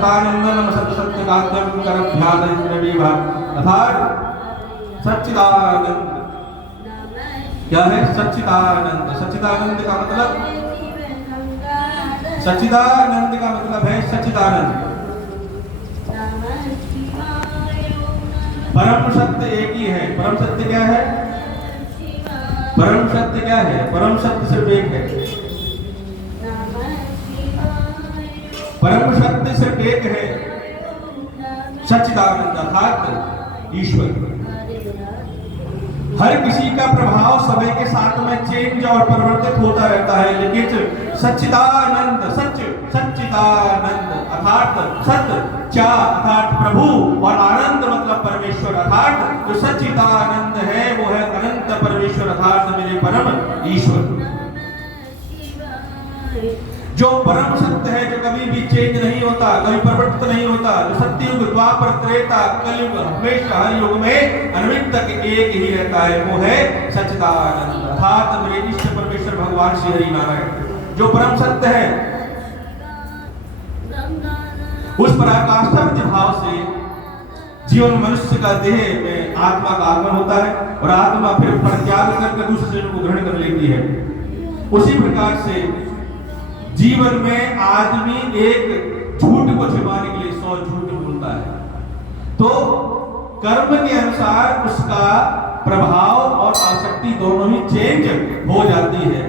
सच्चिदानंदम सत्य सत्यकात्यम करभ्यादरिन्द्रवीभ अर्थात सच्चिदानंद क्या है? सच्चिदानंद। सच्चिदानंद का मतलब है सच्चिदानंद। परम सत्य एक ही है। परम सत्य क्या है? परम सत्य क्या है? परम सत्य सिर्फ एक है। परम सत्य सिर्फ एक है, सच्चिदानंद अर्थात ईश्वर। हर किसी का प्रभाव समय के साथ में चेंज और परिवर्तित होता रहता है, लेकिन सच्चिदानंद सच्चिदानंद अर्थात सत्य चा अर्थात प्रभु और आनंद मतलब परमेश्वर अर्थात जो सच्चिदानंद है वो है अनंत परमेश्वर अर्थात मेरे परम ईश्वर। जो परम सत्य है, जो कभी भी चेंज नहीं होता, कभी परिवर्तित नहीं होता, जो सत्ययुग द्वापर त्रेता कलयुग हमेशा हर युग में अनंत तक एक ही रहता है, वो है सच्चिदानंद अर्थात मेरे इष्ट परमेश्वर भगवान श्री हरि नारायण। जो परम सत्य है उस पराकाष्ठा भाव से जीवन मनुष्य का देह में आत्मा का आगमन होता है और आत्मा फिर परित्याग करके दूसरे शरीर को ग्रहण कर लेती है। उसी प्रकार से जीवन में आदमी एक झूठ को छिपाने के लिए 100 झूठ बोलता है, तो कर्म के अनुसार उसका प्रभाव और आसक्ति दोनों ही चेंज हो जाती है।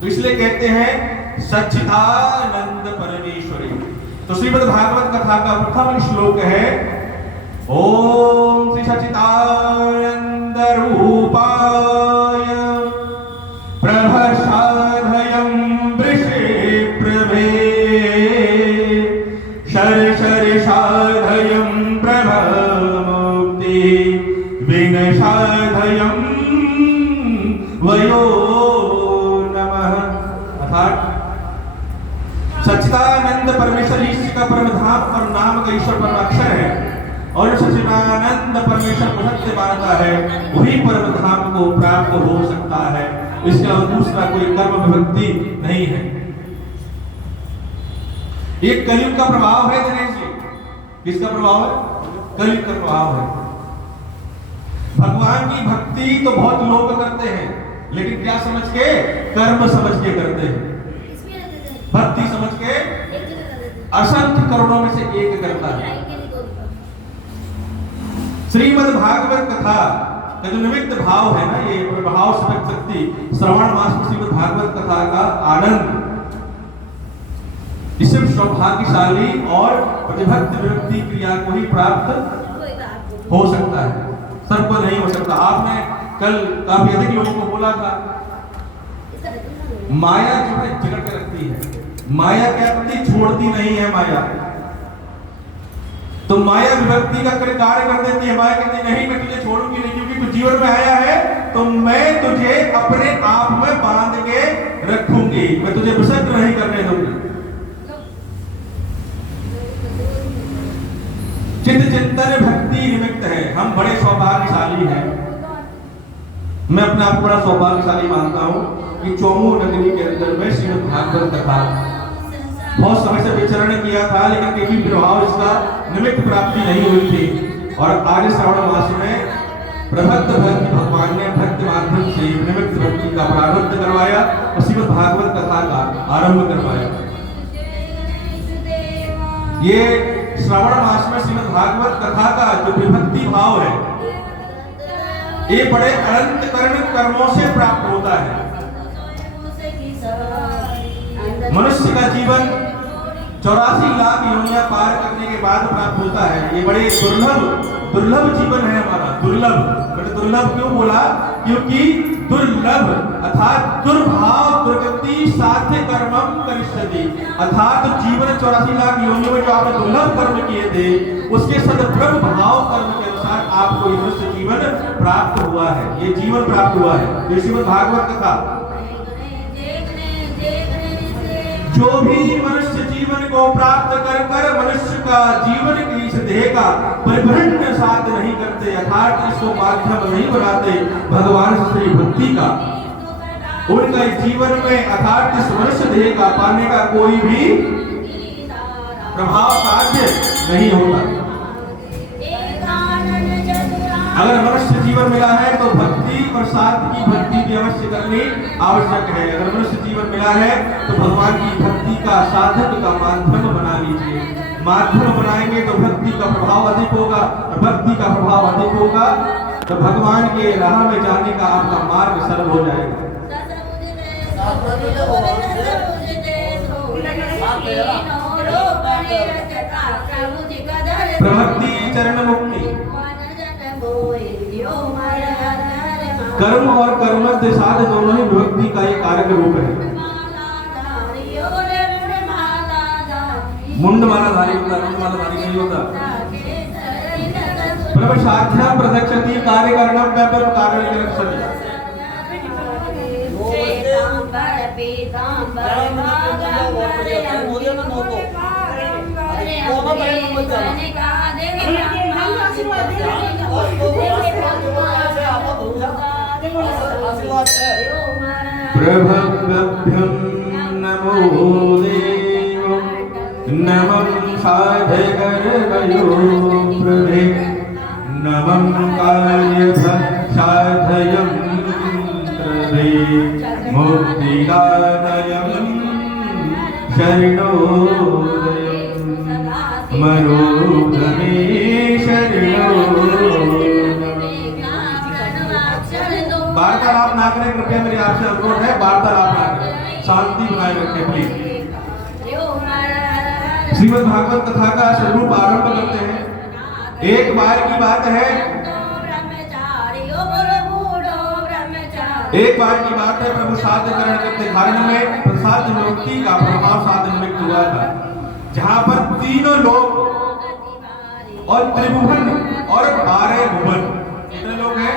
तो इसलिए कहते हैं सच्चिदानंद परमेश्वरी। तो श्रीमद् भागवत कथा का प्रथम श्लोक है ओम श्री सच्चिदानंद रूपाय प्रभसाधयं वृषे प्रभे शर्षरिषाधयं प्रभमुक्ति विनशाधयं वयो नमः। अर्थात सच्चिदानंद परमेश्वर ईश्वर का परम धाम और नाम का ईश्वर परम अक्षर है और जो सच्चिदानंद परमेश्वर को सत्य मानता है वही परम धाम को प्राप्त हो सकता है। इसका दूसरा कोई कर्म विभक्ति नहीं है। ये कलयुग का प्रभाव है दिनेश जी। किसका प्रभाव है? कलयुग का प्रभाव है। भगवान की भक्ति तो बहुत लोग करते हैं, लेकिन क्या समझ के? कर्म समझ के करते हैं। भक्ति समझ के असंख्य करोड़ों में से एक करता है। श्रीमद् भागवत कथा का जो निमित्त भाव है ना, ये प्रभाव समझ सकती श्रवण मास में श्रीमद् भागवत कथा का आनंद इससे सौभाग्यशाली और प्रतिभक्त व्यक्ति क्रिया को ही प्राप्त हो सकता है, सबको नहीं हो सकता। आपने कल काफी अधिक लोगों को बोला था माया जो है जकड़ के रखती है। माया क्या करती? छोड़ती नहीं है माया। तो माया विभक्ति का कार्य कर देती है। माया कहती नहीं मैं तुझे छोड़ूंगी नहीं, क्योंकि तू जीवन में आया है तो मैं तुझे अपने आप में बांध के रखूंगी, मैं तुझे विसर्ग नहीं करने दूंगी। चित्त चिंतन भक्ति निमित्त है। हम बड़े सौभाग्यशाली हैं। मैं अपने आप को बड़ा सौभाग्यशाली मानता हूं कि चौमू नगरी के अंदर में श्रीमद् भागवत कथा बहुत समय से विचरण किया था, लेकिन कभी प्रभाव इसका निमित्त प्राप्ति नहीं हुई थी। और आज श्रावण मास में प्रभक्त भक्त भगवान ने भक्ति माध्यम से निमित्त भक्ति का प्रारंभ करवाया और श्रीमद् भागवत कथा का आरंभ करवाया। ये श्रावण मास में श्रीमद् भागवत कथा का जो विभक्ति भाव है ये बड़े अनंत कर्मों से प्राप्त होता है। मनुष्य का जीवन 84 लाख योनियां पार करने के बाद प्राप्त होता है। ये बड़े दुर्लभ जीवन है हमारा। दुर्लभ क्यों बोला? क्योंकि दुर्लभ अर्थात दुर्भाव दुर्गति साध्य कर्मम करिष्यति, अर्थात जीवन 84 लाख योनियों में जो आपने दुर्लभ कर्म किए थे उसके सदप्रभ भाव कर्म के अनुसार आपको ये मनुष्य जीवन प्राप्त हुआ है, ये जीवन प्राप्त हुआ है। ये श्रीमद् भागवत कथा जो भी मनुष्य जीवन को प्राप्त कर मनुष्य का जीवन की इस देह का परिभ्रमण साध नहीं करते, अर्थात इसको माध्यम नहीं बनाते भगवान श्री भक्ति का, उनका जीवन में अर्थात इस मनुष्य देह का पाने का कोई भी प्रभाव साध्य नहीं होता। अगर मनुष्य जीवन मिला है तो भक्ति और सात्विकी भक्ति भी अवश्य करनी आवश्यक है। अगर मनुष्य जीवन मिला है तो भगवान की भक्ति का साधक का माध्यम बना लीजिए। माध्यम बनाएंगे तो भक्ति का प्रभाव अधिक होगा, और भक्ति का प्रभाव अधिक होगा तो भगवान के राह में जाने का आपका मार्ग सरल हो जाएगा। प्रभक्ति चरण मुक्ति। कर्म और कर्मध्य साध दोनों ही विभक्ति का एक कारक रूप है। मुंड मालाधारी होता है, मुंड मालाधारी नहीं होता। प्रभसाध्या प्रदक्षति कार्य करणम व्यापक कार्य करक्षति। प्रभव्यभ्यं नमो देव नमः साधकर्मयो प्रभे नमः कार्यभ साधयं प्रभे मुक्तिदायं शरणोदयं मरोगमे वार्तालाप ना करें कृपया, मेरी आपसे अनुरोध है, वार्तालाप ना करें, शांति बनाए रखें प्लीज। श्रीमद् भागवत कथा का स्वरूप आरंभ करते हैं। एक बार की बात है, एक बार की बात है, प्रभु साध करण करते कारण में प्रसाद मुक्ति का प्रभाव साध निमित्त हुआ था, जहां पर तीनों लोग और त्रिभुवन और 12 भुवन, कितने लोग हैं?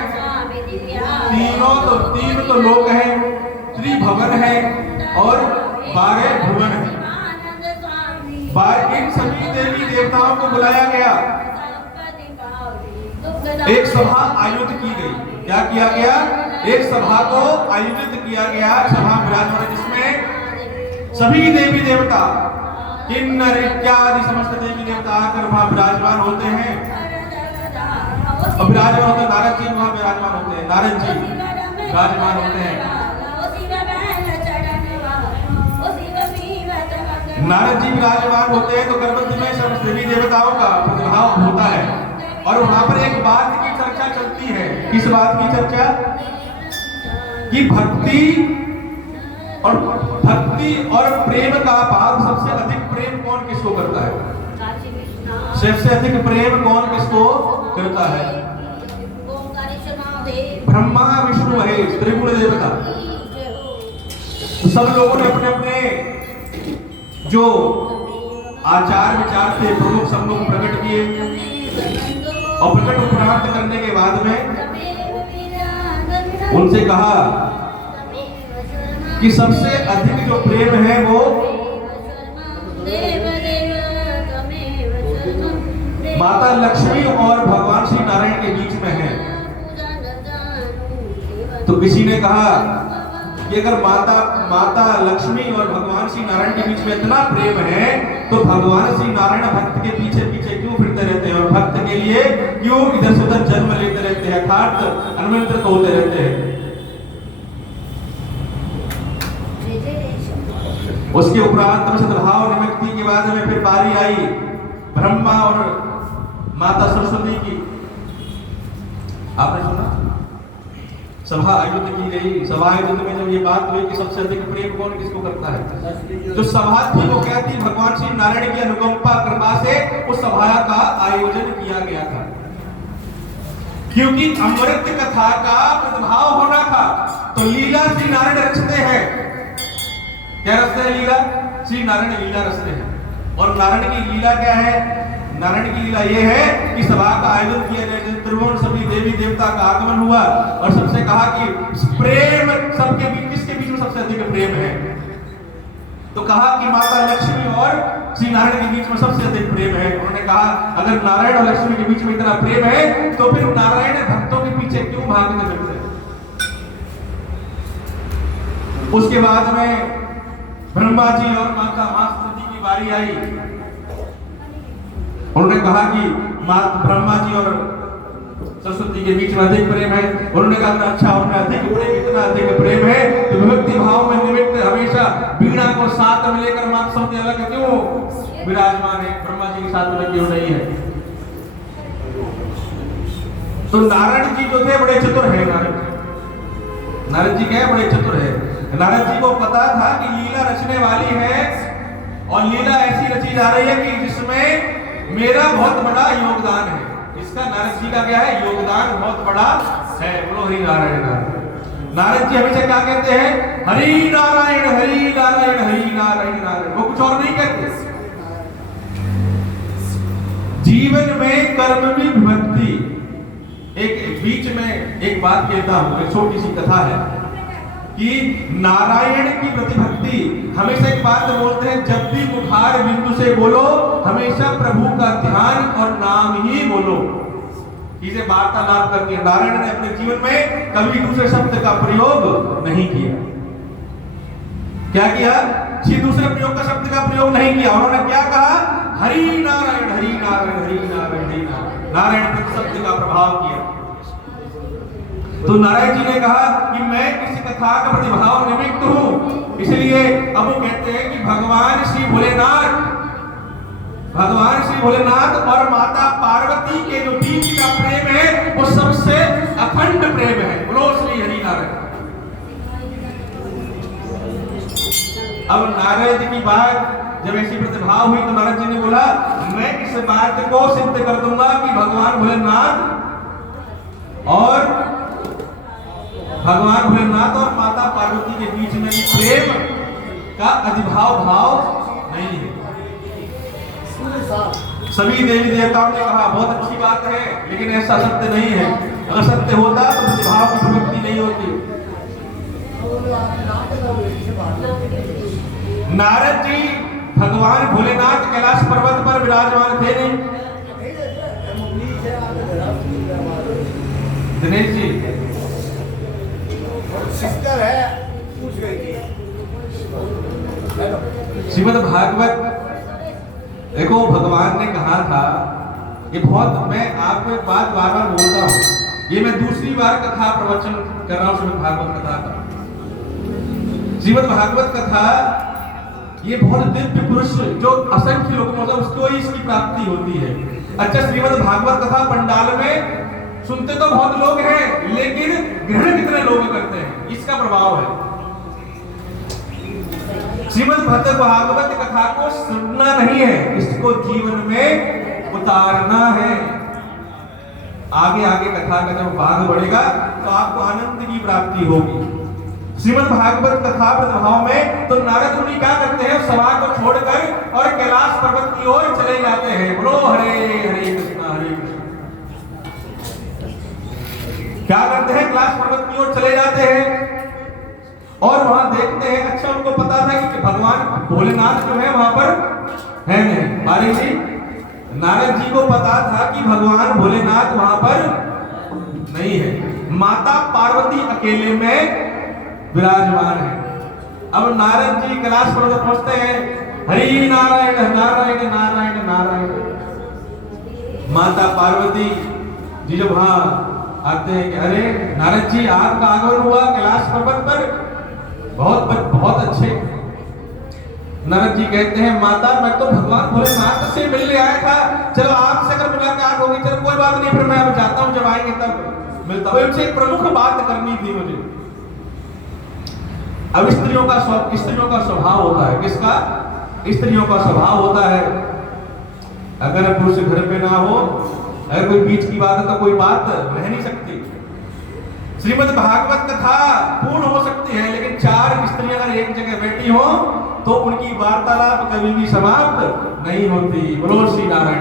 तीन तो लोग हैं, त्रिभुवन है और 12 भुवन है। इन सभी देवी देवताओं को बुलाया गया, एक सभा आयोजित की गई। क्या किया गया? एक सभा को आयोजित किया गया, सभा विराजमान, जिसमें सभी देवी देवता किन्नर इत्यादि समस्त देवी देवता आकर वहां विराजमान होते हैं। और विराजमान होते हैं, नारद जी वहां विराजमान होते हैं, नारद जी विराजमान होते हैं। नारद जी विराजमान होते हैं तो गर्भगृह में समस्त देवी देवताओं का प्रादुर्भाव होता है, और वहां पर एक बात की चर्चा चलती है। किस बात की चर्चा? कि भक्ति और प्रेम का भाव, सबसे अधिक प्रेम कौन किसको करता है? सबसे अधिक प्रेम कौन किसको करता है? ब्रह्मा विष्णु महेश त्रिगुण देवता। तो सब लोगों ने अपने अपने जो आचार विचार थे प्रमुख सब लोग प्रकट किए, और प्रकट उपरांत करने के बाद में उनसे कहा कि सबसे अधिक जो प्रेम है वो माता लक्ष्मी और भगवान श्री नारायण के बीच में है। तो किसी ने कहा कि अगर माता लक्ष्मी और भगवान श्री नारायण के बीच में इतना प्रेम है तो भगवान श्री नारायण भक्त के पीछे पीछे क्यों फिरते रहते हैं और भक्त के लिए क्यों इधर से उधर जन्म लेते रहते हैं, अर्थात अनुमंत्रित होते रहते हैं। उसके उपरांत में सद्भाव निमित्ति के बाद में फिर बारी आई ब्रह्मा और माता सरस्वती की। आपने सुना? सभा आयोजित की गई। सभा आयोजित में जब ये बात हुई कि सबसे अधिक प्रेम कौन किसको करता है, जो सभा थी वो क्या थी? भगवान श्री नारायण की अनुकंपा कृपा से उस सभा का आयोजन किया गया था, क्योंकि अमृत कथा का प्रभाव होना था। तो लीला श्री नारायण रचते हैं। क्या रचते हैं? लीला श्री नारायण लीला रचते हैं। और नारायण की लीला क्या है? नारायण की लीला ये है कि सभा का आयोजन किया गया, त्रिभुवन सभी देवी देवता का आगमन हुआ, और सबसे कहा कि प्रेम सबके बीच, किसके बीच में सबसे अधिक प्रेम है? तो कहा कि माता लक्ष्मी और श्री नारायण के बीच में सबसे अधिक प्रेम है। उन्होंने कहा अगर नारायण और लक्ष्मी के बीच में इतना प्रेम है तो फिर नारायण भक्तों के पीछे क्यों भागते फिरते? उसके बाद में ब्रह्मा जी और माता सरस्वती की बारी आई। उन्होंने कहा कि ब्रह्मा जी और सरस्वती के बीच में अधिक प्रेम है। उन्होंने कहा अच्छा उनमें अधिक प्रेम, इतना अधिक प्रेम है तो विभक्ति भाव में निमित्त हमेशा वीणा को साथ में लेकर मात समझने अलग क्यों विराजमान है, ब्रह्मा जी के साथ में क्यों नहीं है। तो नारद जी जो थे बड़े चतुर है। नारद जी क्या है, बड़े चतुर है। नारद जी को पता था कि लीला रचने वाली है और लीला ऐसी रची जा रही है कि जिसमें मेरा बहुत बड़ा योगदान है। इसका नारद जी का क्या है, योगदान बहुत बड़ा है। बोलो हरि नारायण नारायण। नारद जी हमेशा क्या कहते हैं, हरि नारायण हरि नारायण हरि नारायण नारायण, वो कुछ और नहीं कहते। जीवन में कर्म में विभक्ति। एक बीच में एक बात कहता हूं, एक छोटी सी कथा है कि नारायण की प्रतिभक्ति। हमेशा एक बात बोलते हैं, जब भी मुखार बिंदु से बोलो हमेशा प्रभु का ध्यान और नाम ही बोलो। इसे वार्तालाप करती है। नारायण ने अपने जीवन में कभी दूसरे शब्द का प्रयोग नहीं किया। क्या किया, किसी दूसरे प्रयोग का शब्द का प्रयोग नहीं किया। उन्होंने क्या कहा, हरि नारायण हरि नारायण हरि नारायण हरि नारायण, नारायण पर शब्द का प्रभाव किया। तो नारायण जी ने कहा कि मैं किसी कथा का प्रतिभाव निमित्त हूं, इसलिए अब वो कहते हैं कि भगवान श्री भोलेनाथ और माता पार्वती के जो बीच का प्रेम है वो सबसे अखंड प्रेम है। बोलो श्री हरि नारायण। अब नारद जी की बात जब ऐसी प्रतिभाव हुई तो नारद जी ने बोला, मैं इस बात को सिद्ध कर दूंगा कि भगवान भोलेनाथ और माता पार्वती के बीच में प्रेम का अधिभाव भाव नहीं है। सभी देवी देवताओं ने कहा बहुत अच्छी बात है, लेकिन ऐसा सत्य नहीं है। अगर सत्य होता तो प्रतिभाव की प्रवृत्ति नहीं होती। नारद जी भगवान भोलेनाथ कैलाश पर्वत पर विराजमान थे नहीं। दिनेश जी सिस्टर है, पूछ गई थी। श्रीमद् भागवत देखो, भगवान ने कहा था कि बहुत, मैं आपको एक बात बार बार बोलता हूँ, ये मैं दूसरी बार कथा प्रवचन कर रहा हूँ श्रीमद् भागवत कथा का। श्रीमद् भागवत कथा ये बहुत दिव्य पुरुष जो असंख्य लोगों में उसको ही इसकी प्राप्ति होती है। अच्छा, श्रीमद् भागवत कथा पंडाल में सुनते तो बहुत लोग हैं, लेकिन ग्रहण कितने लोग करते हैं, इसका प्रभाव है। श्रीमद् भागवत कथा को सुनना नहीं है, इसको जीवन में उतारना है। आगे आगे कथा का जब भाग बढ़ेगा तो आपको आनंद की प्राप्ति होगी। श्रीमद् भागवत कथा प्रभाव में तो नारद मुनि क्या करते हैं, सभा को छोड़कर और कैलाश पर्वत की ओर चले जाते हैं। बोलो हरे हरे कृष्णा हरे कृष्णा। क्या करते हैं, कैलाश पर्वत की ओर चले जाते हैं और वहां देखते हैं। अच्छा, उनको पता था कि भगवान भोलेनाथ जो है वहां पर है नहीं। मारे जी, नारद जी को पता था कि भगवान भोलेनाथ वहां पर नहीं है, माता पार्वती अकेले में विराजमान है। अब नारद जी कैलाश पर्वत पहुंचते हैं, हरि नारायण नारायण नारायण नारायण। माता पार्वती जी जब वहां आते हैं कि अरे नारद जी आपका आगमन हुआ कैलाश पर्वत पर, बहुत अच्छे। नारद जी कहते हैं, माता मैं तो भगवान भोलेनाथ से मिलने आया था, चलो आपसे अगर मुलाकात होगी, चलो कोई बात नहीं, फिर मैं अब जाता हूं, जब आएंगे तब मिलता हूं। उनसे एक प्रमुख बात करनी थी मुझे। अब स्त्रियों का स्वभाव होता है, किसका? स्त्रियों का स्वभाव होता है, अगर पुरुष घर पे ना हो, अगर कोई बीच की बात है तो कोई बात रह नहीं सकती। श्रीमद् भागवत कथा पूर्ण हो सकती है, लेकिन चार स्त्रियां अगर एक जगह बैठी हो तो उनकी वार्तालाप कभी भी समाप्त नहीं होती। बोलो श्री नारायण।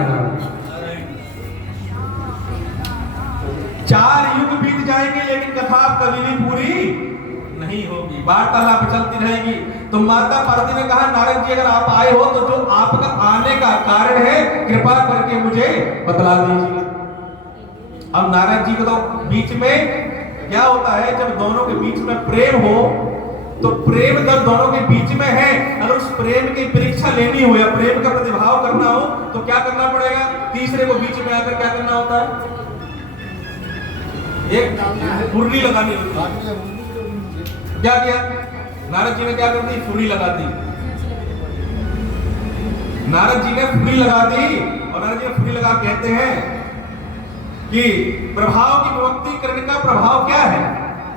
चार युग बीत जाएंगे लेकिन कथा कभी भी पूरी नहीं होगी, वार्तालाप चलती रहेगी। तो माता पार्वती ने कहा, नारद जी अगर आप आए हो तो जो आपका आने का कारण है कृपा करके मुझे बतला दीजिए। अब नारद जी को तो बीच में क्या होता है, जब दोनों के बीच में प्रेम हो तो प्रेम जब दोनों के बीच में है, अगर उस प्रेम की परीक्षा लेनी हो या प्रेम का प्रतिभाव करना हो तो क्या करना पड़ेगा? तीसरे को बीच में आकर क्या करना होता है? एक फुर्री लगानी होती है। क्या किया नारद जी ने? क्या कर दी? फुर्री लगा दी। नारद जी ने फुर्री लगा दी और नारद जी ने फुर्री लगा कहते हैं कि प्रभाव की विभक्ति करने का प्रभाव क्या है?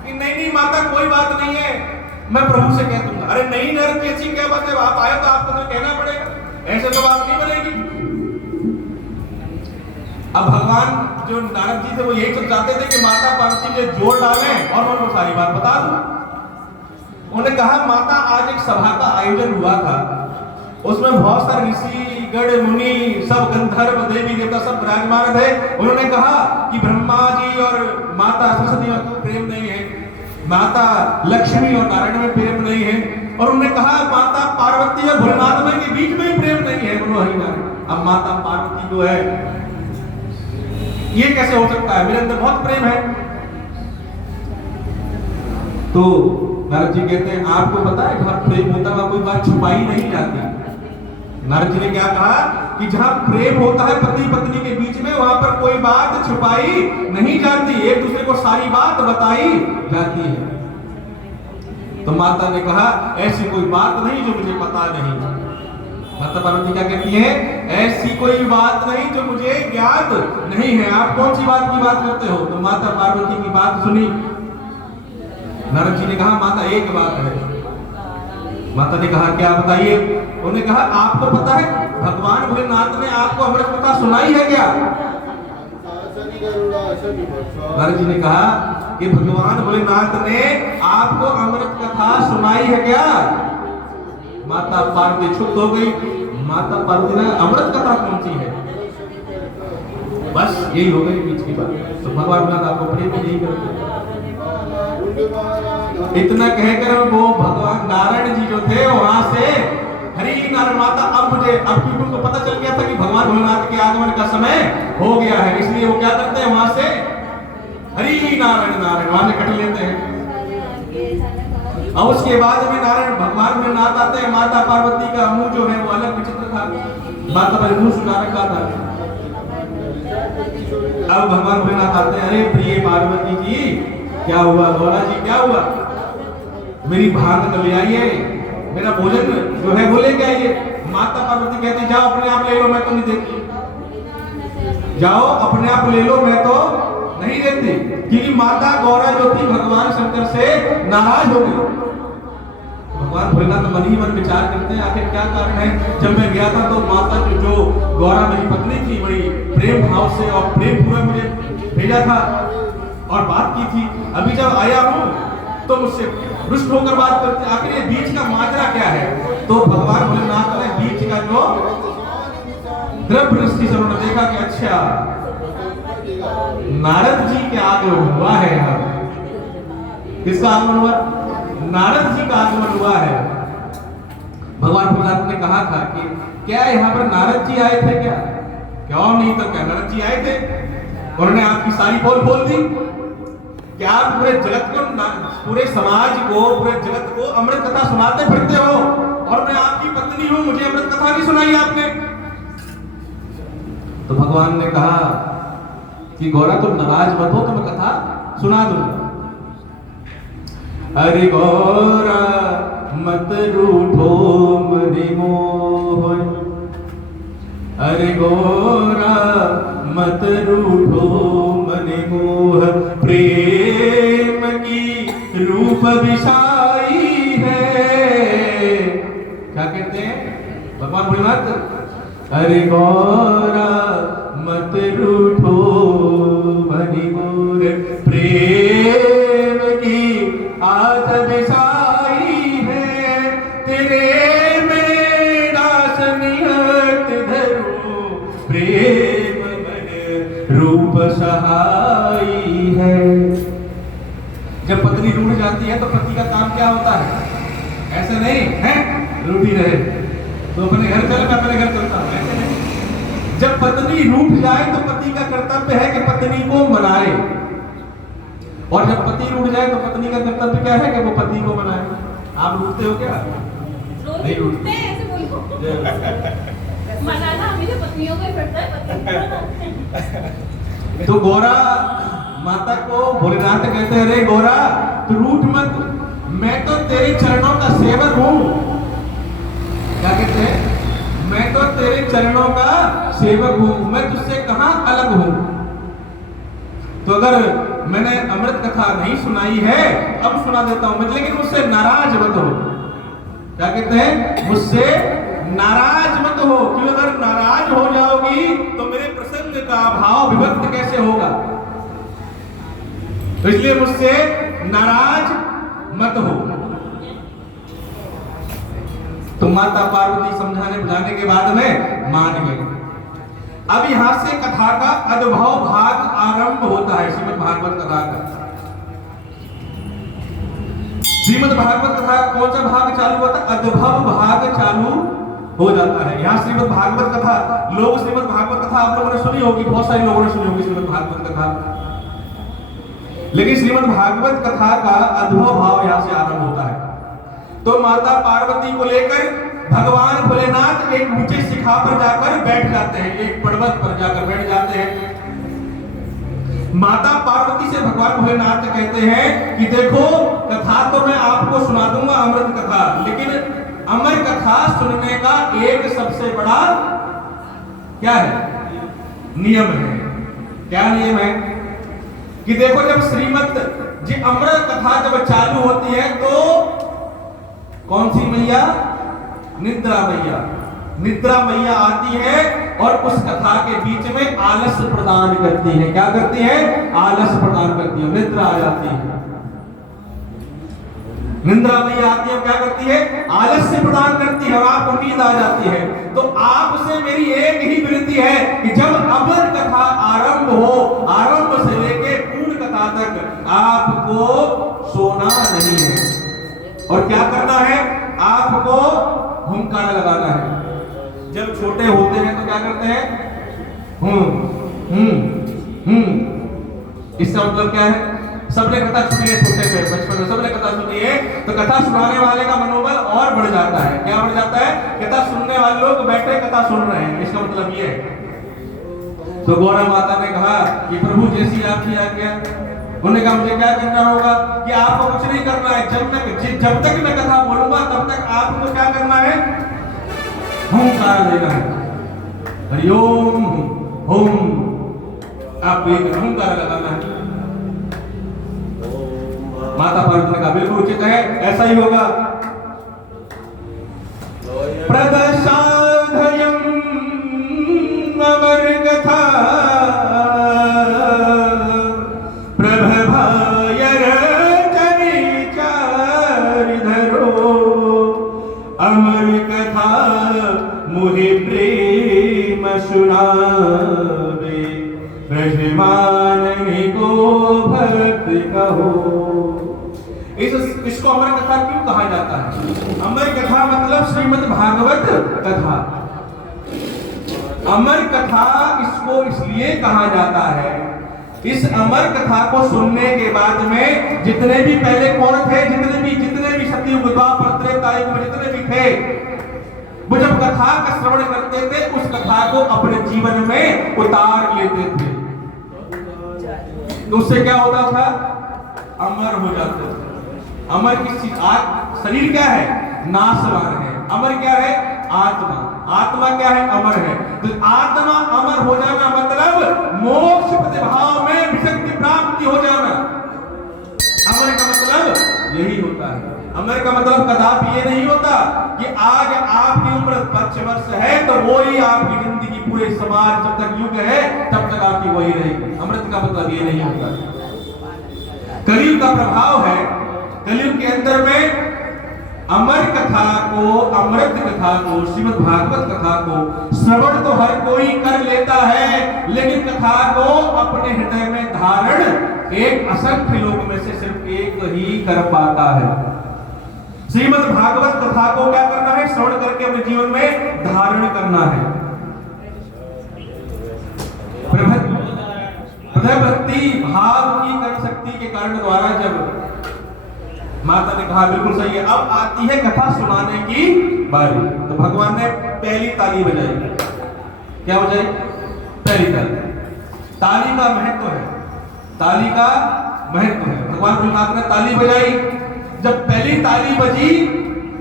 कि नहीं नहीं माता कोई बात नहीं है, मैं प्रभु से कह दूंगा। अरे नहीं नारद जी ऐसी क्या बात है, आप आए तो आपको तो कहना पड़ेगा, ऐसे तो बात नहीं बनेगी। अब भगवान जो नारद जी थे वो यही तो चाहते थे कि माता पार्वती के जोड़ डालें और उनको सारी बात बता दूं। उन्होंने कहा माता आज एक सभा का आयोजन हुआ था, उसमें बहुत सारे ऋषि गण मुनि सब गंधर्व देवी देवता सब विराजमान थे। उन्होंने कहा कि ब्रह्मा जी और माता सरस्वती में प्रेम नहीं है, माता लक्ष्मी और नारायण में प्रेम नहीं है, और उन्होंने कहा माता पार्वती और भोलेनाथ में के बीच में ही प्रेम नहीं है। बोलो हरि नारायण। अब माता पार्वती जो है ये कैसे हो सकता है, मेरे अंदर बहुत प्रेम है। तो नारद जी कहते हैं आपको पता है जहां प्रेम होता है कोई बात छुपाई नहीं जाती। नारद जी ने क्या कहा कि जहां प्रेम होता है पति पत्नी के बीच में वहां पर कोई बात छुपाई नहीं जाती, एक दूसरे को सारी बात बताई जाती है। तो माता ने कहा ऐसी कोई बात नहीं जो मुझे पता नहीं। माता पार्वती क्या कहती है? ऐसी कोई बात नहीं जो मुझे ज्ञात नहीं है। आप कौन सी बात की बात करते हो? तो माता पार्वती की बात सुनी। नारद जी ने कहा माता एक बात है। माता ने कहा क्या बताइए? उन्होंने कहा आपको पता है भगवान भोलेनाथ ने आपको अमृत कथा सुनाई है क्या? नारद जी ने कहा कि भगवान भोलेनाथ ने आपको अमृत कथा सुनाई है क्या? माता पार्वती चुप हो गई। माता पार्वती ने अमृत कथा कौन सी है? बस यही हो गई बीच की बात। तो भगवान भोलेनाथ आपको प्रेम नहीं करते। इतना कहकर वो भगवान नारायण जी जो थे वहां से हरि नारायण माता अब क्योंकि उनको पता चल गया था कि भगवान भोलेनाथ के आगमन का समय हो गया है, इसलिए वो क्या करते हैं वहां से हरि नारायण नारायण वहां से कट लेते हैं। और उसके बाद में नारायण भगवान भोलेनाथ आते हैं। माता पार्वती का मुंह जो है वो अलग विचित्र था, माता पर मुंह सुना रखा था। अब भगवान भोलेनाथ आते हैं, अरे प्रिय पार्वती जी क्या हुआ? गौरा जी क्या हुआ? मेरी भात तो ले आइए, मेरा भोजन जो है वो लेके आइए। माता पार्वती कहती जाओ अपने आप ले लो, मैं तो नहीं देती। जाओ अपने आप ले लो, मैं तो नहीं देती। क्योंकि माता गौरा जो थी भगवान शंकर से नाराज हो गई। भगवान भोलेनाथ मन ही मन विचार करते हैं आखिर क्या कारण है। जब मैं गया था तो माता जो गौरा मेरी पत्नी थी बड़ी प्रेम भाव से और प्रेम पूरा मुझे भेजा था और बात की थी। अभी जब आया हूं तो मुझसे रुष्ट होकर बात करते, आखिर ये बीच का माजरा क्या है? तो भगवान भोलेनाथ ने बीच का जो द्रव्य दृष्टि से उन्होंने देखा कि अच्छा नारद जी के आगमन हुआ है यहाँ। किसका आगमन हुआ? नारद जी का आगमन हुआ है। भगवान भोलेनाथ ने कहा था कि क्या यहाँ पर नारद जी आए थे क्या? क्यों नहीं तो क्या नारद जी आए थे। उन्होंने आपकी सारी पोल खोल दी। क्या आप पूरे जगत को पूरे समाज को पूरे जगत को अमृत कथा सुनाते फिरते हो और मैं आपकी पत्नी हूं, मुझे अमृत कथा नहीं सुनाई आपने? तो भगवान ने कहा कि गौरा तुम नाराज मत हो, तो मैं कथा सुना दूंगा। अरे गौरा मत रूठो मनि मोह, अरे गौरा मत रूठो मनि मोह, प्रेम की रूप विषाई है। क्या कहते हैं भगवान भोलेनाथ? अरे गौरा मत रूठो मनि मोर, प्रेम की आत विषाई है, तेरे में दास निहत धरो, प्रेम मन रूप सहाई है। जब पत्नी रूठ जाती है तो पति का काम क्या होता है? ऐसे नहीं है रूठी रहे तो अपने घर चल, मैं अपने घर चलता हूं, ऐसे नहीं। जब पत्नी रूठ जाए तो पति का कर्तव्य है कि पत्नी को मनाए, और जब पति रूठ जाए तो पत्नी का कर्तव्य क्या है कि वो पति को मनाए। आप रूठते हो क्या? नहीं रूठते। मनाना मेरे पत्नियों को ही पड़ता है, पति तो गौरा माता को भोलेनाथ कहते हैं, अरे गौरा तू रूठ मत, मैं तो तेरे चरणों का सेवक हूं। क्या कहते हैं? मैं तो तेरे चरणों का सेवक हूं, मैं तुझसे कहां अलग हूं। तो अगर मैंने अमृत कथा नहीं सुनाई है अब सुना देता हूं, लेकिन मुझसे नाराज मत हो। क्या कहते हैं? मुझसे नाराज मत हो, क्योंकि अगर नाराज हो जाओगी तो मेरे प्रसंग का भाव विभक्त कैसे होगा। तो इसलिए मुझसे नाराज मत हो। तो माता पार्वती समझाने बुझाने के बाद में मान गए। अब यहां से कथा का अद्भव भाग आरंभ होता है। श्रीमद् भागवत कथा का श्रीमद् भागवत कथा कौन सा भाग चालू होता है? अद्भव भाग चालू हो जाता है। यहाँ श्रीमद् भागवत कथा, लोग श्रीमद् भागवत कथा आप लोगों ने सुनी होगी, बहुत सारे लोगों ने सुनी होगी श्रीमद् भागवत कथा, लेकिन श्रीमद् भागवत कथा का अद्भव भाव यहाँ से आरंभ होता है। तो माता पार्वती को लेकर भगवान भोलेनाथ एक ऊंचे शिखा पर जाकर बैठ जाते हैं, एक पर्वत पर जाकर बैठ जाते हैं। माता पार्वती से भगवान भोलेनाथ कहते हैं कि देखो कथा तो मैं आपको सुना दूंगा अमृत कथा, लेकिन अमर कथा सुनने का एक सबसे बड़ा क्या है? नियम है। क्या नियम है? कि देखो जब श्रीमद् जी अमृत कथा जब चालू होती है तो कौन सी मैया? निद्रा मैया। निद्रा मैया आती है और उस कथा के बीच में आलस प्रदान करती है। क्या करती है? आलस प्रदान करती है, निद्रा आ जाती है। निद्रा मैया आती है, क्या करती है? आलस्य प्रदान करती है और आपको नींद आ जाती है। तो आपसे मेरी एक ही विनती है कि जब अमर कथा आरंभ हो, आरंभ से लेके पूर्ण कथा तक आपको सोना नहीं है। और क्या करना है? आपको हुंकारा लगाना है। जब छोटे होते हैं तो क्या करते हैं? इसका मतलब क्या है? सबने कथा सुनी है, छोटे पे बचपन में सबने कथा सुनी है, तो कथा सुनाने वाले का मनोबल और बढ़ जाता है। क्या बढ़ जाता है? कथा सुनने वाले लोग बैठे कथा सुन रहे हैं, इसका मतलब ये है। तो गौरा माता ने कहा कि प्रभु जैसी आपकी आज्ञा। उन्होंने कहा मुझे क्या करना होगा? कि आपको कुछ नहीं करना है, जब तक मैं कथा बोलूंगा तब तक आपको क्या करना है? हुंकार देना है। हरिओम ओम, आप एक हुंकार लगाना है। माता पार्वती ने कहा बिल्कुल उचित है, ऐसा ही होगा। प्रदशाधयम् अमर कथा प्रभभायर चरिचारिधरो अमर कथा मुहि प्रेम सुनावे ब्रजमाननि को भक्त कहो। इसको अमर कथा क्यों कहा जाता है? अमर कथा मतलब श्रीमद् भागवत कथा। अमर कथा इसको इसलिए कहा जाता है, इस अमर कथा को सुनने के बाद में जितने भी पहले कौन थे, जितने भी सतयुग द्वापर त्रेता युग में जितने भी थे, वो जब कथा का श्रवण करते थे उस कथा को अपने जीवन में उतार लेते थे। तो उससे क्या होता था? अमर हो जाते थे। अमर किसी शरीर क्या है? नाशवान है। अमर क्या है? आत्मा। आत्मा क्या है? अमर है। तो आत्मा अमर हो जाना मतलब मोक्ष प्रतिभाव में विशक्ति प्राप्ति हो जाना। अमर का मतलब यही होता है। अमर का मतलब कदापि ये नहीं होता कि आज आपकी उम्र 25 वर्ष है तो वो ही आपकी जिंदगी, पूरे समाज जब तक युग है तब तक आपकी वही रहेगी। अमृत का मतलब ये नहीं होता। कलयुग का प्रभाव है। कलयुग के अंदर में अमर कथा को, अमृत कथा को, श्रीमद् भागवत कथा को श्रवण तो हर कोई कर लेता है, लेकिन कथा को अपने हृदय में धारण एक असंख्य लोग में से सिर्फ एक ही कर पाता है। श्रीमद् भागवत कथा को क्या करना है? श्रवण करके अपने जीवन में धारण करना है। भक्ति भाव की कर्म शक्ति के कारण द्वारा जब माता ने कहा बिल्कुल सही है, अब आती है कथा सुनाने की बारी, तो भगवान ने पहली ताली बजाई। क्या बजाई? पहली ताली। ताली का महत्व है, ताली का महत्व है। भगवान भोलेनाथ ने ताली बजाई, जब पहली ताली बजी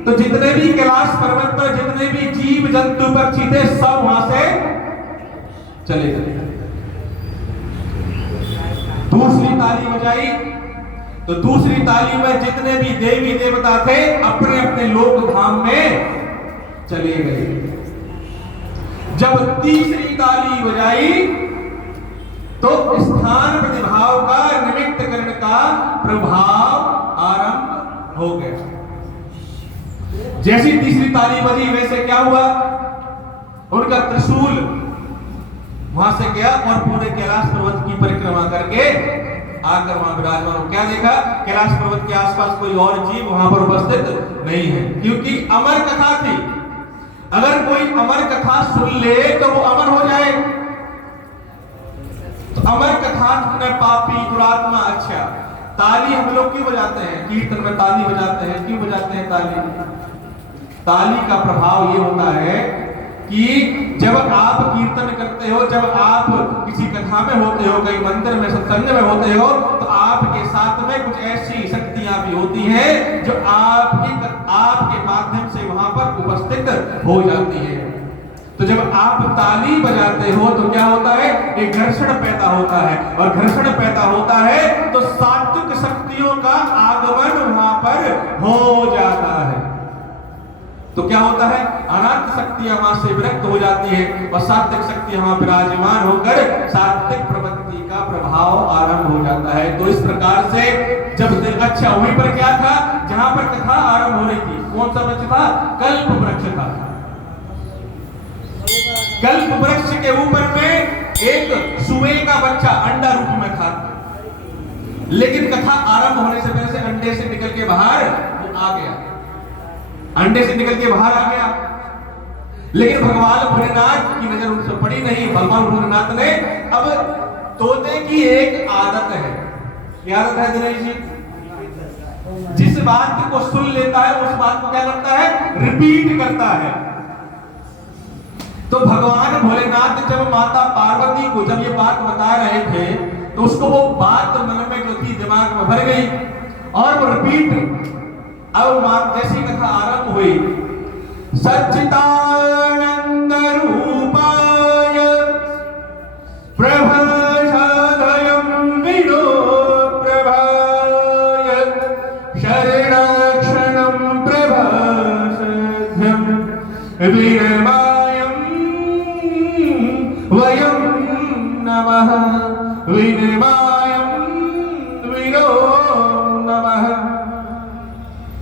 तो जितने भी कैलाश पर्वत पर जितने भी जीव जंतु पक्षी थे सब वहां से चले गए। दूसरी ताली बजाई तो दूसरी ताली में जितने भी देवी देवता थे अपने अपने लोक धाम में चले गए। जब तीसरी ताली बजाई तो स्थान प्रतिभाव का निमित्त करण का प्रभाव आरंभ हो गया। जैसी तीसरी ताली बजी वैसे क्या हुआ, उनका त्रिशूल वहां से गया और पूरे कैलाश पर्वत की परिक्रमा करके आकर वहां विराजमान हो। क्या देखा? कैलाश पर्वत के आसपास कोई और जीव वहां पर उपस्थित नहीं है, क्योंकि अमर कथा थी। अगर कोई अमर कथा सुन ले तो वो अमर हो जाए। तो अमर कथा सुनने पापी दुरात्मा। अच्छा, ताली हम लोग क्यों बजाते हैं? कीर्तन में ताली बजाते हैं, क्यों बजाते हैं ताली? ताली का प्रभाव ये होता है कि जब आप कीर्तन करते हो, जब आप किसी कथा में होते हो, कहीं मंदिर में सत्संग में होते हो, तो आपके साथ में कुछ ऐसी शक्तियां भी होती हैं जो आपके माध्यम से वहां पर उपस्थित हो जाती है। तो जब आप ताली बजाते हो तो क्या होता है? एक घर्षण पैदा होता है, और घर्षण पैदा होता है तो सात्विक शक्तियों का आगमन वहां पर हो जाता है। तो क्या होता है? अनंत शक्तियां वहां से विरक्त हो जाती है और सात्विक शक्ति वहां विराजमान होकर सात्विक प्रवृत्ति का प्रभाव आरंभ हो जाता है। तो इस प्रकार से जब अच्छा वहीं पर क्या था जहां पर कथा आरंभ हो रही थी? कौन सा वृक्ष था? कल्प वृक्ष था। कल्प वृक्ष के ऊपर में एक सुए का बच्चा अंडा रूप में था, लेकिन कथा आरंभ होने से पहले से अंडे से निकल के बाहर वो आ गया, अंडे से निकल के बाहर आ गया। लेकिन भगवान भोलेनाथ की नजर उन पर पड़ी नहीं। भगवान भोलेनाथ ने अब तोते की एक आदत है, क्या आदत है दिनेश जी? जिस बात को सुन लेता है उस बात को क्या करता है? रिपीट करता है। तो भगवान भोलेनाथ जब माता पार्वती को जब ये बात बता रहे थे तो उसको वो बात मन में जो थी दिमाग में भर गई और वो रिपीट। अब जैसी कथा आरंभ हुई, सच्चिदानंद रूपाय प्रभाषाधयं विनो प्रभाय शरणाक्षणं प्रभाषध्यं विनमायं वयं नमः विनमायं विनो नमः।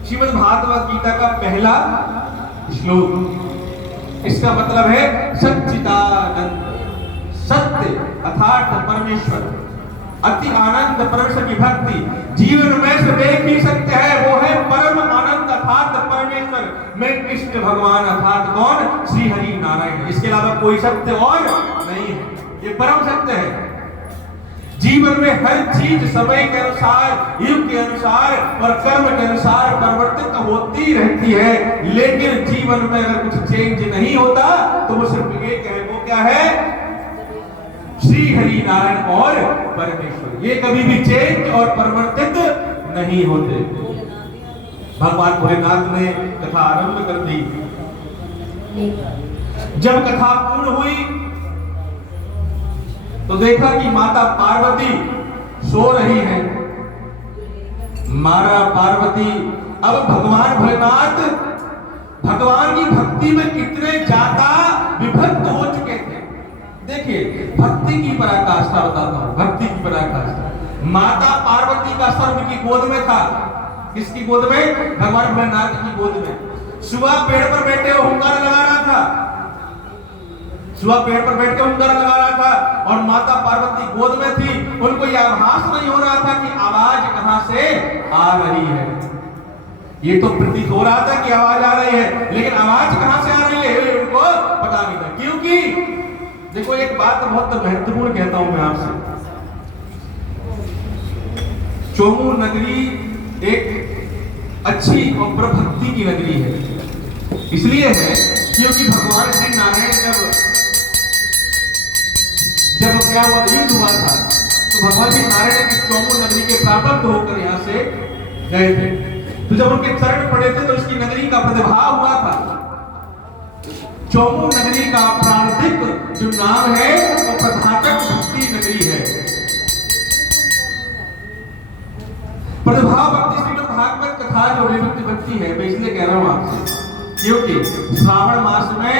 श्रीमद् भागवत गीता का पहला श्लोक, इसका मतलब है सच्चिदानंद, सत्य अर्थात परमेश्वर, अति आनंद परमेश्वर की भक्ति जीवन में सिर्फ एक ही सत्य है, वो है परम आनंद अर्थात परमेश्वर में कृष्ण भगवान अर्थात कौन? श्री हरि नारायण। इसके अलावा कोई सत्य और नहीं है, ये परम सत्य है। जीवन में हर चीज समय के अनुसार, युग के अनुसार और कर्म के अनुसार परिवर्तित होती रहती है, लेकिन जीवन में अगर कुछ चेंज नहीं होता तो वो सिर्फ एक है, वो क्या है? श्री हरि नारायण और परमेश्वर। ये कभी भी चेंज और परिवर्तित नहीं होते। भगवान भोलेनाथ ने कथा आरंभ कर दी। जब कथा पूर्ण हुई तो देखा कि माता पार्वती सो रही है। माता पार्वती अब भगवान भोलेनाथ भगवान की भक्ति में कितने ज्यादा विभक्त हो चुके थे। देखिए, भक्ति की पराकाष्ठा बताता हूं, भक्ति की पराकाष्ठा। माता पार्वती का सर उनकी गोद में था। किसकी गोद में? भगवान भोलेनाथ की गोद में। सुबह पेड़ पर बैठे हुंकार लगा रहा था, सुबह पेड़ पर बैठ के हुंकार लगा रहा था और माता पार्वती गोद में थी। उनको यह आभास नहीं हो रहा था कि आवाज कहां से आ रही है। ये तो प्रतीत हो रहा था कि आवाज आ रही है, लेकिन आवाज कहां से आ रही है उनको पता नहीं था। क्योंकि देखो, एक बात बहुत महत्वपूर्ण कहता हूं मैं आपसे, चोमू नगरी एक अच्छी और प्रभक्ति की नगरी है। इसलिए है क्योंकि भगवान श्री नारायण जब जब क्या हुआ, युद्ध हुआ था, तो भगवान जी नारायण की चौमुख नगरी के प्राप्त होकर यहाँ से गए थे। तो जब उनके चरण पड़े थे तो उसकी नगरी का प्रादुर्भाव हुआ था। चौमुख नगरी का प्राणिक जो नाम है वो प्रधातक भक्ति नगरी है। प्रादुर्भाव भक्ति श्रीमद् भागवत कथा जो विभक्ति भक्ति है, मैं इसलिए कह रहा हूं आपसे, क्योंकि श्रावण मास में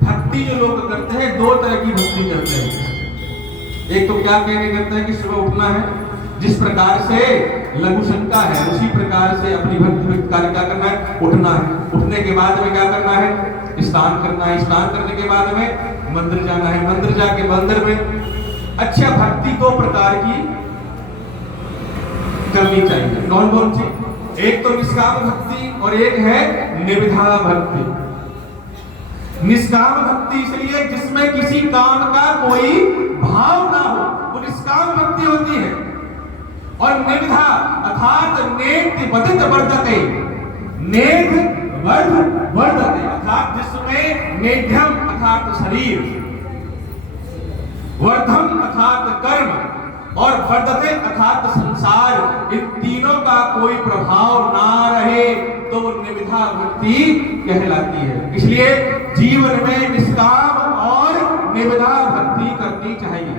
भक्ति जो लोग करते हैं दो तरह की भक्ति करते हैं। एक तो क्या कहने करते हैं कि सुबह उठना है, जिस प्रकार से लघु शंका है उसी प्रकार से अपनी भक्ति कार्य क्या करना है, उठना है। उठने के बाद में क्या करना है, स्नान करना है। स्नान करने के बाद में मंदिर जाना है। मंदिर जाके मंदिर में अच्छा भक्ति दो प्रकार की करनी चाहिए। कौन कौन सी? एक तो निष्काम भक्ति और एक है निविधा भक्ति। निष्काम भक्ति इसलिए जिसमें किसी काम का कोई भाव ना हो, वो निष्काम भक्ति होती है। और निविधा अर्थात नेति वदित वर्धते, नेध वर्धते अर्थात जिसमें नेध्यम अर्थात शरीर, वर्धम अर्थात कर्म और वर्धते अर्थात संसार, इन तीनों का कोई प्रभाव ना रहे तो वो निविधा भक्ति कहलाती है। इसलिए जीवन में निष्काम और निविधा भक्ति करनी चाहिए।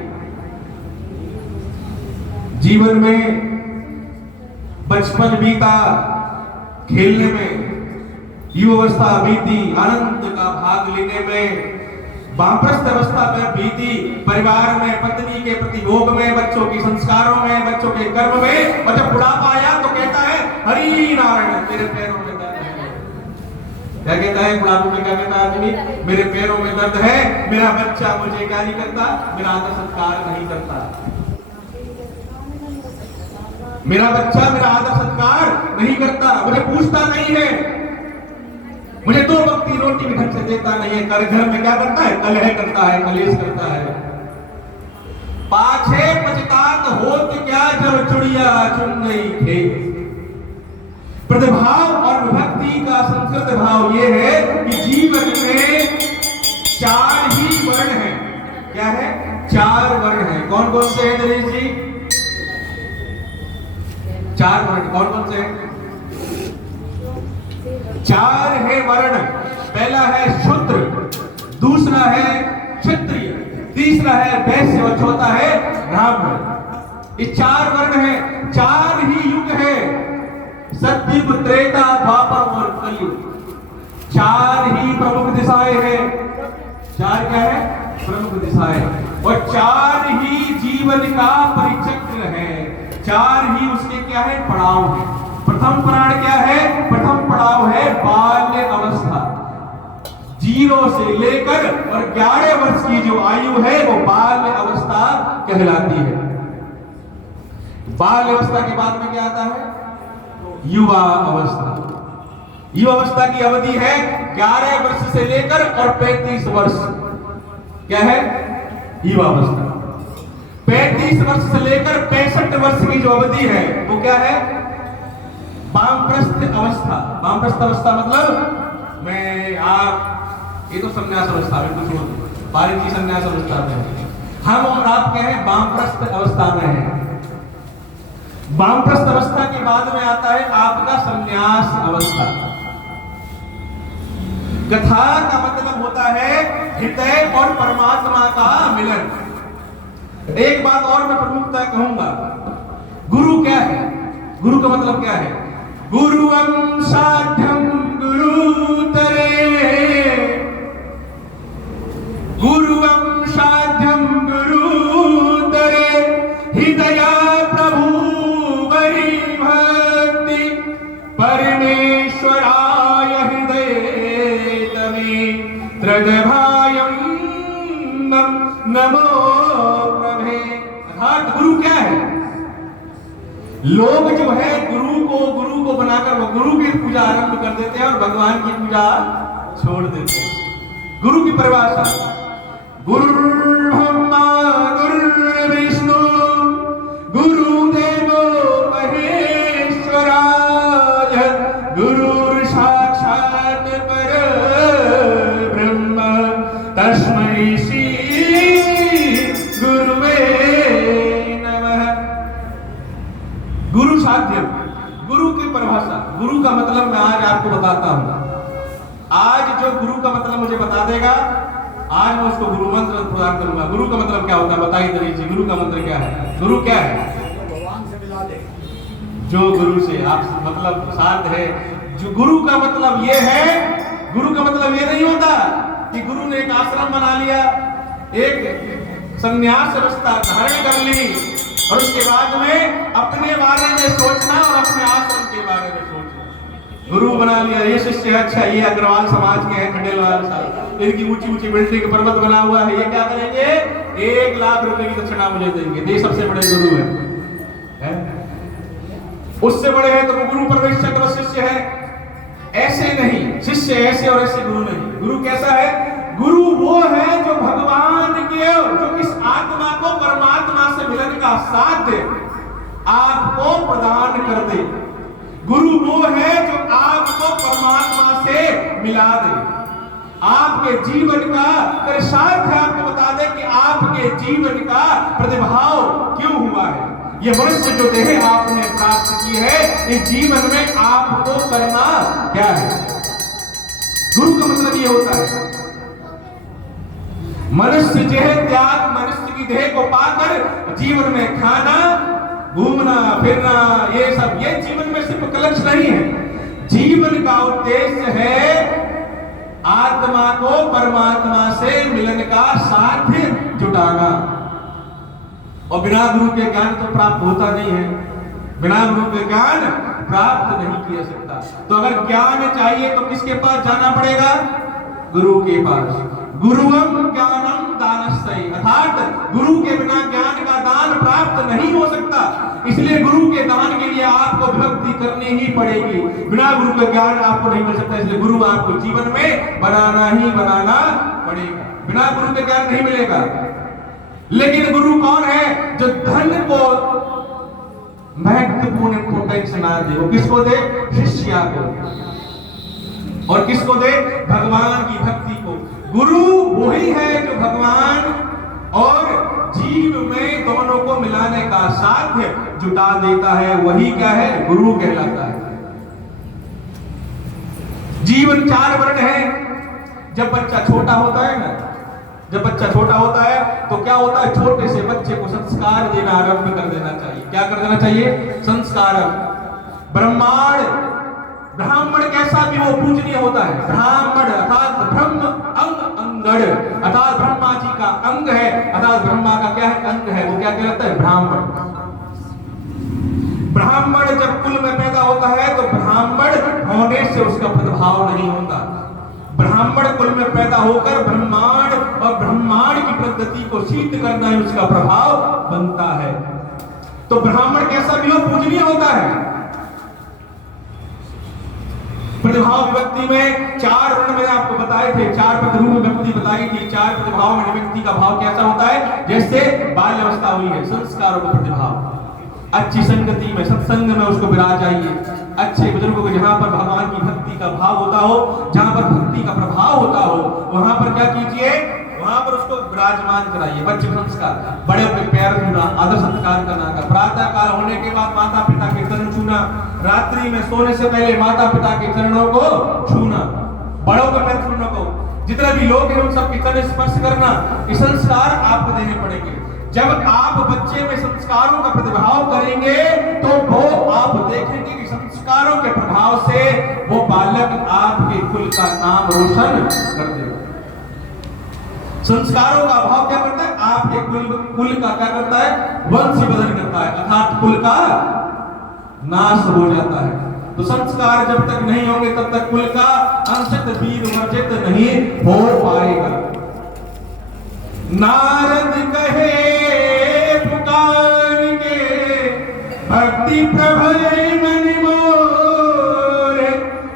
जीवन में बचपन बीता खेलने में, युवावस्था बीती आनंद का भाग लेने में, वामप्रस्थ अवस्था में बीती परिवार में, पत्नी के प्रति भोग में, बच्चों के संस्कारों में, बच्चों के कर्म में, और जब बुढ़ापा आया तो कहता है हरि नारायण तेरे पैरों में दर्द है। क्या कहता है बुढ़ापे में? क्या कहता है आदमी? मेरे पैरों में दर्द है, मेरा बच्चा मुझे क्या नहीं करता, मेरा आदर सत्कार नहीं करता, मेरा बच्चा मेरा आदर सत्कार नहीं करता, मुझे पूछता नहीं है, मुझे दो वक्त की रोटी भी ढंग से देता नहीं है, घर में क्या करता है, कलह करता है, कलेश करता है। पाछे पछतात होत क्या जब चुड़िया चुन गई खेत। प्रतिभाव और विभक्ति का संस्कृत भाव ये है कि जीवन में चार ही वर्ण हैं। क्या है? चार वर्ण हैं। कौन कौन से हैं नरेश जी? चार वर्ण कौन कौन से हैं? चार है वर्ण। पहला है शूद्र, दूसरा है क्षत्रिय, तीसरा है वैश्य और चौथा है ब्राह्मण। ये चार वर्ण है। चार ही युग है, सतयुग, त्रेता, द्वापर और कलयुग। चार ही प्रमुख दिशाएं हैं। चार क्या है? प्रमुख दिशाएं। और चार ही जीवन का परिचक्र है। चार ही उसके क्या है? पड़ाव है। प्रथम पड़ाव क्या है? प्रथम पड़ाव है बाल्य अवस्था। 0 से लेकर और 11 वर्ष की जो आयु है वो बाल्य अवस्था कहलाती है। बाल्य अवस्था के बाद में क्या आता है? युवा अवस्था। युवा अवस्था की अवधि है 11 वर्ष से लेकर और 35 वर्ष। क्या है? युवा अवस्था। 35 वर्ष से लेकर 65 वर्ष की जो अवधि है वो क्या है? वामप्रस्थ अवस्था। वामप्रस्थ अवस्था मतलब मैं आप, ये तो संन्यास अवस्था में कुछ बारीकी संन्यास अवस्था में, हम और आप क्या है? वामप्रस्थ अवस्था में है। वामप्रस्थ अवस्था के बाद में आता है आपका संन्यास अवस्था। कथा का मतलब होता है हृदय और परमात्मा का मिलन। एक बात और मैं प्रमुखता कहूंगा, गुरु क्या है? गुरु का मतलब क्या है? गुरुवं साध्यं गुरुतरे, गुरुवं साध्यं गुरुतरे, हृदय प्रभु वरि भक्ति परमेश्वराय हृदये तमे त्रदभायं नमो प्रभे। अर्थात गुरु क्या है? लोग जो है गुरु को बनाकर वो गुरु की पूजा आरंभ कर देते हैं और भगवान की पूजा छोड़ देते हैं। गुरु की परिभाषा, गुरुर्ब्रह्मा गुरुर्विष्णु गुरुदेवो महेश्वरा, गुरुर्साक्षात् परब्रह्म तस्मै श्री मुझे बता देगा, आज मैं उसको गुरु मंत्र प्रदान करूंगा। गुरु का मतलब क्या होता है बताइए दलील जी, गुरु का मंत्र क्या है? गुरु क्या है? भगवान से मिला दे। जो गुरु से आप मतलब साथ है। जो गुरु का मतलब ये है, गुरु का मतलब ये नहीं होता कि गुरु ने एक आश्रम बना लिया, एक संन्यास अवस्था धारण कर ली और उसके बाद में अपने बारे में सोचना और अपने आश्रम के बारे में सोचना। गुरु बना लिया, ये शिष्य अच्छा, ये अग्रवाल समाज के हैं, खंडेलवाल साहब, इनकी ऊंची ऊंची बिल्डिंग पर्वत बना हुआ है, ये क्या करेंगे? 1 लाख रुपए की दक्षिणा मुझे देंगे, ये सबसे बड़े गुरु है? उससे बड़े हैं तो वो गुरु परमेश्वर का शिष्य है। ऐसे नहीं, शिष्य ऐसे और ऐसे गुरु नहीं। गुरु कैसा है? गुरु वो है जो भगवान के, जो इस आत्मा को परमात्मा से मिलन का साध्य आपको प्रदान कर दे। गुरु वो है जो आपको परमात्मा से मिला दे, आपके जीवन का साध्य आपको बता दे कि आपके जीवन का प्रतिभाव क्यों हुआ है। ये मनुष्य जो देह आपने प्राप्त की है, इस जीवन में आपको करना क्या है? गुरु का मतलब ये होता है मनुष्य देह त्याग, मनुष्य की देह को पाकर जीवन में खाना, घूमना फिरना, ये सब, ये जीवन में सिर्फ कलंक नहीं है। जीवन का उद्देश्य है आत्मा को परमात्मा से मिलन का साध्य जुटाना। और बिना गुरु के ज्ञान तो प्राप्त होता नहीं है, बिना गुरु के ज्ञान प्राप्त नहीं किया सकता। तो अगर ज्ञान चाहिए तो किसके पास जाना पड़ेगा? गुरु के पास। गुरुवम ज्ञानम दानस्सै, अर्थात गुरु के बिना ज्ञान का दान प्राप्त नहीं हो सकता। इसलिए गुरु के दान के लिए आपको भक्ति करनी ही पड़ेगी। बिना गुरु का ज्ञान आपको नहीं मिल सकता, इसलिए गुरु आपको जीवन में बनाना ही बनाना पड़ेगा। बिना गुरु के ज्ञान नहीं मिलेगा। लेकिन गुरु कौन है? जो धन को महत्वपूर्ण इंपोर्टेंस ना दे। वो किसको दे? शिष्य को। और किसको दे? भगवान की भक्ति को। गुरु वही है जो भगवान और जीव में दोनों को मिलाने का साध्य जुटा देता है, वही क्या है? गुरु कहलाता है। जीवन 4 वर्ण है। जब बच्चा छोटा होता है ना, जब बच्चा छोटा होता है तो क्या होता है? छोटे से बच्चे को संस्कार देना आरंभ कर देना चाहिए। क्या कर देना चाहिए? संस्कार। ब्रह्मांड, ब्राह्मण कैसा भी वो पूजनीय होता है। ब्राह्मण अर्थात ब्रह्म अंगड़, अर्थात ब्रह्मा जी का अंग है, अर्थात ब्रह्मा का क्या है? अंग है। वो क्या कहलाता है? ब्राह्मण। ब्राह्मण जब कुल में पैदा होता है तो ब्राह्मण होने से उसका प्रभाव नहीं होता। ब्राह्मण कुल में पैदा होकर ब्रह्मांड और ब्रह्मांड की पद्धति को सिद्ध करना ही उसका प्रभाव बनता है। तो ब्राह्मण कैसा भी हो पूजनीय होता है। प्रतिभाव विभक्ति में 4 वर्ण मैंने आपको बताए थे, 4 प्रतिरूप विभक्ति बताई थी। 4 प्रतिभाव में व्यक्ति का भाव कैसा होता है? जैसे बाल्य अवस्था हुई है, संस्कारों का प्रतिभाव। अच्छी संगति में, सत्संग में उसको विराज आइए। अच्छे बुजुर्गों को, जहां पर भगवान की भक्ति का भाव होता हो, जहां पर भक्ति का प्रभाव होता हो, वहां पर क्या कीजिए? वहां पर उसको विराजमान कराइए। बच्चे संस्कार, बड़े अपने पैर छूना, आदर सत्कार करना का। प्रातः काल होने के बाद माता पिता के चरण छूना, रात्रि में सोने से पहले माता पिता के चरणों को छूना, बड़ों का पैर छूना को, जितने भी लोग हैं उन सब के चरण स्पर्श करना। ये संस्कार आपको देने पड़ेंगे। जब आप बच्चे में संस्कारों का प्रतिभाव करेंगे तो वो आप देखेंगे कि संस्कारों के प्रभाव से वो बालक आपके कुल का नाम रोशन कर देगा। संस्कारों का अभाव क्या करता है? आपके कुल का क्या करता है? वंश बदल करता है, अर्थात कुल का नाश हो जाता है। तो संस्कार जब तक नहीं होंगे तब तक कुल का अंशत वीर वर्जित नहीं हो पाएगा। नारद कहे पुकार के, भक्ति प्रभय मन मोर,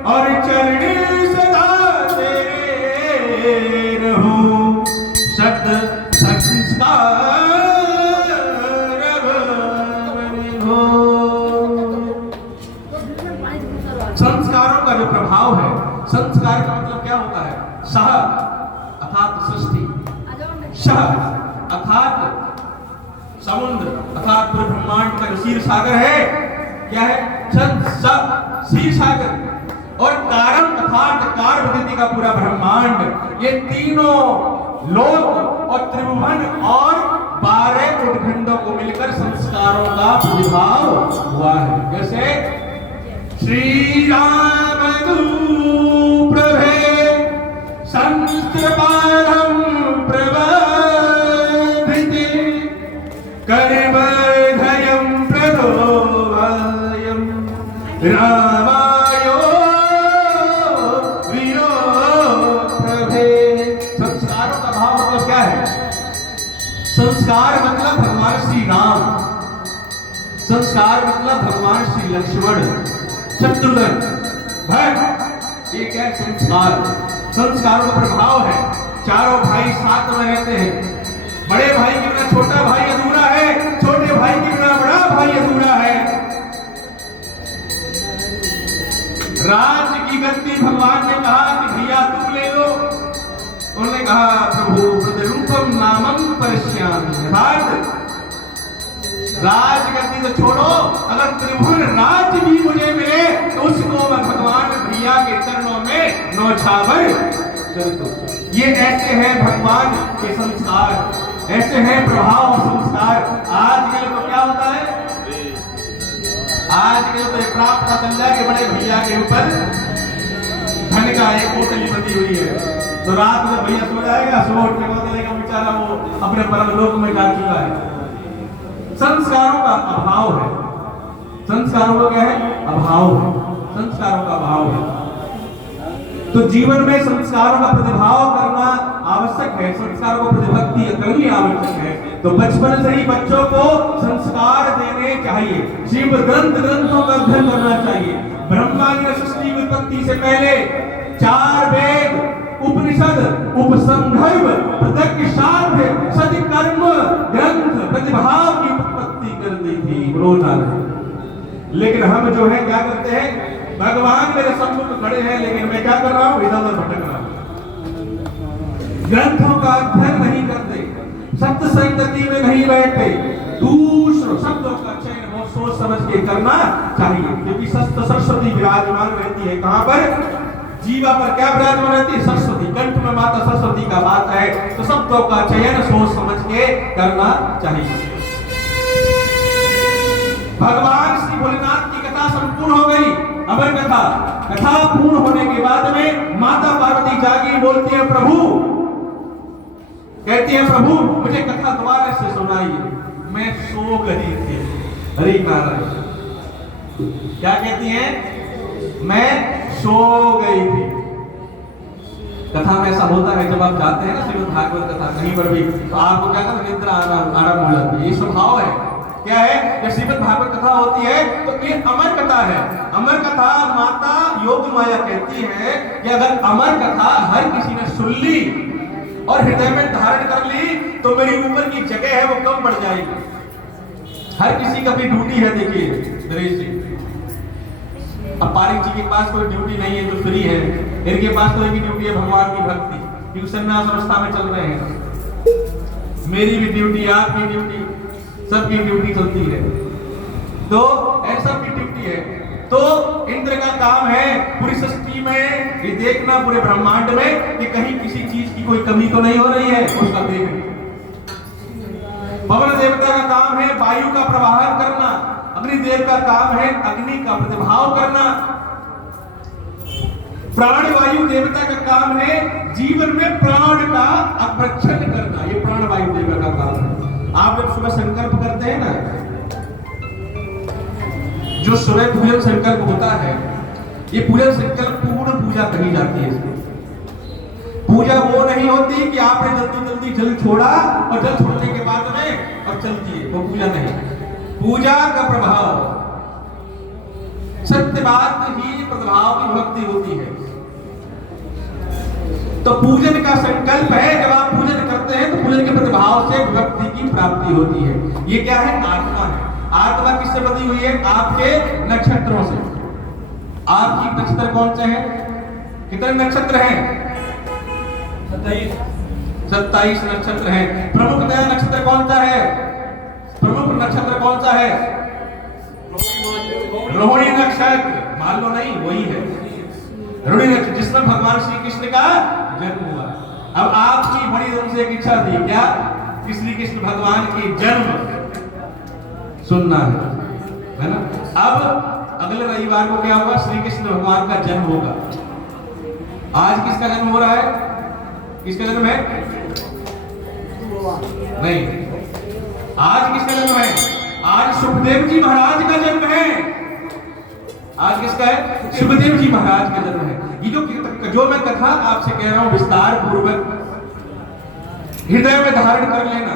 और चरण सदा तेरे रहूं, सत संस्कार हो। संस्कारों का जो प्रभाव है, संस्कार का मतलब क्या होता है? सह अर्थात सृष्टि, शह अर्थात समुद्र, अर्थात पूरे ब्रह्मांड का जो क्षीर सागर है, क्या है? क्षीर सागर। और कारण अर्थात कार्य का पूरा ब्रह्मांड, ये तीनों लोक और त्रिभुवन और 12 उपखंडों को मिलकर संस्कारों का प्रतिभाव हुआ है। जैसे श्री राम प्रभे संस्कृपालम प्रवर्धिते करवर्धयं प्रदोभयं रामायो वीरो प्रभे। संस्कारों का भाव मतलब क्या है? संस्कार मतलब भगवान श्री राम, संस्कार मतलब भगवान श्री लक्ष्मण, शत्रुघ्न, भरत। ये क्या है? संस्कार। संस्कारों का प्रभाव है। चारों भाई साथ में रहते हैं। बड़े भाई के बिना छोटा भाई अधूरा है, छोटे भाई के बिना बड़ा भाई अधूरा है। राज्य की गद्दी भगवान ने कहा कि भैया तुम ले लो। उन्होंने कहा प्रभु प्रद्रुपम नामम पश्यामि, राजगद्दी तो छोड़ो, अगर त्रिभुवन राज्य भी मुझे मिले तो उसको मैं भगवान भैया के चरणों में नौछावर कर दूं। ये ऐसे हैं भगवान के संस्कार, ऐसे हैं प्रभाव और संस्कार। आजकल तो क्या होता है? आजकल तो एक प्राप्त पता चल जाए कि बड़े भैया के ऊपर धन का एक होटली बंधी हुई है, तो रात में भैया सो जाएगा, सुबह उठने को बोलेगा बेचारा वो अपने परम लोक में जा चुका है। संस्कारों का अभाव है। संस्कारों का क्या है? अभाव है। संस्कारों का अभाव है। तो जीवन में संस्कारों का प्रतिभाव करना आवश्यक है, संस्कारों को प्रतिभक्ति करनी आवश्यक है। तो बचपन से ही बच्चों को संस्कार देने चाहिए। शिव ग्रंथों का अध्ययन करना चाहिए। ब्रह्मा ने सृष्टि की उत्पत्ति से पहले 4 वेद, उपनिषद, उपसंदर्भ, पृथक शास्त्र, सदिकर्म ग्रंथ प्रतिभाव की उत्पत्ति कर दी थी रोजाना। लेकिन हम जो है क्या करते हैं? भगवान मेरे सम्मुख खड़े हैं, लेकिन मैं क्या कर रहा हूं? इधर उधर भटक रहा हूं। ग्रंथों का अध्ययन नहीं करते, सत्य संगति में नहीं बैठते, दूसरों शब्दों का चयन बहुत सोच समझ के करना चाहिए। क्योंकि सरस्वती विराजमान रहती है कहां पर? जीवा पर क्या विराजमान रहती है? सरस्वती। कंठ में माता सरस्वती का बात है, तो शब्दों का चयन सोच समझ के करना चाहिए। भगवान श्री भोलेनाथ की कथा संपूर्ण हो गई, अमर कथा। कथा पूर्ण होने के बाद में माता पार्वती जागी, बोलती है प्रभु, कहती है प्रभु मुझे कथा दोबारा से सुनाइए, मैं सो गई थी। हरि नारायण। क्या कहती हैं? मैं सो गई थी। कथा में ऐसा होता है, जब आप जाते हैं ना श्रीमद् भागवत कथा कहीं पर भी, तो आपको क्या करना? निद्रा आराम हो जाती है। ये स्वभाव है। क्या है? जब श्रीमद् भागवत कथा होती है तो ये अमर कथा है। अमर कथा माता योग माया कहती है कि अगर अमर कथा हर किसी ने सुन ली और हृदय में धारण कर ली तो मेरी ऊपर की जगह है वो कम बढ़ जाएगी। हर किसी का भी ड्यूटी है। देखिए नरेश जी, अब पारिक जी के पास कोई ड्यूटी नहीं है, जो फ्री है। इनके पास तो एक ही ड्यूटी है, भगवान की भक्ति, क्योंकि संन्यास अवस्था में चल रहे हैं। मेरी भी ड्यूटी, आपकी ड्यूटी, सबकी ड्यूटी चलती है। तो ऐसा की ड्यूटी है। तो इंद्र का काम है पूरी सृष्टि में ये देखना, पूरे ब्रह्मांड में, कि कहीं किसी चीज की कोई कमी तो नहीं हो रही है, उसका देखना। पवन देवता का काम है वायु का प्रवाहन करना। अग्निदेव का काम है अग्नि का प्रतिभाव करना। प्राण वायु देवता का काम है जीवन में प्राण का अभक्षण करना। ये प्राण वायु देवता का काम है। आप जब सुबह संकल्प करते हैं ना, जो सुबह पूजन संकल्प होता है, ये पूजन संकल्प पूर्ण पूजा कही जाती है। पूजा वो नहीं होती कि आपने जल्दी जल्दी जल छोड़ा और जल छोड़ने के बाद में अब चलती है, वो पूजा नहीं। पूजा का प्रभाव, सत्य बात ही प्रभाव की भक्ति होती है। तो पूजन का संकल्प है, जब आप पूजन करते हैं तो पूजन के प्रभाव से भक्ति की प्राप्ति होती है। ये क्या है? आत्मा है। आत्मा किससे बनी हुई है? आपके नक्षत्रों से। आपकी नक्षत्र कौन से हैं? कितने नक्षत्र हैं? 27 नक्षत्र हैं। प्रमुख नया नक्षत्र कौन सा है? प्रमुख नक्षत्र कौन सा है? रोहिणी नक्षत्र। मान लो नहीं, वही है। जिसमें भगवान श्री कृष्ण का जन्म हुआ। अब आपकी बड़ी उनसे एक इच्छा थी, क्या? कि श्री कृष्ण भगवान की जन्म सुनना है ना। अब अगले रविवार को क्या होगा? श्री कृष्ण भगवान का जन्म होगा। आज किसका जन्म हो रहा है? किसका जन्म है? नहीं, आज किसका जन्म है? आज सुखदेव जी महाराज का जन्म है। आज किसका है? सुखदेव जी महाराज का जन्म है। ये जो मैं कथा आपसे कह रहा हूं विस्तार पूर्वक हृदय में धारण कर लेना।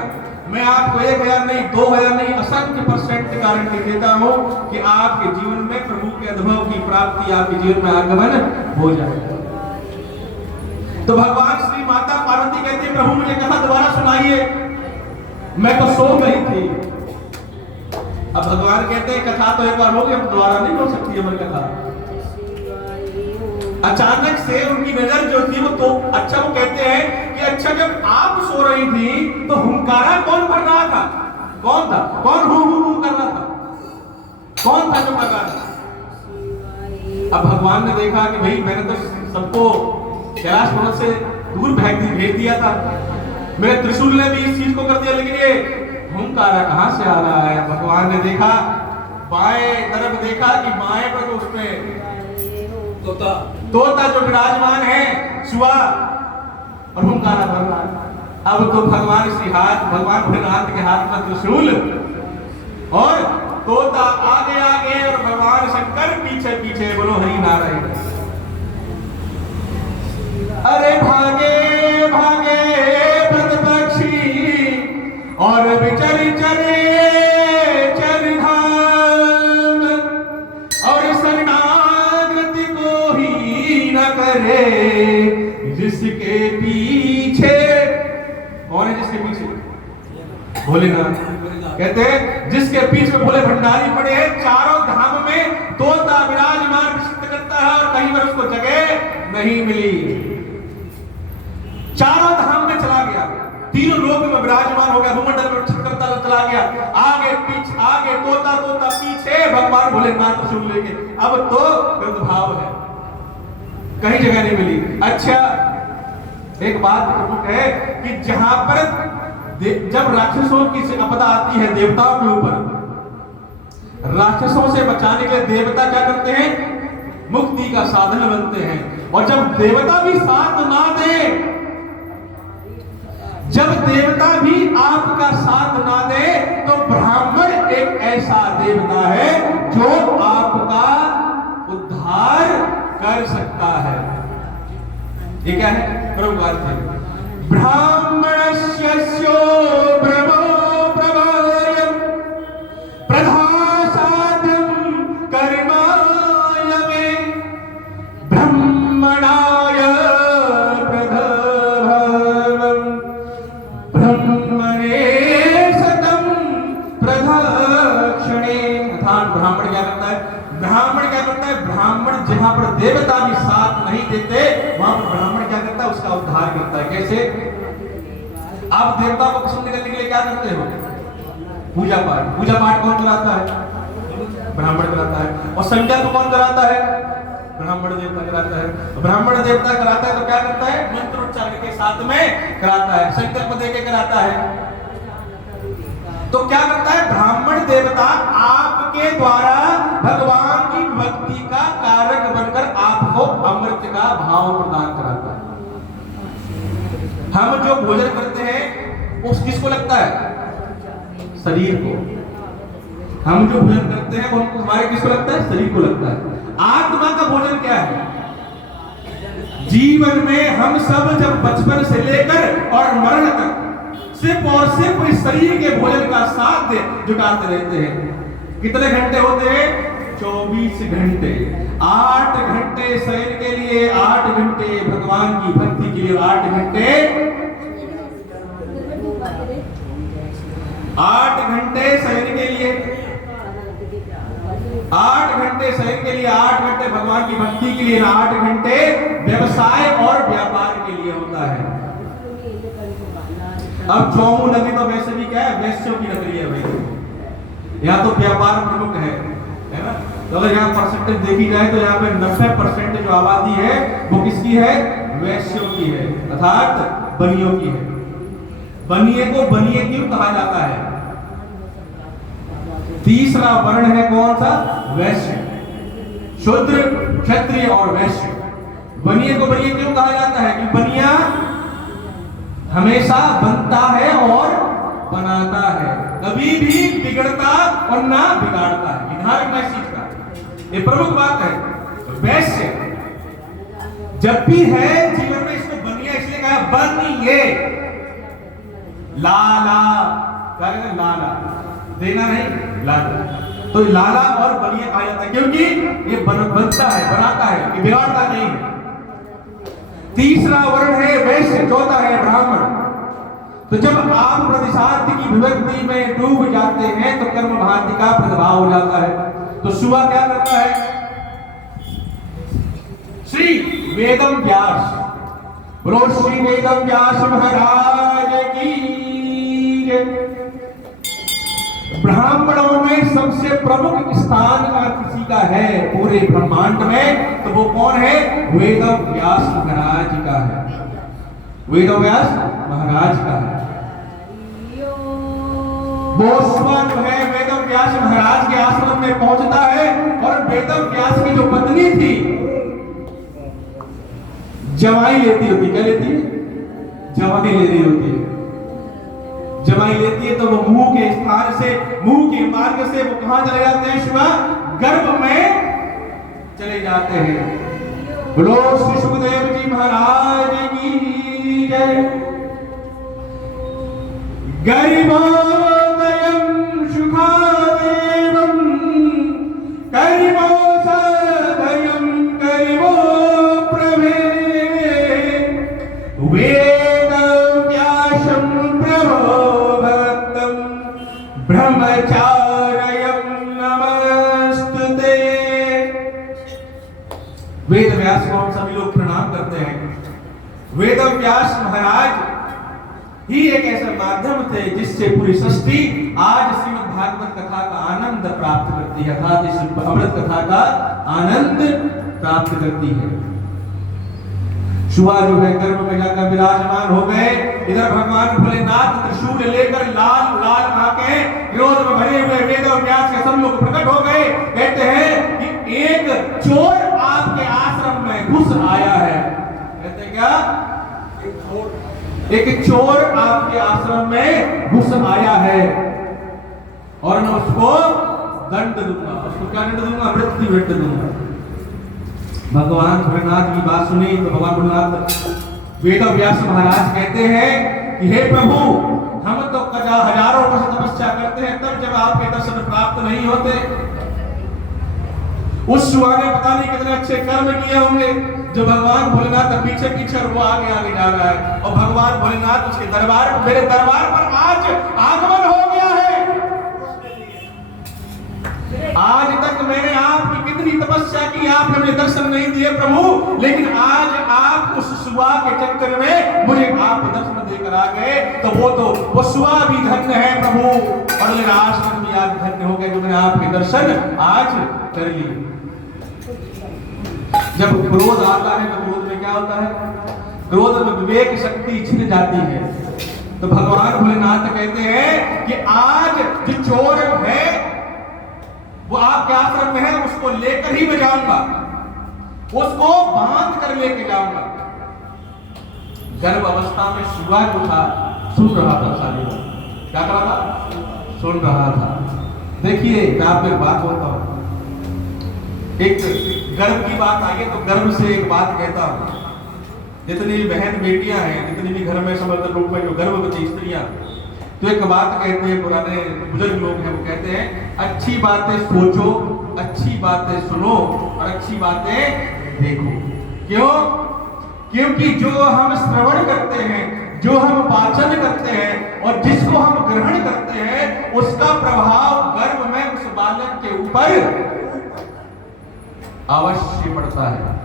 मैं आपको 1000 नहीं, 2000 नहीं, असंख्य % गारंटी देता हूं कि आपके जीवन में प्रभु के अनुभव की प्राप्ति, आपके जीवन में आगमन हो जाएगा। तो भगवान श्री माता पार्वती कहती है, प्रभु मुझे कथा दोबारा सुनाइए, मैं तो सो गई थी। अब भगवान कहते हैं कथा तो एक बार हो गई, अब दोबारा नहीं हो सकती हमारी कथा। अचानक से उनकी नजर जो थी वो तो अच्छा, वो कहते हैं कि अच्छा जब आप सो रही थी तो हुंकारा कौन भर रहा था? कौन था? कौन हु कर रहा था? कौन था जो कर रहा था? अब भगवान ने देखा कि भाई मैंने तो सबको कैलाश पर्वत से दूर भेज दिया था, मेरे त्रिशूल ने भी इस चीज को कर दिया, लेकिन ये हुंकारा कहां से आ रहा है? भगवान ने देखा, बाएं तरफ देखा कि बाएं पर तो उसमें तोता जो विराजमान है सुआ, और हुंकारा भर रहा है। अब तो भगवान भोलेनाथ के हाथ में त्रिशूल और तोता आगे आगे और भगवान शंकर पीछे पीछे। बोलो हरि नारायण। अरे भागे भागे व्रत पक्षी और बिचर चरे चरधाम, और शरणागति को ही न करे जिसके पीछे। कौन है जिसके पीछे? भोलेनाथ। कहते हैं जिसके पीछे भोले भंडारी पड़े हैं, चारों धाम में तोता विराजमान विचित्र करता है और कहीं पर उसको जगह नहीं मिली। चारों धाम में चला गया, तीनों लोक में विराजमान हो गया, भूमंडल में विचित्र करता चला गया। आगे पीछे, आगे तोता तोता, पीछे भगवान भोलेनाथ को सुन लेंगे। अब तो भाव है, कहीं जगह नहीं मिली। अच्छा, एक बात प्रमुख है कि जहां पर जब राक्षसों की आपदा आती है देवताओं के ऊपर, राक्षसों से बचाने के लिए देवता क्या करते हैं? मुक्ति का साधन बनते हैं। और जब देवता भी साथ ना दे, जब देवता भी आपका साथ ना दे, तो ब्राह्मण एक ऐसा देवता है जो आपका उद्धार कर सकता है। ये क्या है? प्रभुपाद थे ब्राह्मणस्यो ब्रह्मो प्रभायम् प्रधासाद्यं कर्माय मे ब्रह्मणाय प्रधानम् ब्रह्मणे सतं प्रदक्षिणे। अर्थात ब्राह्मण क्या करता है? ब्राह्मण क्या करता है? ब्राह्मण जहां पर देवता भी साथ नहीं देते, वहां पर ब्राह्मण क्या करता है? उसका उद्धार करता है। कैसे? आप देवता को प्रसन्न करने के लिए क्या करते हो? पूजा पाठ। पूजा पाठ कौन कराता है? ब्राह्मण कराता है। और संकल्प कौन कराता है? ब्राह्मण देवता कराता है। ब्राह्मण देवता कराता है तो क्या करता है? मंत्र उच्चारण के साथ में कराता है, संकल्प देके कराता है। तो क्या करता है? ब्राह्मण देवता आपके द्वारा भगवान की भक्ति का कारक बनकर आपको अमृत का भाव प्रदान कराता है। हम जो भोजन करते हैं उस किसको लगता है? शरीर को। हम जो भोजन करते हैं वो हमारे किसको लगता है? शरीर को लगता है। आत्मा का भोजन क्या है? जीवन में हम सब जब बचपन से लेकर और मरण तक सिर्फ और सिर्फ इस शरीर के भोजन का साथ जुटाते रहते हैं। कितने घंटे होते हैं? 24 घंटे। 8 घंटे शयन के लिए, 8 घंटे भगवान की भक्ति के लिए, 8 घंटे 8 घंटे शयन के लिए, 8 घंटे शयन के लिए, 8 घंटे भगवान की भक्ति के लिए, 8 घंटे व्यवसाय और व्यापार के लिए होता है। अब चौमू नगरी तो वैसे भी क्या है? वैश्यों की नगरी है भाई। यहाँ तो व्यापार प्रमुख है ना। तो अगर यहाँ परसेंटेज देखी जाए तो यहाँ पे 90% जो आबादी है वो किसकी है? वैश्यों की है, अर्थात बनियों की है। बनिए को बनिए क्यों कहा जाता है? तीसरा वर्ण है कौन सा? वैश्य। शूद्र, क्षत्रिय और वैश्य। बनिए को बनिए क्यों कहा जाता है? कि बनिया हमेशा बनता है और बनाता है, कभी भी बिगड़ता और ना बिगाड़ता है। ध्यान रखना इस चीज का, ये प्रमुख बात है। वैश्य जब भी है जीवन में, इसको बनिया इसलिए कहा बनिए, लाला, क्या कहते हैं? लाला, देना नहीं, लाला। तो लाला और बनिया कहा जाता है क्योंकि ये बनता है, बनाता है, ये बिगाड़ता नहीं है। तीसरा वर्ण है वैश्य, चौथा है ब्राह्मण। तो जब आप प्रतिशांति की विभक्ति में डूब जाते हैं तो कर्म भांति का प्रभाव हो जाता है। तो सुबह क्या करता है? श्री वेदम व्यास, बोलो श्री वेदम व्यास महाराज की जय। ब्राह्मणों में सबसे प्रमुख स्थान अगर किसी का है पूरे ब्रह्मांड में तो वो कौन है? वेदम व्यास महाराज का है, वेद व्यास महाराज का है। वो सुबह जो है वेद व्यास महाराज के आश्रम में पहुंचता है और वेद व्यास की जो पत्नी थी जवाई लेती होती, क्या लेती है? जवाई ले रही होती है। जवाई लेती है तो वो मुंह के स्थान से, मुंह के मार्ग से वो कहां चले जाते हैं? शिवा गर्भ में चले जाते हैं। बोलो श्री सुखदेव जी महाराज की जय। गरिमोदयं सुखादेवं गरिमो सदयं गरिमो प्रभे वेदव्यासं प्रभो भक्तं ब्रह्मचार्यं नमस्तुते। वेद व्यास को हम सभी लोग प्रणाम करते हैं। वेद व्यास महाराज ही एक ऐसा माध्यम थे जिससे पूरी सृष्टि आज श्रीमद् भागवत कथा का आनंद प्राप्त करती है, अर्थात इस अमृत कथा का आनंद प्राप्त करती है। शुआ जो है गर्भ में जाकर विराजमान हो गए। इधर भगवान भोलेनाथ त्रिशूल लेकर लाल लाल आके क्रोध में भरे हुए वेद और व्यास के सब लोग प्रकट हो गए। कहते हैं कि एक चोर आपके आश्रम में घुस आया है। कहते हैं क्या? एक चोर आपके आश्रम में घुस आया है और मैं उसको दंड दूंगा। उसको क्या दंड दूंगा? मृत्यु दंड दूंगा। भगवान भोलेनाथ की बात सुनी तो भगवान भोलेनाथ वेद व्यास महाराज कहते हैं कि हे प्रभु, हम तो हजारों वर्ष तपस्या करते हैं तब जब आपके दर्शन प्राप्त नहीं होते। उस शुआ ने पता नहीं कितने अच्छे कर्म किए होंगे जो भगवान भोलेनाथ के पीछे पीछे वो आगे आगे जा रहा है और भगवान भोलेनाथ उसके दरबार, मेरे दरबार पर आज आगमन हो गया है। आज तक मैंने आपकी कितनी तपस्या की, आपने मुझे दर्शन नहीं दिए प्रभु, लेकिन आज आप उस शुआ के चक्कर में मुझे आप दर्शन देकर आ गए। तो वो शुआ भी धन्य है प्रभु और मेरा आश्रम भी आज धन्य हो गए जो मैंने आपके दर्शन आज कर लिए। जब क्रोध आता है तो क्रोध में क्या होता है? क्रोध में विवेक शक्ति छिन जाती है। तो भगवान भोलेनाथ कहते हैं कि आज जो चोर है वो आपके आश्रम में है, उसको लेकर ही मैं जाऊंगा, उसको बांध कर लेके जाऊंगा। गर्भ अवस्था में शुआ जो था सुन रहा था, सारी क्या कर रहा था? सुन रहा था। देखिए मैं आपको एक बात बोलता हूं, एक गर्भ की बात आई है तो गर्भ से एक बात कहता हूं। जितनी बहन बेटियां हैं, जितनी भी घर में समर्थ रूप में जो गर्भवती स्त्रियां, तो एक बात कहते हैं, पुराने बुजुर्ग लोग हैं वो कहते हैं, अच्छी बातें सोचो, अच्छी बातें सुनो और अच्छी बातें देखो। क्यों? क्योंकि जो हम श्रवण करते हैं, जो हम वाचन करते हैं और जिसको हम ग्रहण करते हैं, उसका प्रभाव गर्भ में उस बालक के ऊपर अवश्य पड़ता है।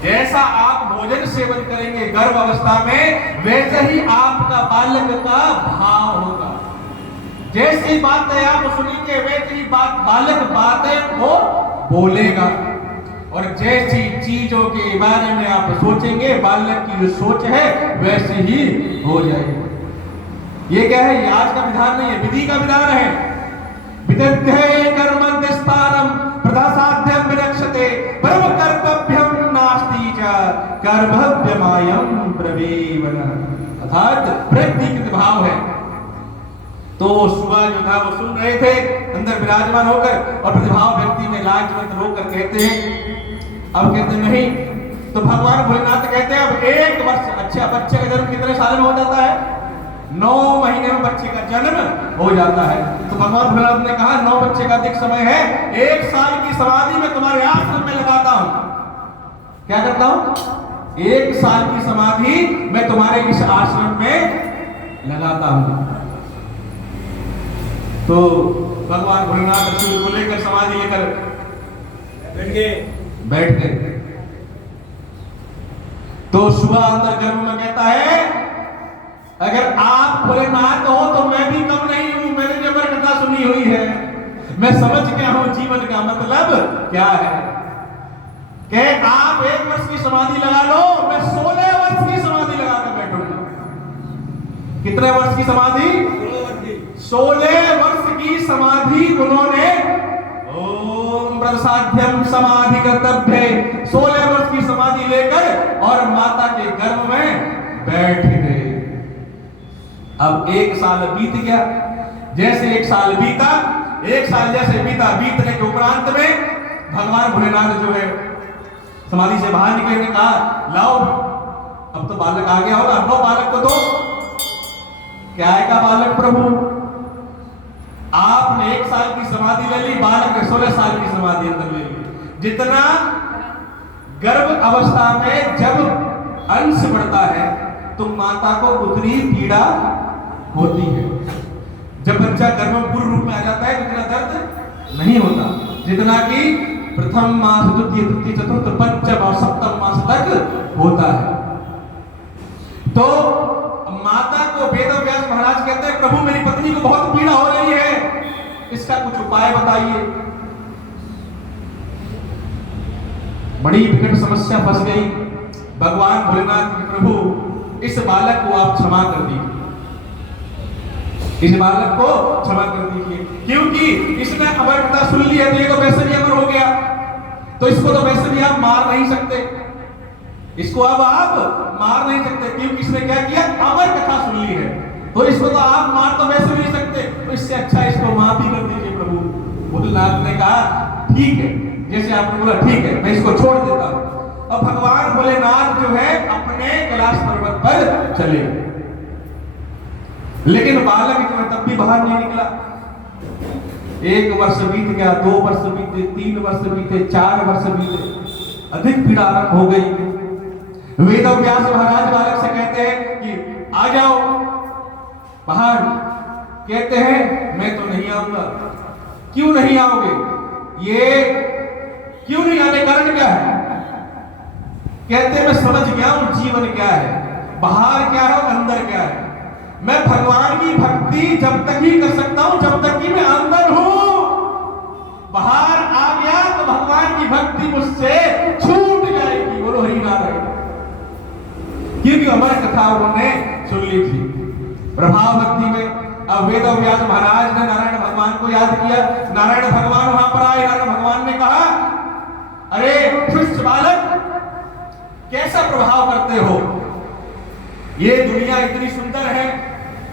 जैसा आप भोजन सेवन करेंगे गर्भ अवस्था में, वैसे ही आपका बालक का भाव होगा। जैसी बातें आप सुनेंगे वैसी बात बालक बातें वो बोलेगा, और जैसी चीजों के बारे में आप सोचेंगे बालक की जो सोच है वैसे ही हो जाएगी। ये क्या है? ये आज का विधान नहीं है, विधि का विधान है। विदग्धे कर्मं स्थानम प्रदासाध्यम विरक्षते परम कर्तव्यम नास्ति च कर्तव्यमायं प्रवेवन, अर्थात प्रतीक भाव है। तो सुबह जो था वो सुन रहे थे अंदर विराजमान होकर, और प्रतिभाव व्यक्ति में लाजवंत होकर कहते हैं, अब कहते नहीं, तो भगवान भोलेनाथ कहते हैं अब 1 वर्ष, अच्छा बच्चे का जन्म कितने साल में हो जाता है? 9 महीने में बच्चे का जन्म हो जाता है। तो भगवान भोलेनाथ ने कहा 9 बच्चे का अधिक समय है, 1 साल की समाधि में तुम्हारे आश्रम में लगाता हूं। क्या करता हूं? 1 साल की समाधि मैं तुम्हारे इस आश्रम में लगाता हूं। तो भगवान भोलेनाथ त्रिशूल को लेकर समाधि लेकर बैठ गए। तो सुबह अंदर गर्भ में कहता है अगर आप भोलेनाथ हो तो मैं भी कम नहीं हूं, मैंने जब कथा सुनी हुई है, मैं समझ गया हूं जीवन का मतलब क्या है। कहे आप 1 वर्ष की समाधि लगा लो, मैं 16 वर्ष की समाधि लगाकर बैठूंगा। कितने वर्ष की समाधि? 16 वर्ष की समाधि उन्होंने ओम प्रसाध्यम समाधि कर्तव्य 16 वर्ष की समाधि लेकर और माता के गर्भ में बैठ गए। अब 1 साल बीत गया। जैसे 1 साल बीता, 1 साल जैसे बीता, बीतने के उपरांत में भगवान भोलेनाथ जो है समाधि से बाहर निकले, ने कहा लाओ अब तो बालक आ गया होगा, लो बालक को दो। क्या आएगा बालक? प्रभु आपने 1 साल की समाधि ले ली, बालक ने 16 साल की समाधि अंदर ले ली। जितना गर्भ अवस्था में जब अंश बढ़ता है तो माता को उतनी पीड़ा होती है। जब बच्चा गर्भ में पूर्ण रूप में आ जाता है उतना दर्द नहीं होता जितना कि प्रथम मास, द्वितीय, तृतीय, चतुर्थ, पंचम और सप्तम मास तक होता है। तो माता को वेदव्यास महाराज कहते हैं प्रभु मेरी पत्नी को बहुत पीड़ा हो रही है, इसका कुछ उपाय बताइए। बड़ी विकट समस्या फंस गई। भगवान भोलेनाथ प्रभु इस बालक को आप क्षमा कर दीजिए, इस बालक को क्षमा कर दीजिए, क्योंकि इसने अमर कथा सुन ली है तो ये तो वैसे भी अमर हो गया, तो इसको तो वैसे भी आप मार नहीं सकते, इसको अब आप मार नहीं सकते, क्योंकि इसने क्या किया? अमर कथा सुन ली है, तो इसको तो आप मार तो वैसे भी नहीं सकते, तो इससे अच्छा इसको माफी कर दीजिए प्रभु। भोलेनाथ ने कहा ठीक है, जैसे आपने बोला ठीक है, मैं इसको छोड़ देता हूं। अब भगवान भोलेनाथ जो है अपने कैलाश पर्वत पर चले, लेकिन बालक जो तब भी बाहर नहीं निकला। 1 वर्ष बीत गया, 2 वर्ष बीते, 3 वर्ष बीते, 4 वर्ष बीते, अधिक पीड़ा आरंभ हो गई। वेदव्यास महाराज बालक से कहते हैं कि आ जाओ बाहर। कहते हैं मैं तो नहीं आऊंगा। क्यों नहीं आओगे? ये क्यों नहीं आने कारण क्या है? कहते मैं समझ गया हूं जीवन क्या है, बाहर क्या है और अंदर क्या है। मैं भगवान की भक्ति जब तक ही कर सकता हूं जब तक कि मैं अंदर हूं। बाहर आ गया तो भगवान की भक्ति मुझसे छूट जाएगी। बोलो हरि नारायण। क्योंकि हमारी कथा उन्होंने सुन ली थी प्रभाव भक्ति में। अब वेदव्यास महाराज ने नारायण भगवान को याद किया। नारायण भगवान वहां पर आए। नारायण भगवान ने कहा अरे शिष्य बालक, कैसा प्रभाव करते हो? ये दुनिया इतनी सुंदर है,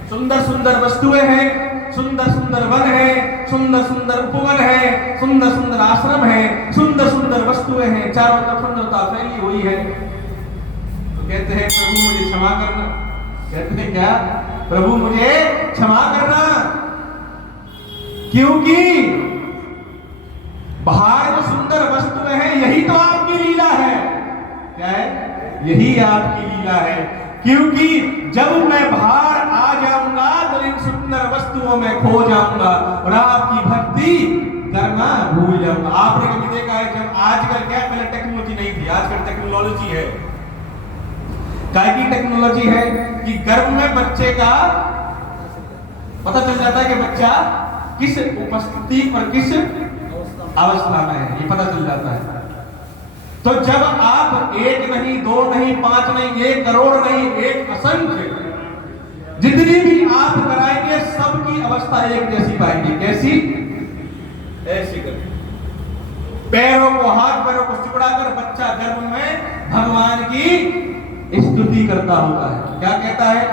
सुंदर सुंदर वस्तुएं हैं, सुंदर सुंदर वन है, सुंदर सुंदर उपवन है, सुंदर सुंदर आश्रम है, सुंदर सुंदर वस्तुएं हैं, चारों तरफ सुंदरता फैली हुई है। तो कहते हैं प्रभु मुझे क्षमा करना। कहते हैं क्या? प्रभु मुझे क्षमा करना, क्योंकि बाहर जो सुंदर वस्तुएं हैं यही तो आपकी लीला है। क्या है? यही आपकी लीला है, क्योंकि जब मैं बाहर आ जाऊंगा तो इन सुंदर वस्तुओं में खो जाऊंगा और आपकी भक्ति करना भूल जाऊंगा। आपने कभी देखा है जब आजकल क्या, पहले टेक्नोलॉजी नहीं थी, आजकल टेक्नोलॉजी है। काय की टेक्नोलॉजी है कि गर्भ में बच्चे का पता चल जाता है कि बच्चा किस उपस्थिति पर किस अवस्था में है, ये पता चल जाता है। तो जब आप एक नहीं, दो नहीं, पांच नहीं, 1 करोड़ नहीं, एक असंख्य जितनी भी आप कराएंगे सबकी अवस्था एक जैसी पाएंगे। कैसी? ऐसी कर पैरों को, हाथ पैरों को सिकुड़ा कर बच्चा गर्भ में भगवान की स्तुति करता होता है। क्या कहता है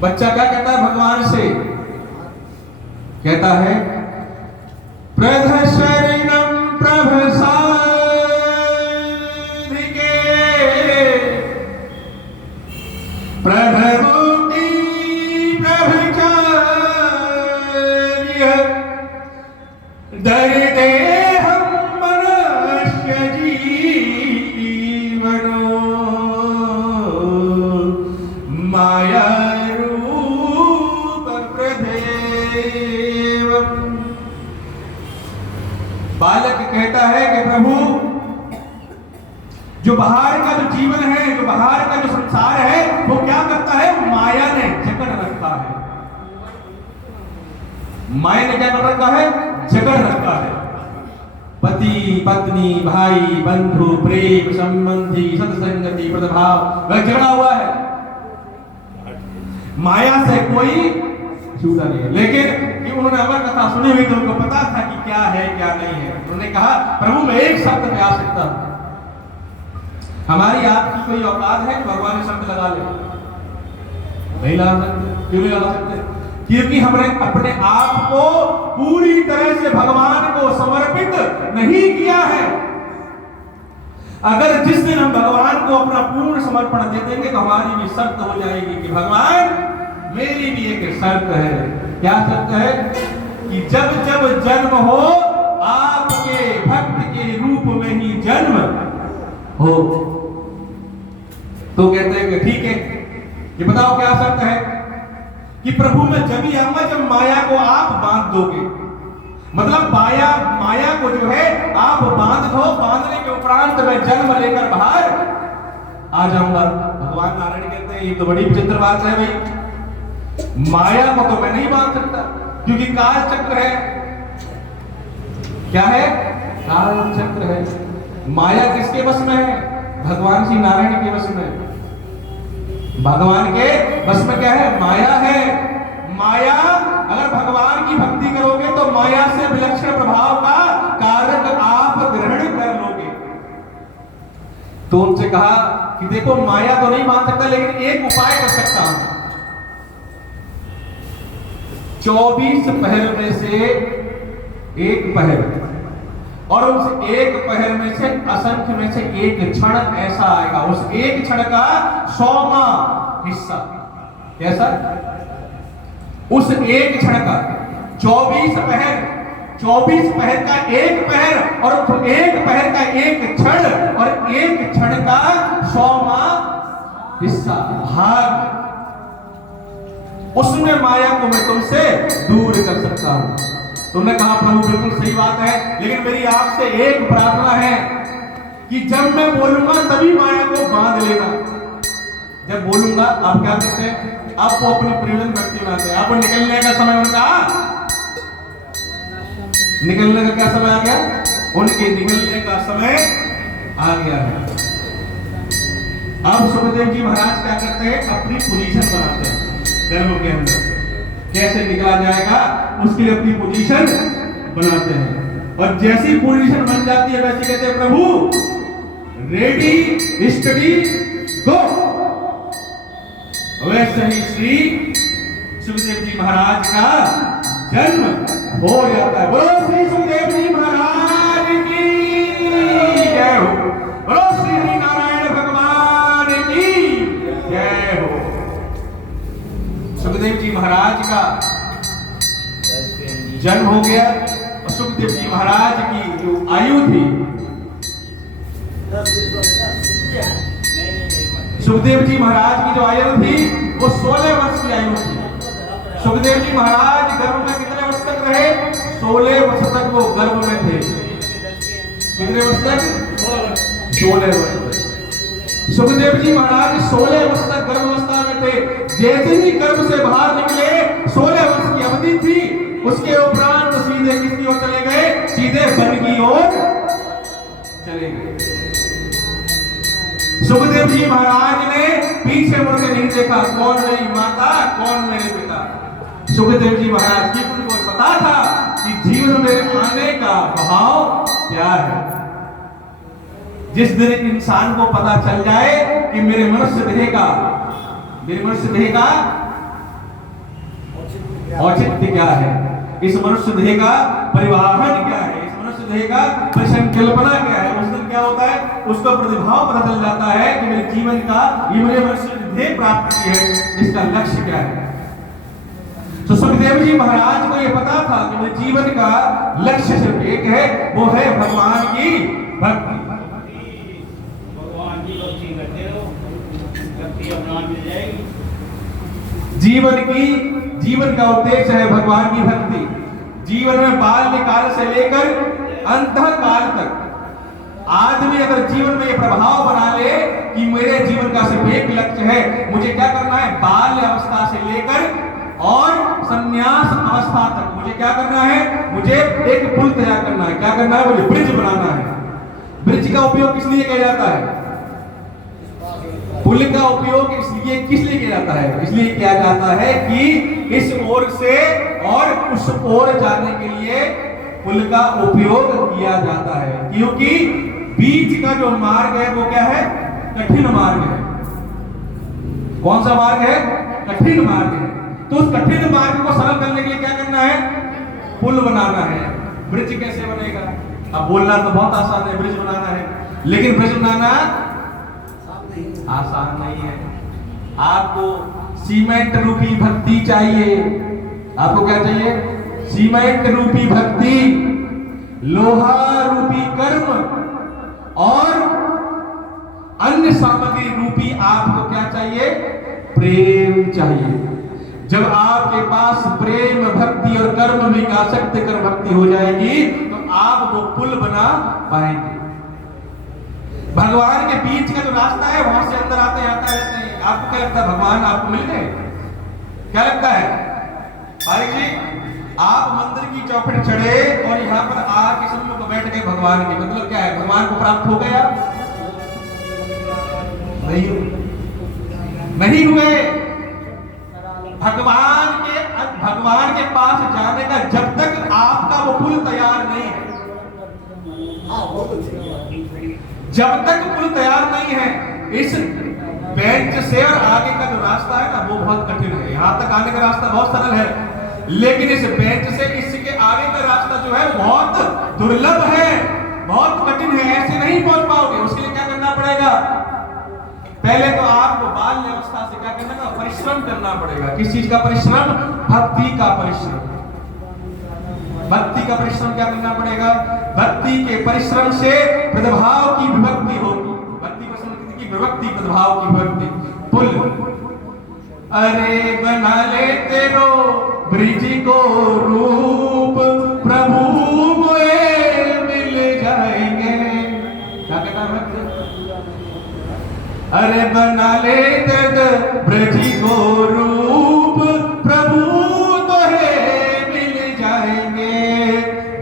बच्चा? क्या कहता है भगवान से? कहता है प्रध शरणम प्रभ साधिके प्रभ मुक्ति प्रभचार्य दरिदेहं मनुष्य जीवनो माया रूप प्रदेव। बालक कहता है कि प्रभु, जो बाहर का जो जीवन है, जो बाहर का जो संसार है, वो क्या करता है? माया ने जकड़ रखा है। माया ने क्या कर रखा है? जकड़ रखा है। पति पत्नी भाई बंधु प्रेम संबंधी सत्संगति प्रभाव वह जकड़ा हुआ है। माया से कोई छूटा नहीं है। लेकिन कि उन्होंने अमर कथा सुनी हुई तो उनको पता था कि क्या है क्या नहीं है। उन्होंने कहा प्रभु मैं एक शब्द पे आ सकता हूं। हमारी आपकी कोई औकात है कि भगवान शब्द लगा ले? नहीं लगा सकते। क्यों नहीं लगा सकते? क्योंकि हमने अपने आप को पूरी तरह से भगवान को समर्पित नहीं किया है। अगर जिस दिन हम भगवान को अपना पूर्ण समर्पण दे देंगे तो हमारी भी शर्त हो जाएगी कि भगवान मेरी भी एक शर्त है। क्या शर्त है? कि जब जब जन्म हो आपके भक्त के रूप में ही जन्म हो। तो कहते हैं कि ठीक है, ये बताओ क्या शर्त है? कि प्रभु मैं जब ही आऊंगा जब माया को आप बांध दोगे। मतलब माया को जो है आप बांध दो, बांधने के उपरांत मैं जन्म लेकर बाहर आ जाऊंगा। भगवान नारायण कहते हैं ये तो बड़ी विचित्र बात है भाई, माया को तो मैं नहीं बांध सकता क्योंकि काल चक्र है। क्या है? काल चक्र है। माया किसके वश में है? भगवान श्री नारायण के वश में। भगवान के वश में क्या है? माया है। माया अगर भगवान की भक्ति करोगे तो माया से विलक्षण प्रभाव का कारक आप ग्रहण कर लोगे। तो उनसे कहा कि देखो माया तो नहीं मान सकता लेकिन एक उपाय कर सकता हूं। 24 पहर में से एक पहर और उस एक पहर में से असंख्य में से एक क्षण ऐसा आएगा, उस एक क्षण का 100वां हिस्सा। कैसा? उस एक क्षण का 24 पहर का एक पहर और उस एक पहर का एक क्षण और एक क्षण का 100वां हिस्सा भाग, उसमें माया को मैं तुमसे दूर कर सकता हूं। तुमने कहा प्रभु बिल्कुल सही बात है, लेकिन मेरी आपसे एक प्रार्थना है कि जब मैं बोलूंगा तभी माया को बांध लेना। जब बोलूंगा आप क्या कहते हैं? आपको अपनी प्रयोजन व्यक्ति बनाते हैं। आपको निकलने का समय उनका, निकलने का क्या समय आ गया? उनके निकलने का समय आ गया है। अब सुखदेव जी महाराज क्या करते हैं? अपनी पोजीशन बनाते हैं गर्भ के अंदर। कैसे निकला जाएगा उसके लिए अपनी पोजीशन बनाते हैं और जैसी पोजीशन बन जाती है वैसे कहते हैं प्रभु रेडी स्टडी गो। वैसे ही श्री सुखदेव जी महाराज का जन्म हो जाता है। बोलो श्री सुखदेव जी महाराज की जय हो। बोलो श्री नारायण भगवान की जय हो। सुखदेव जी महाराज का जन्म हो गया और सुखदेव जी महाराज की जो आयु थी, सुखदेव जी महाराज की जो आयु थी वो 16 वर्ष की आयु थी। सुखदेव जी महाराज गर्भ में कितने वर्ष तक रहे? 16 वर्ष तक वो गर्भ में थे। कितने वर्ष तक? 16 वर्ष तक। सुखदेव जी महाराज 16 वर्ष तक गर्भावस्था में थे। जैसे ही गर्भ से बाहर निकले 16 वर्ष की अवधि थी, उसके उपरांत सीधे किसकी ओर चले गए? सीधे वन की ओर चले गए। सुखदेव जी महाराज ने पीछे मुड़ के नहीं देखा, कौन मेरी माता, कौन मेरे पिता। सुखदेव जी महाराज जी को पता था कि जीवन में आने का भाव क्या है। जिस दिन इंसान को पता चल जाए कि मेरे मनुष्य देह का औचित्य क्या है, इस मनुष्य देह का परिवाहन क्या है, इस मनुष्य देह का परिसंकल्पना क्या है, उस दिन क्या होता है? उसको प्रतिभाव पता चल जाता है कि मेरे जीवन का, ये मेरे मनुष्य देह प्राप्त की है, इसका लक्ष्य क्या है। तो सुखदेव जी महाराज को यह पता था कि मेरे जीवन का लक्ष्य सिर्फ एक है, वो है भगवान की भक्ति। भगवान की भक्ति करते रहो, भक्ति अपना मिल जाएगी। जीवन का उद्देश्य है भगवान की भक्ति। जीवन में बाल्यकाल से लेकर अंतः काल तक आदमी अगर जीवन में ये प्रभाव बना ले कि मेरे जीवन का सिर्फ एक लक्ष्य है, मुझे क्या करना है, बाल्य अवस्था से लेकर और संन्यास अवस्था तक मुझे क्या करना है, मुझे एक पुल तैयार करना है। क्या करना है? मुझे ब्रिज बनाना है। ब्रिज का उपयोग किस लिए किया जाता है? पुल का उपयोग इसलिए किस लिए किया जाता है? इसलिए किया जाता है कि इस ओर से और उस ओर जाने के लिए पुल का उपयोग किया जाता है, क्योंकि बीच का जो मार्ग है वो क्या है? कठिन मार्ग है। कौन सा मार्ग है? कठिन मार्ग है। तो उस कठिन मार्ग को सरल करने के लिए क्या करना है? पुल बनाना है। ब्रिज कैसे बनेगा? अब बोलना तो बहुत आसान है, ब्रिज बनाना है, लेकिन ब्रिज बनाना आसान नहीं है। आपको सीमेंट रूपी भक्ति चाहिए। आपको क्या चाहिए? सीमेंट रूपी भक्ति, लोहा रूपी कर्म और अन्य सामग्री रूपी आपको क्या चाहिए? प्रेम चाहिए। जब आपके पास प्रेम, भक्ति और कर्म में आसक्त कर भक्ति हो जाएगी तो आप वो पुल बना पाएंगे। भगवान के बीच का जो रास्ता है वहां से अंदर आते आता रहते हैं। आपको क्या लगता है भगवान आपको मिल गए? क्या लगता है भाई जी? आप मंदिर की चौखट चढ़े और यहाँ पर आके सम्मुख बैठ गए भगवान के, मतलब क्या है? भगवान को प्राप्त हो गया? नहीं हुए। भगवान के पास जाने का जब तक आपका वो पुल तैयार नहीं है, जब तक पुल तैयार नहीं है, इस बेंच से और आगे का जो रास्ता है ना वो बहुत कठिन है। यहाँ तक आने का रास्ता बहुत सरल है, लेकिन इस बेंच से इसके आगे का रास्ता जो है बहुत दुर्लभ है, बहुत कठिन है, ऐसे नहीं पहुंच पाओगे। उसके लिए क्या करना पड़ेगा? पहले तो आपको बाल्य अवस्था से क्या करना है? परिश्रम करना पड़ेगा। किस चीज का परिश्रम? भक्ति का परिश्रम। भक्ति का परिश्रम क्या करना पड़ेगा? भक्ति के परिश्रम से प्रभाव की विभक्ति होगी। भक्ति परिश्रम की विभक्ति, प्रभाव की विभक्ति। पुल अरे बना लेते रो ब्रिज को रूप, प्रभु मिल जाएंगे। क्या कहता है भक्त? अरे बना लेते ब्रिज को रूप, प्रभु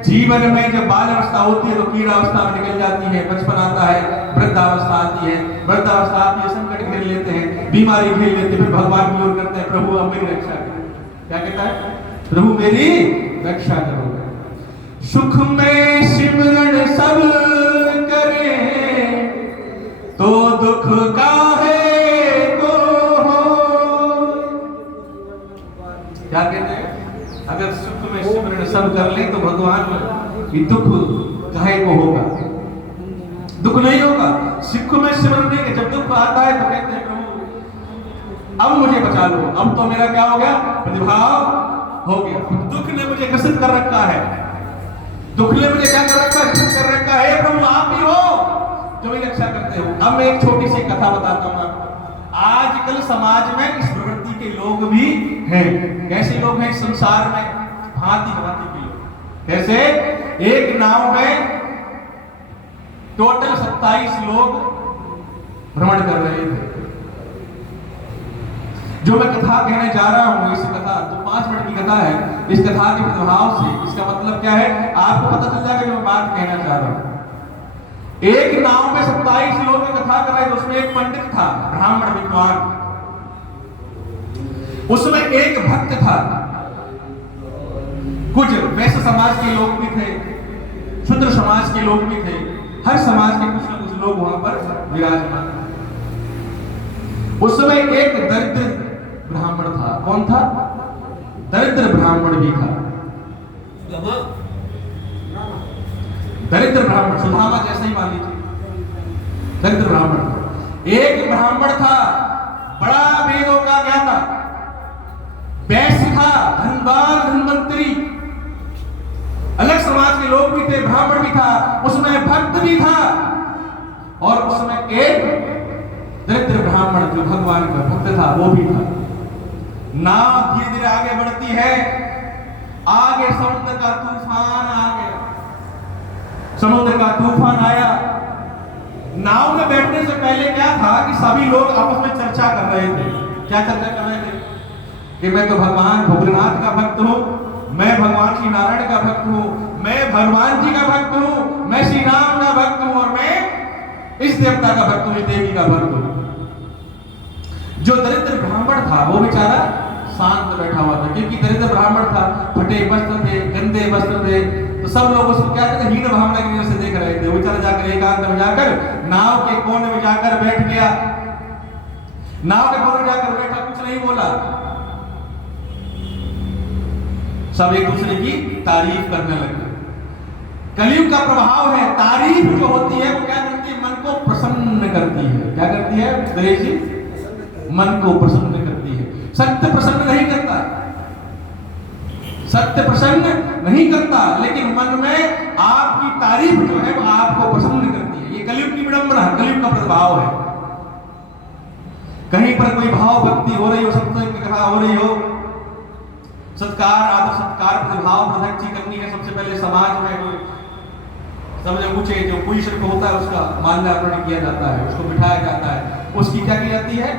जीवन में जब बाल अवस्था होती है तो कीड़ा अवस्था में निकल जाती है, बचपन आता है, वृद्धावस्था आती है, वृद्धावस्था आती है, संकट घेर लेते हैं, बीमारी घेर लेते हैं, फिर भगवान की ओर करते हैं, प्रभु अब मेरी रक्षा करो। क्या कहता है? प्रभु मेरी रक्षा करो। सुख में सिमरन सब करें तो दुख काहे को हो। क्या कहते हैं? अगर सुख में सिमरन सब कर ले तो भगवान की दुख काहे को होगा? दुख नहीं होगा। सुख में सिमरन नहीं, जब दुख आता है तो कहते हैं प्रभु अब मुझे बचा लो, अब तो मेरा क्या हो गया? प्रतिभाव हो गया। दुख ने मुझे ग्रसित कर रखा है, दुख ने मुझे क्या कर रखा है? ग्रसित कर रखा है। प्रभु आप ही हो जो मेरी रक्षा करते हो। अब मैं एक छोटी सी कथा बताता हूँ आपको। आजकल समाज में इस प्रवृत्ति के लोग भी हैं। कैसे लोग हैं संसार में? भांति भांति के लोग। कैसे? एक नाव में टोटल 27 लोग भ्रमण कर रहे थे। जो मैं कथा कहने जा रहा हूँ, इस कथा तो 5 मिनट की कथा है, इस कथा के प्रभाव से इसका मतलब क्या है आपको पता चल जाएगा जो मैं बात कहना चाह रहा हूँ। एक नाव में 27 लोग कथा कर रहे थे, उसमें एक पंडित था, ब्राह्मण विद्वान, उसमें एक भक्त था, कुछ वैश्य समाज के लोग भी थे, शूद्र समाज के लोग भी थे, हर समाज के कुछ न कुछ लोग वहां पर विराजमान थे। उसमें एक दरिद्र ब्राह्मण था। कौन था? दरिद्र ब्राह्मण भी था। दरिद्र ब्राह्मण, सुदामा जैसे ही मान लीजिए, दरिद्र ब्राह्मण। एक ब्राह्मण था, बड़ा वेदों का ज्ञाता, वैश्य था, धनवान, धनवंतरी, अलग समाज के लोग भी थे, ब्राह्मण भी था, उसमें भक्त भी था, और उसमें एक दरिद्र ब्राह्मण जो भगवान का भक्त था वो भी था। नाव धीरे धीरे आगे बढ़ती है, आगे समुद्र का तूफान आ गया, समुद्र का तूफान आया। नाव में बैठने से पहले क्या था कि सभी लोग आपस में चर्चा कर रहे थे। क्या चर्चा कर रहे थे? कि मैं तो भगवान भोलेनाथ का भक्त हूँ, मैं भगवान श्री नारायण का भक्त हूँ, मैं भगवान जी का भक्त हूँ, मैं श्री राम का भक्त हूँ, और मैं इस देवता का भक्त हूँ, इस देवी का भक्त हूँ। जो दरिद्र ब्राह्मण था वो बेचारा शांत बैठा हुआ था, क्योंकि दरिद्र ब्राह्मण था, फटे वस्त्र थे, गंदे वस्त्र थे, तो सब लोग उसको क्या कहते हैं, हीन भावना की नजर से देख रहे थे। वो बेचारा जाकर एकांत में जाकर नाव के कोने में जाकर बैठ गया, नाव के कोने में जाकर बैठा, कुछ नहीं बोला, सब एक दूसरे की तारीफ करने लगे। कलयुग का प्रभाव है, तारीफ जो होती है वो क्या करती है, मन को प्रसन्न करती है। क्या करती है सुरेश जी? मन को प्रसन्न करती है। सत्य प्रसन्न नहीं करता, सत्य प्रसन्न नहीं करता, लेकिन मन में आपकी तारीफ जो है वो आपको प्रसन्न करती है। ये कलयुग की विडंबना, कलयुग का प्रभाव है। कहीं पर कोई भाव भक्ति हो रही हो, सत्संग की कथा हो रही हो, सत्कार आदर सत्कार प्रतिभाव प्रदक्षि करनी है, सबसे पहले समाज में कोई सबसे ऊंचे जो कोई शिल्प होता है उसका माल्यार्पण किया जाता है, उसको बिठाया जाता है, उसकी क्या की जाती है,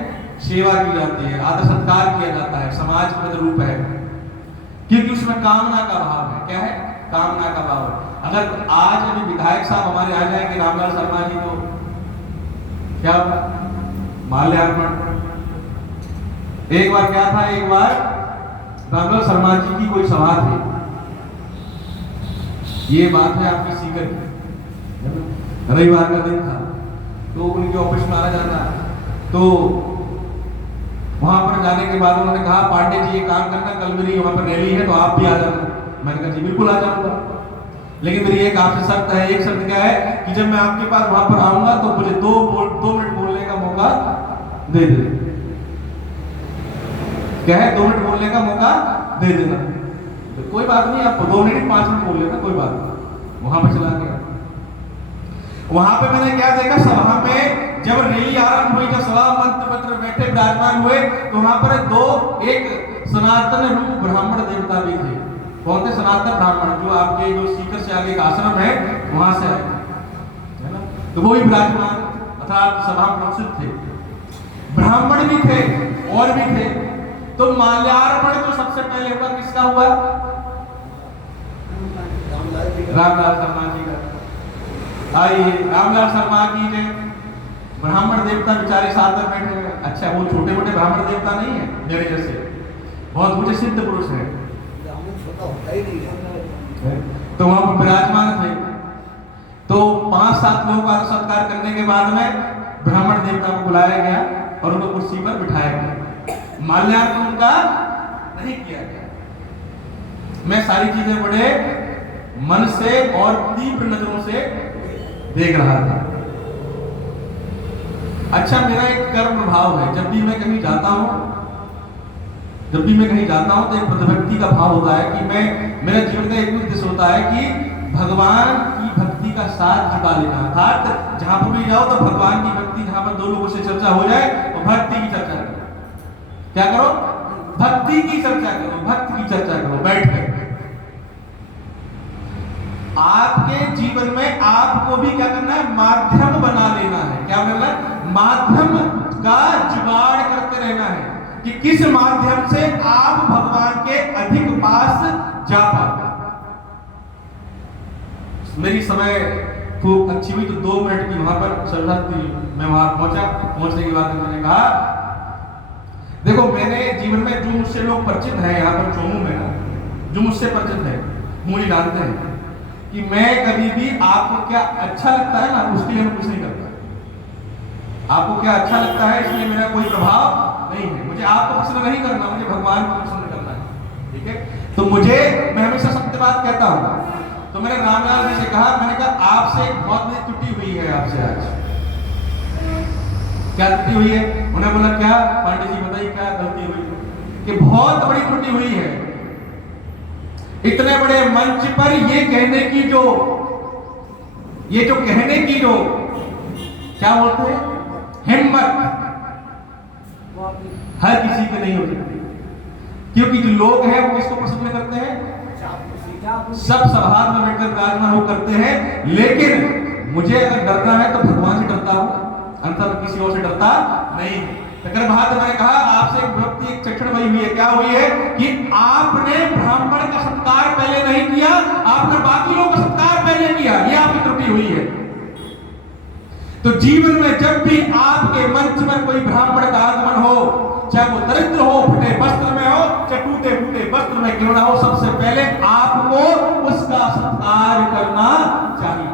सेवा की जाती है, आदर सत्कार किया जाता है, समाज का रूप है, क्योंकि उसमें कामना का भाव है। क्या है? कामना का भाव है। अगर आज अभी विधायक साहब हमारे आ जाएंगे, रामलाल शर्मा जी, तो क्या होगा? माल्यार्पण। एक बार क्या था, एक बार रामलाल शर्मा जी की कोई सभा थी, ये बात है आपकी सीकर की, रविवार का दिन था, तो उनके ऑफिस में आना जाना, तो वहां पर जाने के बाद उन्होंने कहा पांडे जी ये काम करना, कल मेरी वहां पर रैली है तो आप भी आ जाना। मैंने कहा जी बिल्कुल आ जाऊंगा, लेकिन मेरी एक आपसे शर्त है। एक शर्त क्या है कि जब मैं आपके पास वहां पर आऊंगा तो मुझे 2 मिनट बोलने का मौका दे देना। क्या है? 2 मिनट बोलने का मौका दे देना। तो कोई बात नहीं, आप 2 मिनट 5 मिनट बोल लेना, कोई बात नहीं। वहां पर चला गया। वहां पे मैंने क्या देखा, सभा में जब रैली आरंभ हुई, जब सभा मंत्र पत्र बैठे विराजमान हुए, तो वहां पर एक सनातन रूप ब्राह्मण देवता भी थे। कौन थे? सनातन ब्राह्मण, जो आपके जो सीकर से आगे एक आश्रम है वहां से आए, है ना, तो वो भी विराजमान अर्थात सभा में उपस्थित थे। ब्राह्मण भी थे और भी थे। तो माल्यार्पण जो सबसे पहले हुआ किसका हुआ? रामलाल शर्मा जी का। आइए, रामलाल शर्मा की जय। ब्राह्मण देवता बेचारे साथ में बैठे हैं। अच्छा, वो छोटे मोटे ब्राह्मण देवता नहीं है मेरे जैसे, बहुत ऊंचे सिद्ध पुरुष है, तो वहां पर विराजमान थे। तो 5-7 लोगों का सत्कार करने के बाद में ब्राह्मण देवता को बुलाया गया और उनको कुर्सी पर बिठाया गया। माल्यार्पण उनका नहीं किया गया। मैं सारी चीजें बड़े मन से और तीव्र नजरों से देख रहा था। अच्छा, मेरा एक कर्म भाव है, जब भी मैं कहीं जाता हूं तो एक प्रतिभक्ति का भाव होता है कि मेरा जीवन का एक उद्देश्य होता है कि भगवान की भक्ति का साथ जुटा लेना। अर्थात जहां पर भी जाओ तो भगवान की भक्ति, जहां पर 2 लोगों से चर्चा हो जाए तो भक्ति की चर्चा करो। क्या करो? भक्ति की चर्चा करो, भक्त की चर्चा करो बैठ कर। आपके जीवन में आपको भी क्या करना है? माध्यम बना लेना है। क्या करना है? माध्यम का जुगाड़ करते रहना है कि किस माध्यम से आप भगवान के अधिक पास जा पाओ। मेरी समय खूब अच्छी हुई तो 2 मिनट की वहां पर जरूरत थी। मैं वहां पहुंचा, पहुंचने के बाद मैंने कहा देखो मैंने जीवन में जो मुझसे लोग परिचित हैं यहाँ पर चोमू में ना, जो मुझसे परिचित है मुझे जानते हैं कि मैं कभी भी आपको क्या अच्छा लगता है ना उसके लिए मैं कुछ नहीं करता। आपको क्या अच्छा लगता है इसलिए मेरा कोई प्रभाव नहीं है। मुझे आपको पसंद नहीं करना, मुझे भगवान को पसंद करना है। ठीक है, तो मैं हमेशा सत्य बात कहता हूँ। तो मैंने रामलाल जी से कहा, मैंने कहा आपसे एक बहुत बड़ी त्रुटि हुई है आपसे आज। क्या त्रुटि हुई है? उन्होंने बोला क्या पांडे जी बताइए क्या गलती हुई? कि बहुत बड़ी त्रुटि हुई है, इतने बड़े मंच पर ये कहने की जो क्या बोलते हैं हिम्मत हर किसी के नहीं हो सकती। क्योंकि जो लोग हैं वो किसको पसंद करते हैं? सब सभा में बैठकर प्रार्थना हो करते हैं, लेकिन मुझे अगर डरना है तो भगवान से डरता हूं, अंतर किसी और से डरता नहीं। अगर बात मैंने कहा आपसे एक व्यक्ति एक चक्षण भई हुई है, क्या हुई है कि आपने ब्राह्मण का सत्कार पहले नहीं किया, आपने बाकी लोगों का सत्कार पहले किया, ये आपकी त्रुटि हुई है। तो जीवन में जब भी आपके मंच पर कोई ब्राह्मण का आगमन हो, चाहे वो दरिद्र हो, फटे वस्त्र में हो, चाहे टूटे फूटे वस्त्र में क्यों ना हो, सबसे पहले आपको उसका सत्कार करना चाहिए।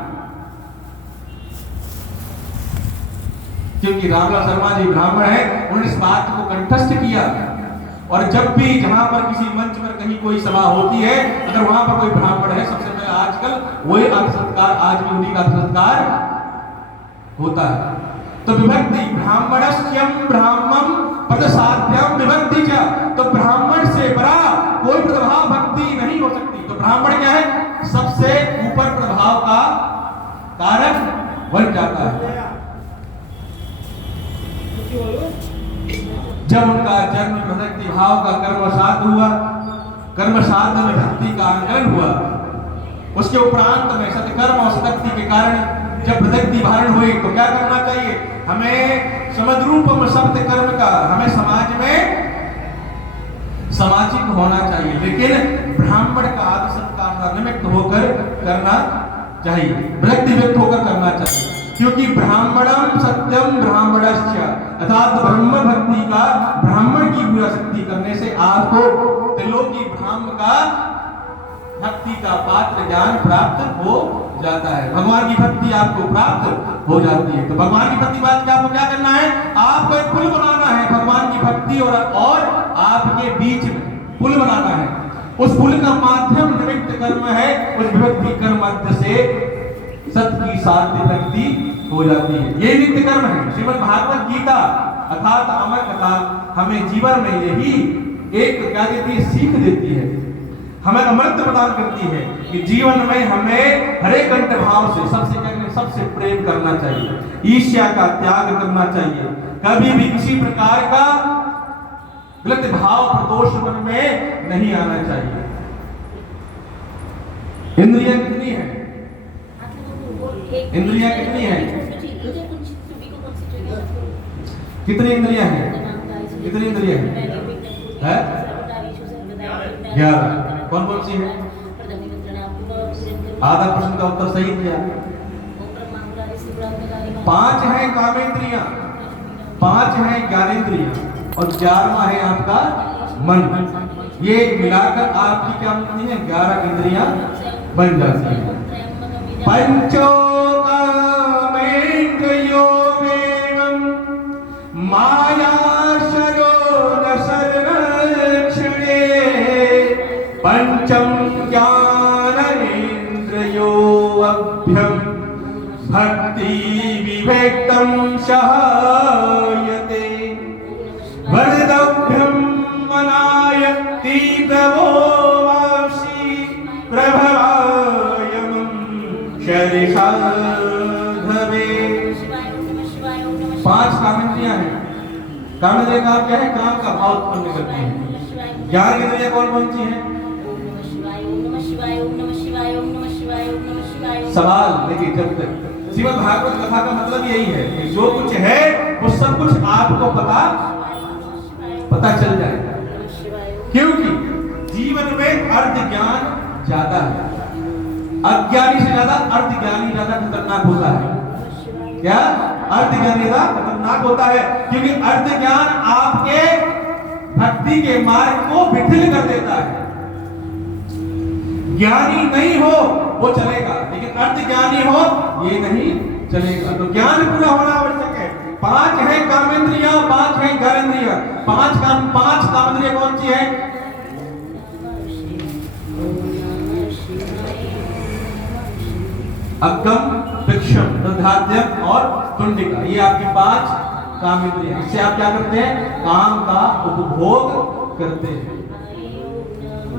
क्योंकि रामलाल शर्मा जी ब्राह्मण है, उन्होंने इस बात को कंठस्थ किया। और जब भी जहां पर किसी मंच पर कहीं कोई सभा होती है, अगर वहां पर कोई ब्राह्मण है, सबसे पहले आजकल वही आदर सत्कार, आज भी उन्हीं का आदर सत्कार होता है। तो विभक्ति ब्राह्मणस्यम ब्राह्मम पदसाध्यम विभक्ति च, तो ब्राह्मण से बड़ा कोई प्रभाव भक्ति नहीं हो सकती। तो ब्राह्मण क्या है? सबसे ऊपर प्रभाव का कारक बन जाता है। जब उनका जन्म भक्ति भाव का कर्मसाध हुआ, कर्मसाध में भक्ति का अंकन हुआ, उसके उपरांत में सत्कर्म और सत्भक्ति के कारण जब भक्ति धारण हुई तो क्या करना चाहिए? हमें समद्रूपम शब्द कर्म का हमें समाज में सामाजिक होना चाहिए, लेकिन ब्राह्मण का आदर सत्कार का निमित्त होकर करना चाहिए, भक्ति व्यक्त होकर करना चाहिए। क्योंकि ब्राह्मणम सत्यम ब्राह्मणस्य, अर्थात ब्रह्म भक्ति का ब्राह्मण की पूजा शक्ति करने से आपको त्रिलोकी ब्राह्मण का भक्ति का पात्र ज्ञान प्राप्त हो जाता है, भगवान की भक्ति आपको प्राप्त हो जाती है। तो भगवान की भक्ति बात क्या, आपको क्या करना है? आपको एक पुल बनाना है भगवान की भक्ति और आपके बीच में पुल बनाना है। उस पुल का माध्यम निमित्त कर्म है, उस भक्ति कर्म मध्य से सत्य की साध्य भक्ति हो जाती है। ये नित्य कर्म है। श्रीमद् भागवत गीता अर्थात अमर कथा हमें जीवन में यही एक क्या देती है? सीख देती है, हमें अमृत प्रदान करती है कि जीवन में हमें हरे कंठ भाव से सबसे प्रेम करना चाहिए, ईर्ष्या का त्याग करना चाहिए, कभी भी किसी प्रकार का गलत भाव प्रदोष मन में नहीं आना चाहिए। इंद्रियां कितनी है? इंद्रियां कितनी है? कितनी इंद्रियां हैं? कितनी इंद्रियां हैं? 11। कौन कौन सी है? आधा प्रश्न का उत्तर सही दिया। 5 है कामेंद्रियां, 5 है ज्ञानेंद्रियां और 11वां है आपका मन। ये मिलाकर आपकी क्या बनती है? 11 इंद्रियां बन जाती है। पंचो कामेन्द्रियो एवं माया पंचम ज्ञानेन्द्रियो अभ्यम भक्ति विवेक्तम सहायते वरदभ्यम मनाय तीव्रवो वासी प्रभवायम शरिषाधवे। 5 कामेंद्रियां हैं। कामेंद्रियां का क्या है? काम का भाव उत्पन्न करती है। 11 इंद्रियां कौन कौन सी हैं? सवाल देखिए, जब तक श्रीमद् भागवत कथा का मतलब यही है कि जो कुछ है वो सब कुछ आपको पता चल जाएगा, क्योंकि जीवन में अर्ध ज्ञान ज्यादा है। अज्ञानी से ज्यादा अर्ध ज्ञानी ज्यादा खतरनाक होता है। क्या? अर्ध ज्ञानी ज्यादा खतरनाक होता है, क्योंकि अर्ध ज्ञान आपके भक्ति के मार्ग को विफल कर देता है। ज्ञानी नहीं हो वो चलेगा, लेकिन अर्ध ज्ञानी हो ये नहीं चलेगा। तो ज्ञान पूरा होना आवश्यक है। 5 है कामेंद्रिय, 5 है ज्ञानेंद्रिय। 5 कामेंद्रिय कौन सी है? अग्गम, विक्षम, दधाध्यम और तुंडिका, ये आपकी 5 कामेंद्रिय। इससे आप क्या करते हैं? काम का उपभोग करते हैं।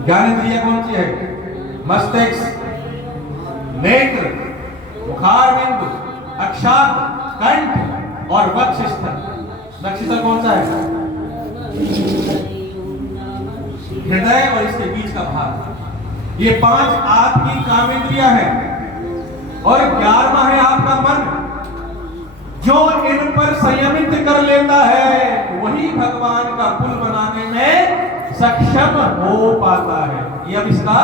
ज्ञानेंद्रिय कौन सी है? मस्तिष्क, नेत्र, मुखारबिंदु, अक्षांग, कंठ और वक्षस्थल। वक्षस्थल कौन सा है? हृदय और इसके बीच का भाग। ये 5 आपकी कामेंद्रियां हैं। और 11वां है आपका मन, जो इन पर संयमित कर लेता है वही भगवान का पुल बनाने में सक्षम हो पाता है। ये अब इसका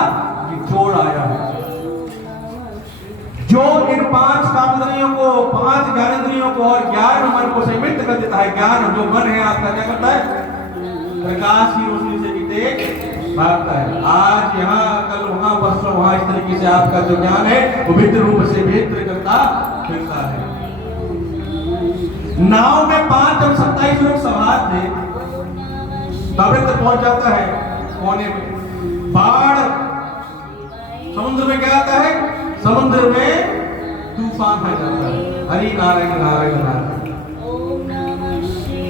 निचोड़ आया है। जो इन 5 कामेंद्रियों को, 5 ज्ञानेंद्रियों को और 11वें मन को संयमित कर देता है। ज्ञान जो मन है आपका क्या करता है? प्रकाश की रोशनी से भी तेज भागता है। आज यहाँ, कल वहां, परसों वहां, इस तरीके से आपका जो ज्ञान है वो भिन्न रूप से भेद करता फिरता है। नाव में 5 जब 27 लोग सवार थे, तब तक पहुंच जाता है कोने में। बाढ़ समुद्र में क्या आता है? समुद्र में तूफान आ जाता है। हरि नारायण नारायण नारायण।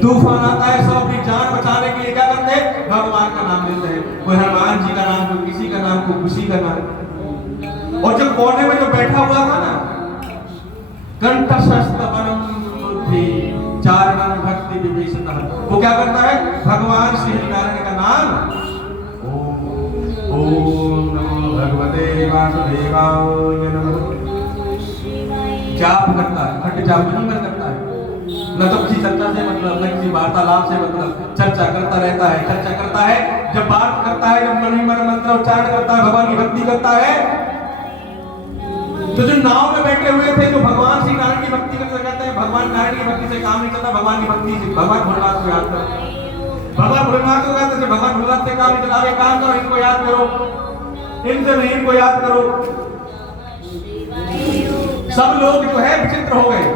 तूफान आता है, सब अपनी जान बचाने के लिए क्या करते हैं? भगवान का नाम लेते हैं। कोई हनुमान जी का नाम, कोई किसी का नाम, कोई किसी का नाम। और जो कोने में जो बैठा हुआ था ना, कंठस्थ वरम बुद्धि चारणं भक्ति विभीषणः, वो क्या करता है? भगवान श्री हरिनारायण का नाम ओम नमो भगवते वासुदेवाय नमः जाप करता है। घंटे जाप नहीं करता है, न तो किसी चर्चा से मतलब, न किसी वार्तालाप से मतलब, चर्चा करता रहता है, चर्चा करता है। जब बात करता है, जब मन ही मन मंत्र उच्चारण करता है, भगवान की भक्ति करता है। तो जो नाव में बैठे हुए थे, जो भगवान श्री नारायण की भक्ति करते कहते हैं, भगवान नारायण की भक्ति से काम नहीं चलता, भगवान की भक्ति से भगवान भोलेनाथ को याद करो। भगवान भोलेनाथ को कहते हैं, भगवान भोलेनाथ से काम नहीं चला, एक काम करो, इनको याद करो, इनसे नहीं, इनको याद करो। सब लोग जो है विचित्र हो गए।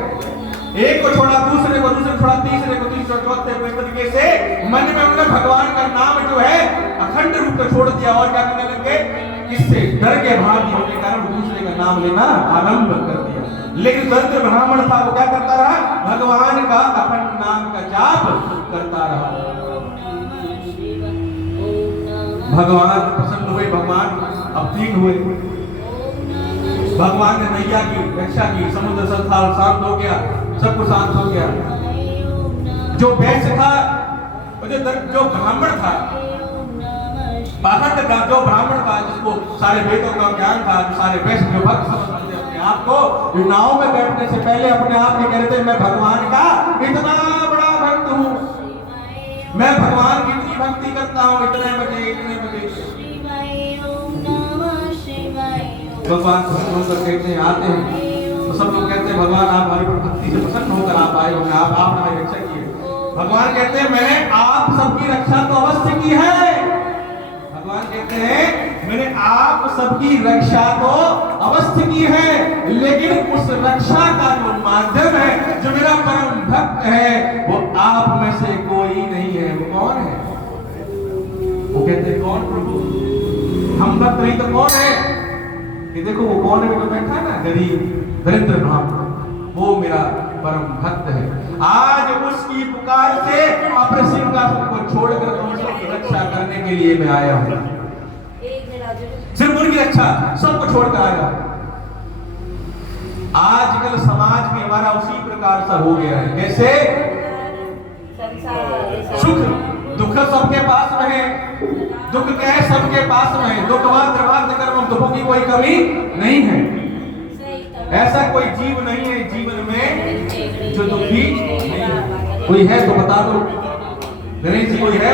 एक को छोड़ा दूसरे को, दूसरे को छोड़ा तीसरे को, तीसरे को चौथे को, इस तरीके से मन में उन्होंने भगवान का नाम जो है अखंड रूप से छोड़ दिया। और क्या करने लगे? इससे डर के भागी होने के कारण दूसरे का नाम लेना आरंभ कर दिया। लेकिन दरिद्र ब्राह्मण था, वो क्या करता रहा? भगवान का अखंड नाम का जाप करता रहा। भगवान प्रसन्न हुए, भगवान अवतीर्ण हुए। भगवान ने नैया की रक्षा की, समुद्र संसार शांत हो गया, सब कुछ शांत हो गया। जो वैश्य था, जो ब्राह्मण था, पाखंड का जो ब्राह्मण था, जिसको सारे वेदों का ज्ञान था, जो सारे वैश्य जो भक्त समझते थे अपने आप को, नाव में बैठने से पहले अपने आप में कहते थे, मैं भगवान का इतना बड़ा भक्त हूँ, मैं भगवान की इतनी भक्ति करता हूँ, इतने बजे, इतने बजे। भगवान कहते हैं, आते हैं तो सब लोग कहते हैं, भगवान आप हमारी भक्ति से प्रसन्न होकर आप आए होंगे, आप हमारी रक्षा किए। भगवान कहते हैं, मैंने आप सबकी रक्षा तो अवश्य की है। भगवान कहते हैं, मैंने आप सबकी रक्षा तो अवश्य की है, लेकिन उस रक्षा का जो माध्यम है, जो मेरा परम भक्त है, वो आप में से कोई नहीं है। वो कौन है? वो कहते हैं, कौन प्रभु? हम भक्त नहीं तो कौन है? ये देखो वो कौन है, वो बैठा है ना, गरीब दरिद्र ब्राह्मण, वो मेरा परम भक्त है। आज उसकी पुकार से अपने सिंहासन को छोड़कर दूसरों की रक्षा करने के लिए मैं आया हूँ। सिर्फ उनकी रक्षा, सबको छोड़कर आया। आजकल समाज में हमारा उसी प्रकार सा हो गया है। कैसे? सुख दुख सबके पास में है, दुख क्या है? सबके पास में है। दुखवाद द्रवाद कर्म, दुखों की कोई कमी नहीं है। ऐसा कोई जीव नहीं है जीवन में जो दुखी नहीं है। कोई है तो बता दो। गणेश जी कोई है?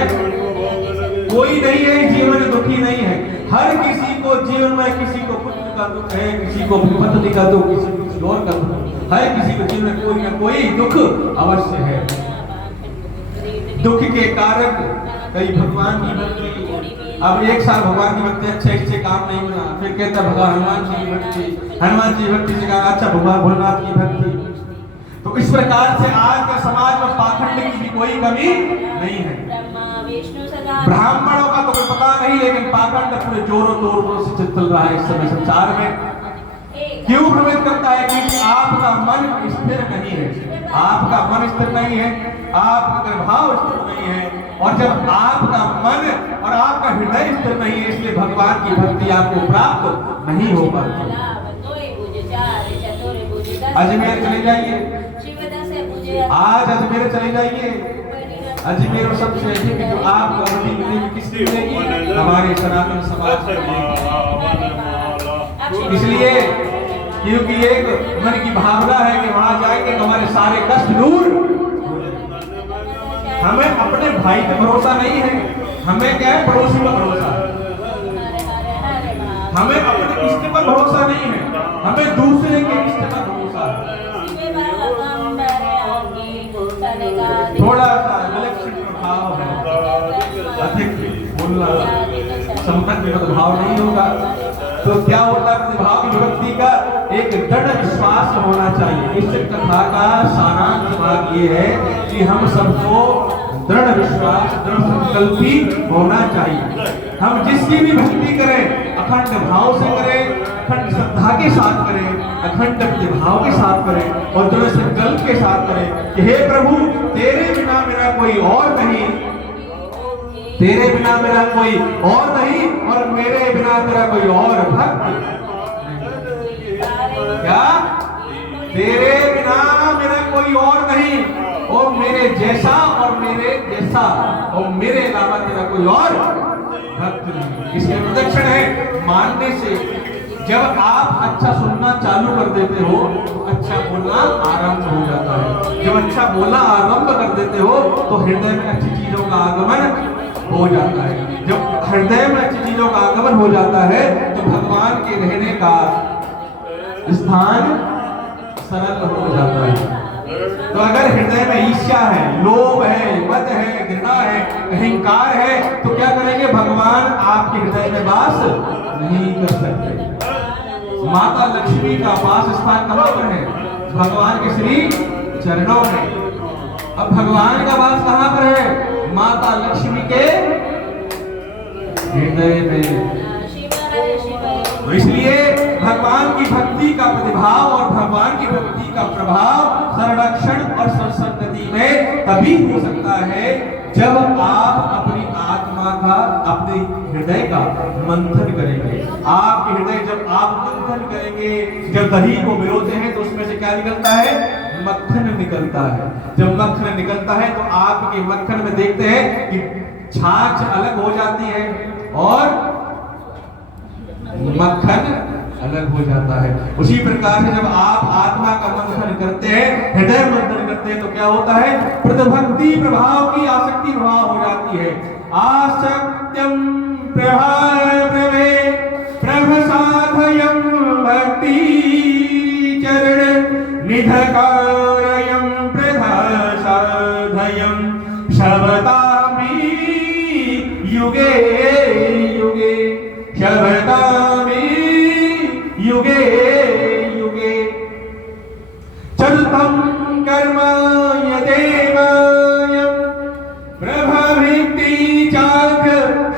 कोई नहीं है जीवन दुखी नहीं है। हर किसी को जीवन में किसी को पुत्र का दुख है, किसी को पत्नी का दुख, किसी को किसी और का दुख। हर किसी को जीवन में कोई ना कोई दुख अवश्य है। दुख के कारक कई भगवान की भक्ति। अब एक साल भगवान की भक्ति अच्छे काम नहीं बना, फिर कहता भगवान हनुमान जी की भक्ति, हनुमान जी की भक्ति से कहा अच्छा भगवान भोलेनाथ की भक्ति। तो इस प्रकार से आज के समाज में पाखंड की भी कोई कमी नहीं है। ब्राह्मणों का तो कोई पता नहीं, लेकिन पाखंड पूरे जोरों तोरों से चल रहा है इस समय संसार में। क्यों भ्रमित करता है? क्योंकि आपका मन स्थिर नहीं है, आपका मन स्थिर नहीं है, आपका भाव स्थिर नहीं है। और जब आपका मन और आपका हृदय स्थिर नहीं है, इसलिए भगवान की भक्ति आपको प्राप्त नहीं हो पाती। अजमेर चले जाइए, आज अजमेर चले जाइए। अजमेर सबसे अधिक जो आपको अवधि मिलेगी किसकी मिलेगी? हमारे सनातन समाज की। इसलिए क्योंकि एक मन की भावना है कि वहां जाएंगे तो हमारे सारे कष्ट दूर। हमें अपने भाई पे भरोसा नहीं है, हमें क्या है पड़ोसी पर भरोसा है। हमें अपने रिश्ते पर भरोसा नहीं है, हमें दूसरे के रिश्ते पर भरोसा है। थोड़ा सा विलक्षण भाव है, अधिक बोलना संपन्न भाव नहीं होगा। तो क्या होता है? प्रतिभाव की विभक्ति का एक दृढ़ विश्वास होना चाहिए। इस कथा का सारांश भाग ये है कि हम सबको दृढ़ विश्वास, दृढ़ संकल्पी होना चाहिए। हम जिसकी भी भक्ति करें अखंड भाव से करें, अखंड श्रद्धा के साथ करें, अखंड प्रतिभाव के साथ करें और दृढ़ संकल्प के साथ करें कि हे प्रभु तेरे बिना मेरा कोई और नहीं, तेरे बिना मेरा कोई और नहीं और मेरे बिना तेरा कोई और भक्त। क्या? तेरे बिना मेरा कोई और नहीं और मेरे जैसा और मेरे जैसा और मेरे अलावा तेरा कोई और भक्त नहीं। इसके प्रदक्षिण है मानने से। जब आप अच्छा सुनना चालू कर देते हो तो अच्छा बोलना आरंभ हो जाता है। जब अच्छा बोलना आरंभ कर देते हो तो हृदय में अच्छी चीजों का आगमन हो जाता है। जब हृदय में अच्छी चीजों का आगमन हो जाता है तो भगवान के रहने का स्थान सरल हो जाता है। तो अगर हृदय में ईर्ष्या है, लोभ है, मद है, घृणा है, अहंकार है तो क्या करेंगे? भगवान आपके हृदय में वास नहीं कर सकते। माता लक्ष्मी का वास स्थान कहां पर है? भगवान के श्री चरणों में। अब भगवान का वास कहां पर है? माता लक्ष्मी के हृदय में। तो इसलिए भगवान की भक्ति का प्रतिभाव और भगवान की भक्ति का प्रभाव संरक्षण और संसर्गति में तभी हो सकता है जब आप अपनी आत्मा का, अपने हृदय का मंथन करेंगे। आपके हृदय जब आप मंथन करेंगे, जब दही को भिगोते हैं तो उसमें से क्या निकलता है? मक्खन निकलता है। जब मक्खन निकलता है तो आपके मक्खन में देखते हैं कि छाछ अलग हो जाती है और मक्खन अलग हो जाता है। उसी प्रकार से जब आप आत्मा का मंथन करते हैं, हृदय मंथन करते हैं तो क्या होता है? प्रतिभक्ति प्रभाव की आसक्ति प्रभाव हो जाती है। आसक्त्यम प्रभावे प्रभसाधयम भक्ति चरण निधकारयम प्रभासाधयम शबतामि युगे युगे शबतामि युगे युगे चलतं कर्माय देवाय प्रभविति चाख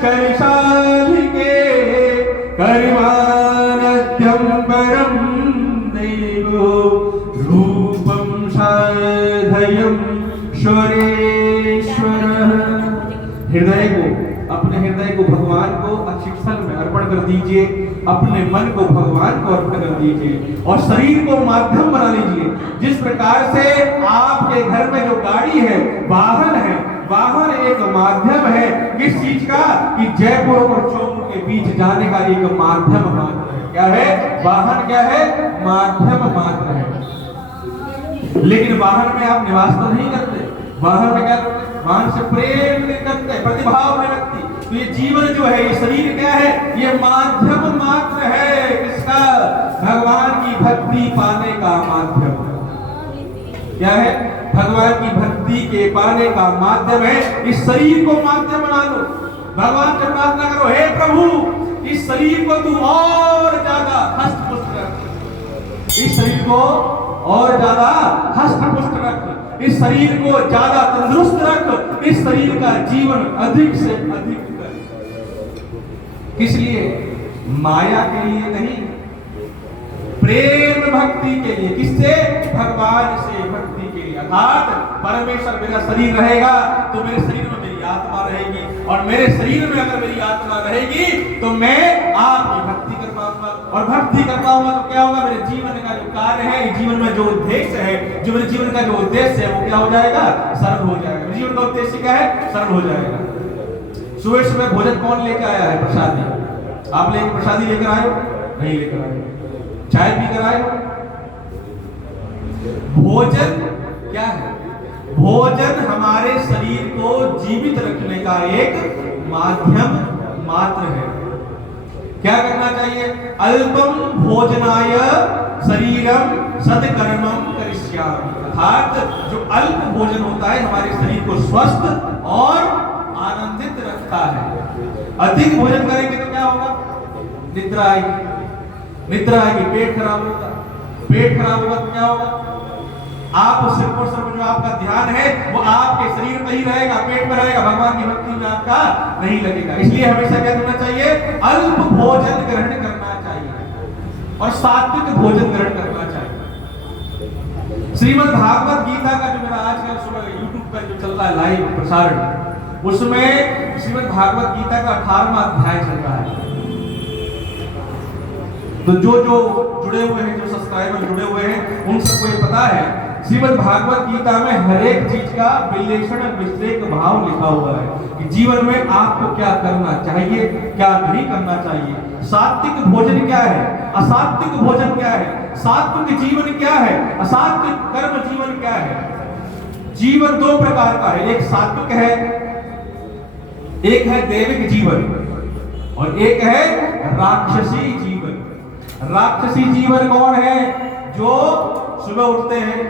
शरिशालिके कर्मानद्यं परं देवो रूपं साधयं स्वरेश्वरः। हृदय को, अपने हृदय को भगवान को अक्षिक स्थल में अर्पण कर दीजिए, अपने मन को भगवान को अर्पण कर दीजिए और शरीर को माध्यम बना लीजिए। जिस प्रकार से आपके घर में जो गाड़ी है, वाहन है, वाहन एक माध्यम है। किस चीज का? कि जयपुर और चौक के बीच जाने का एक माध्यम मात्र है। क्या है? वाहन क्या है? माध्यम मात्र है। लेकिन वाहन में आप निवास तो नहीं करते। वाहन में क्या करते? भगवान से प्रेम करते हैं, प्रतिभाव में रखती। तो ये जीवन जो है, ये शरीर क्या है? ये माध्यम मात्र है। किसका? भगवान की भक्ति पाने का माध्यम। क्या है? भगवान की भक्ति के पाने का माध्यम है। इस शरीर को माध्यम बना लो। भगवान से प्रार्थना करो, हे प्रभु इस शरीर को तू और ज्यादा हष्ट पुष्ट रख, इस शरीर को और ज्यादा हष्ट पुष्ट रख, इस शरीर को ज्यादा तंदुरुस्त रख, इस शरीर का जीवन अधिक से अधिक कर। किस लिए? माया के लिए नहीं, प्रेम भक्ति के लिए। किससे? भगवान से भक्ति के लिए। अर्थात परमेश्वर मेरा शरीर रहेगा तो मेरे शरीर में मेरी आत्मा रहेगी, और मेरे शरीर में अगर मेरी आत्मा रहेगी तो मैं आपकी भक्ति कर पाऊंगा, और भक्ति कर पाऊंगा तो क्या होगा? मेरे जीवन का जो कार्य है, जीवन में जो उद्देश्य है, जो मेरे जीवन का जो उद्देश्य है वो क्या हो जाएगा? सरल हो जाएगा। मेरे जीवन का उद्देश्य क्या है? सरल हो जाएगा। सुबह सुबह भोजन कौन लेकर आया है? प्रसादी। आप लेकर प्रसादी लेकर आए हो? नहीं लेकर आए। चाय पी कर आए हो? भोजन क्या है? भोजन हमारे शरीर को जीवित रखने का एक माध्यम मात्र है। क्या करना चाहिए? अल्पम भोजनाय शरीरम सदकर्मम करिष्यामि। अर्थात जो अल्प भोजन होता है हमारे शरीर को स्वस्थ और आनंदित रखता है। अधिक भोजन करेंगे तो क्या होगा? निद्रा आएगी, निद्रा आएगी, पेट खराब होगा, पेट खराब होगा तो क्या होगा? आप सिर्फ और सिर्फ जो आपका ध्यान है वो आपके शरीर में ही रहेगा, पेट में रहेगा, भगवान की भक्ति में आपका नहीं लगेगा। इसलिए हमेशा क्या करना चाहिए? अल्प भोजन ग्रहण करना चाहिए और सात्विक भोजन ग्रहण करना चाहिए। श्रीमद् भागवत गीता का जो मेरा आजकल सुबह YouTube पर जो चल रहा है लाइव प्रसारण, उसमें श्रीमद् भागवत गीता का 18वां अध्याय चल रहा है। तो जो जुड़े हुए हैं, जो सब्सक्राइबर जुड़े हुए हैं, उन सबको ये पता है श्रीमद् भागवत गीता में हर एक चीज का विश्लेषण विश्लेषक भाव लिखा हुआ है कि जीवन में आपको क्या करना चाहिए, क्या नहीं करना चाहिए। सात्विक भोजन क्या है, असात्विक भोजन क्या है, सात्विक जीवन क्या है, असात्विक कर्म जीवन क्या है। जीवन दो प्रकार का है, एक सात्विक है, एक है दैविक जीवन, और एक है राक्षसी जीवन। राक्षसी जीवन कौन है? जो सुबह उठते हैं,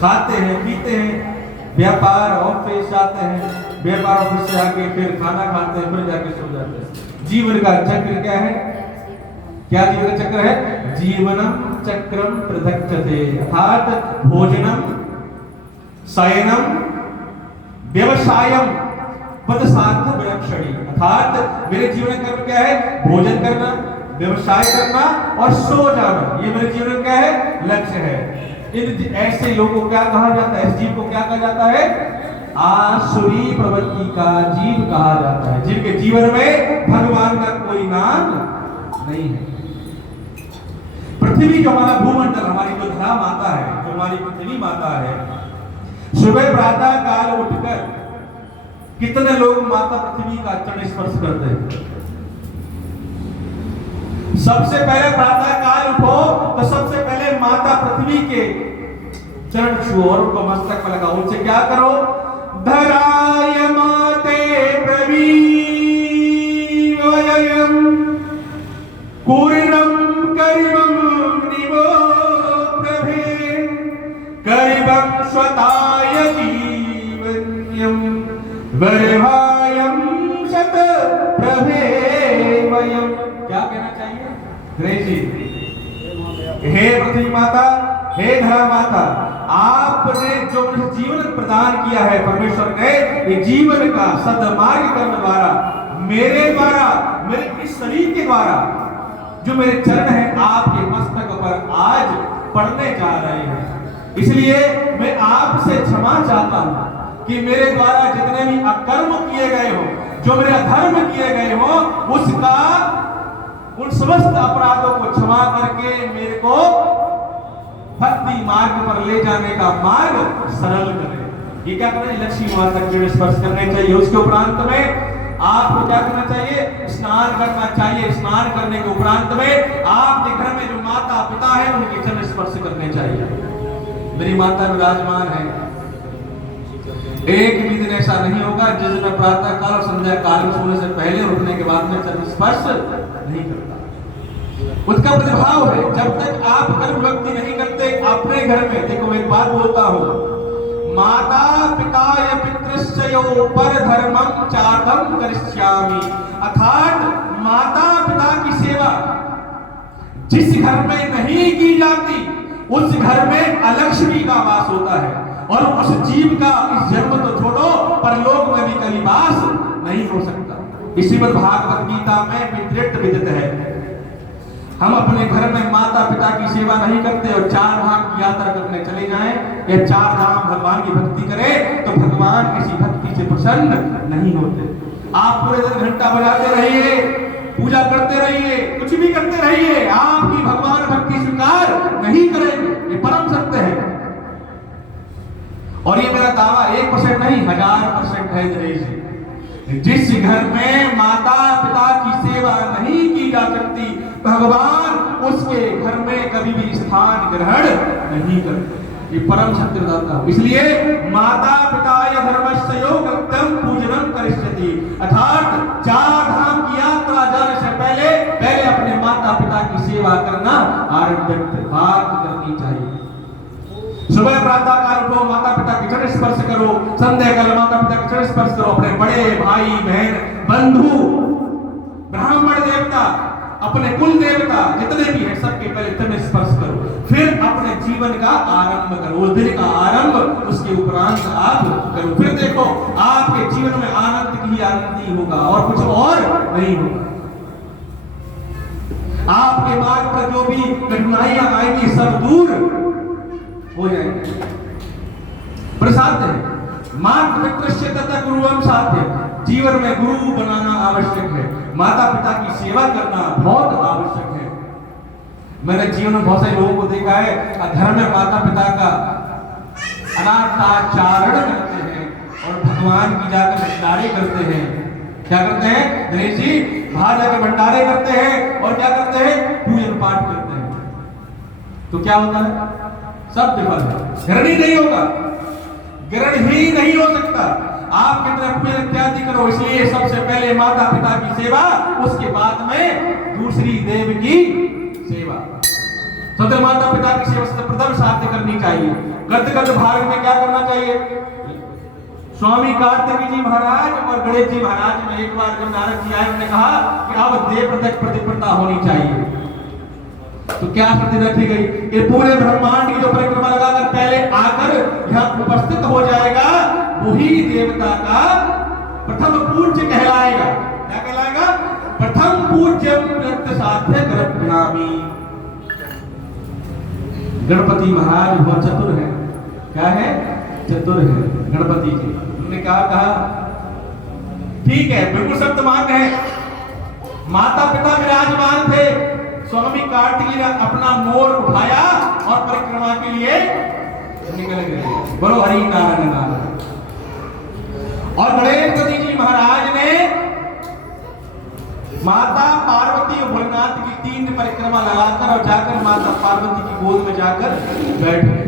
खाते हैं, पीते हैं, व्यापार ऑफिस जाते हैं, व्यापार ऑफिस से आके फिर खाना खाते हैं, फिर जाके सो जाते हैं। जीवन का चक्र क्या है? क्या जीवन का चक्र है? जीवनम चक्रम प्रदक्षते। अर्थात भोजनम, शयनम, व्यवसायम, पदसार्थ विलक्षणी। अर्थात मेरे जीवन का कर्म क्या है? भोजन करना, व्यवसाय करना और सो जाना। ये मेरे जीवन का है लक्ष्य है। इन ऐसे लोगों को क्या कहा जाता है? इस जीव को क्या कहा जाता है? आसुरी प्रवृत्ति का जीव कहा जाता है, जिनके जीवन में भगवान का कोई नाम नहीं है। पृथ्वी जो हमारा भूमंडल, हमारी जो धरा माता है, जो हमारी पृथ्वी माता है, सुबह प्रातः काल उठकर कितने लोग माता पृथ्वी का चरण स्पर्श करते हैं? सबसे पहले प्रातः काल उठो तो सबसे पहले माता पृथ्वी के चरण छुओ और उनको मस्तक पर लगाओ। उनसे क्या करो? धराय माते प्रवीवयम् कुर्णं करिवं निवो प्रभे करिवं स्वताय जीवन्यं वर्भायं शत प्रभे वयम्। क्या कहना चाहिए? हे पृथ्वी माता, हे धरा माता, आपने जो जीवन प्रदान किया है परमेश्वर ने, ये जीवन का सदमार्ग कर्म द्वारा, मेरे द्वारा, मेरे इस शरीर के द्वारा जो मेरे चरण हैं आपके मस्तक पर आज पड़ने जा रहे हैं। इसलिए मैं आपसे क्षमा चाहता हूं कि मेरे द्वारा जितने भी अकर्म किए गए हो, जो मेरे अधर्म किए गए हो, उसका उन समस्त अपराधों को क्षमा करके मेरे को भक्ति मार्ग पर ले जाने का मार्ग सरल करें। ये क्या करें? लक्ष्मी माता के स्पर्श करने चाहिए। उसके उपरांत में आपको क्या करना चाहिए? स्नान करना चाहिए। स्नान करने के उपरांत में आपके घर में जो माता पिता है उनके चरण स्पर्श करने चाहिए। मेरी माता विराजमान है, एक भी दिन ऐसा नहीं होगा जिस दिन मैं प्रातः काल और संध्या काल में सोने से पहले और उठने के बाद में चरण स्पर्श नहीं करता। उसका प्रतिभाव है जब तक आप कर्म भक्ति नहीं करते अपने घर में। देखो एक बात बोलता हूं, माता पिता या पितृश्चयो पर धर्मम चार्धम करिष्यामि, अर्थात माता पिता की सेवा जिस घर में नहीं की जाती उस घर में अलक्ष्मी का वास होता है, और उस जीव का इस जन्म तो छोड़ो परलोक में भी कभी वास नहीं हो सकता। श्रीमद् भागवत गीता में विदृत विदित है, हम अपने घर में माता पिता की सेवा नहीं करते और चार धाम की यात्रा करने चले जाएं या चार धाम भगवान की भक्ति करें तो भगवान किसी भक्ति से प्रसन्न नहीं होते। आप पूरे दिन घंटा बजाते रहिए, पूजा करते रहिए, कुछ भी करते रहिए, आपकी भगवान भक्ति स्वीकार नहीं करेंगे, ये परम सत्य है। और ये मेरा दावा 1% नहीं 1000% है नरेश जी। जिस घर में माता पिता की सेवा नहीं की जा सकती भगवान उसके घर में कभी भी स्थान ग्रहण नहीं करते, ये परम सत्य बताता हूं। इसलिए माता पिता या धर्मस्य योगम पूजनम करिष्यति, अर्थात चार धाम की यात्रा जाने से पहले अपने माता पिता की सेवा करना आरंभ करनी चाहिए। सुबह प्रातः काल को माता पिता के चरण स्पर्श करो, संध्या काल माता पिता के चरण स्पर्श करो, अपने बड़े भाई बहन बंधु ब्राह्मण देवता अपने कुल देवता जितने भी हैं सबके पहले चरण स्पर्श करो, फिर अपने जीवन का आरंभ करो। उस दिन का आरंभ उसके उपरांत आप करो, फिर देखो आपके जीवन में आनंद ही आनंद ही होगा और कुछ और नहीं होगा। आपके मार्ग पर जो भी कठिनाइयां आएंगी सब दूर हो जाएंगे। प्रसाद है मार्ग मित्रस्य तथा गुरुवम साध्य, जीवन में गुरु बनाना आवश्यक है, माता पिता की सेवा करना बहुत आवश्यक है। मैंने जीवन में बहुत सारे लोगों को देखा है घर में माता पिता का अनाथाचारण करते हैं और भगवान की जाकर भंडारे करते हैं। क्या करते हैं गणेश जी? बाहर जाकर भंडारे करते हैं और क्या करते हैं? पूजन पाठ करते हैं। तो क्या होता है? सब विफल है, ग्रहण ही नहीं होगा, ग्रहण ही नहीं हो सकता। आप कितना पूजन इत्यादि करो, इसलिए सबसे पहले माता पिता की सेवा, उसके बाद में दूसरी देव की सेवा। सबसे माता पिता की सेवा सबसे प्रथम साध्य करनी चाहिए। करते करते भारत में क्या करना चाहिए? स्वामी कार्तिक जी महाराज और गणेश जी महाराज में एक बार जब नारद जी आए उन्होंने कहा कि अब देव प्रत्यक्ष प्रतिपन्नता होनी चाहिए। तो क्या शर्त रखी गई? ये पूरे ब्रह्मांड की जो परिक्रमा लगाकर पहले आकर यहाँ उपस्थित हो जाएगा वही देवता का प्रथम पूज्य कहलाएगा। क्या कहलाएगा? प्रथम पूज्यम नृत्य साध्य गृह्णामि। गणपति महाराज बहुत चतुर है। क्या है? चतुर है गणपति जी। उन्होंने क्या कहा? ठीक है, बिल्कुल सत्य मान्य है, माता पिता विराजमान थे, स्वामी कार्तिक ने अपना मोर उठाया और परिक्रमा के लिए निकल गए। बोलो हरि नारायण नारायण। और गणेशपति जी महाराज ने माता पार्वती और भोलेनाथ की 3 परिक्रमा लगाकर और जाकर माता पार्वती की गोद में जाकर बैठ गए।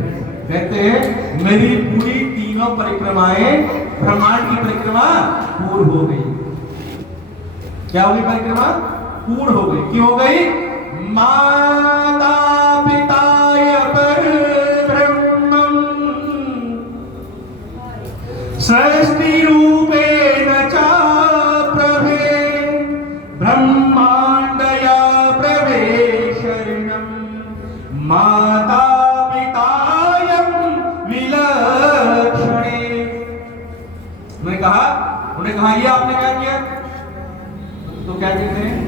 कहते हैं मेरी पूरी 3 परिक्रमाएं ब्रह्मांड की परिक्रमा पूर्ण हो गई। क्या हो गई? परिक्रमा पूर्ण हो गई। क्यों हो गई? माता पिताय परब्रह्मम् सृष्टि रूपेण च प्रभे ब्रह्मांडया प्रवेशरणम् माता पितायं विलक्षणे। उन्होंने कहा ये आपने क्या किया? तो क्या कहते हैं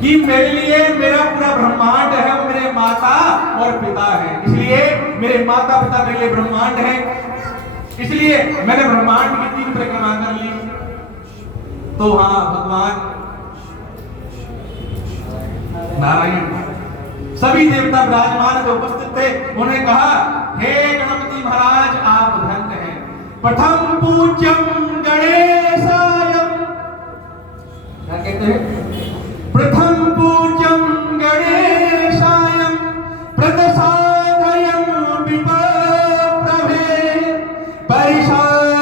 कि मेरे लिए मेरा पूरा ब्रह्मांड है, वो मेरे माता और पिता है, इसलिए मेरे माता पिता मेरे लिए ब्रह्मांड है, इसलिए मैंने ब्रह्मांड की 3 परिक्रमा कर ली। तो हाँ, भगवान नारायण सभी देवता विराजमान जो उपस्थित थे उन्होंने कहा हे गणपति महाराज आप धन्य हैं। प्रथम पूज्यम गणेशायम। क्या कहते हैं? प्रथम पूज्यम गणेशायम प्रसादयं विप्रभे परिषादयं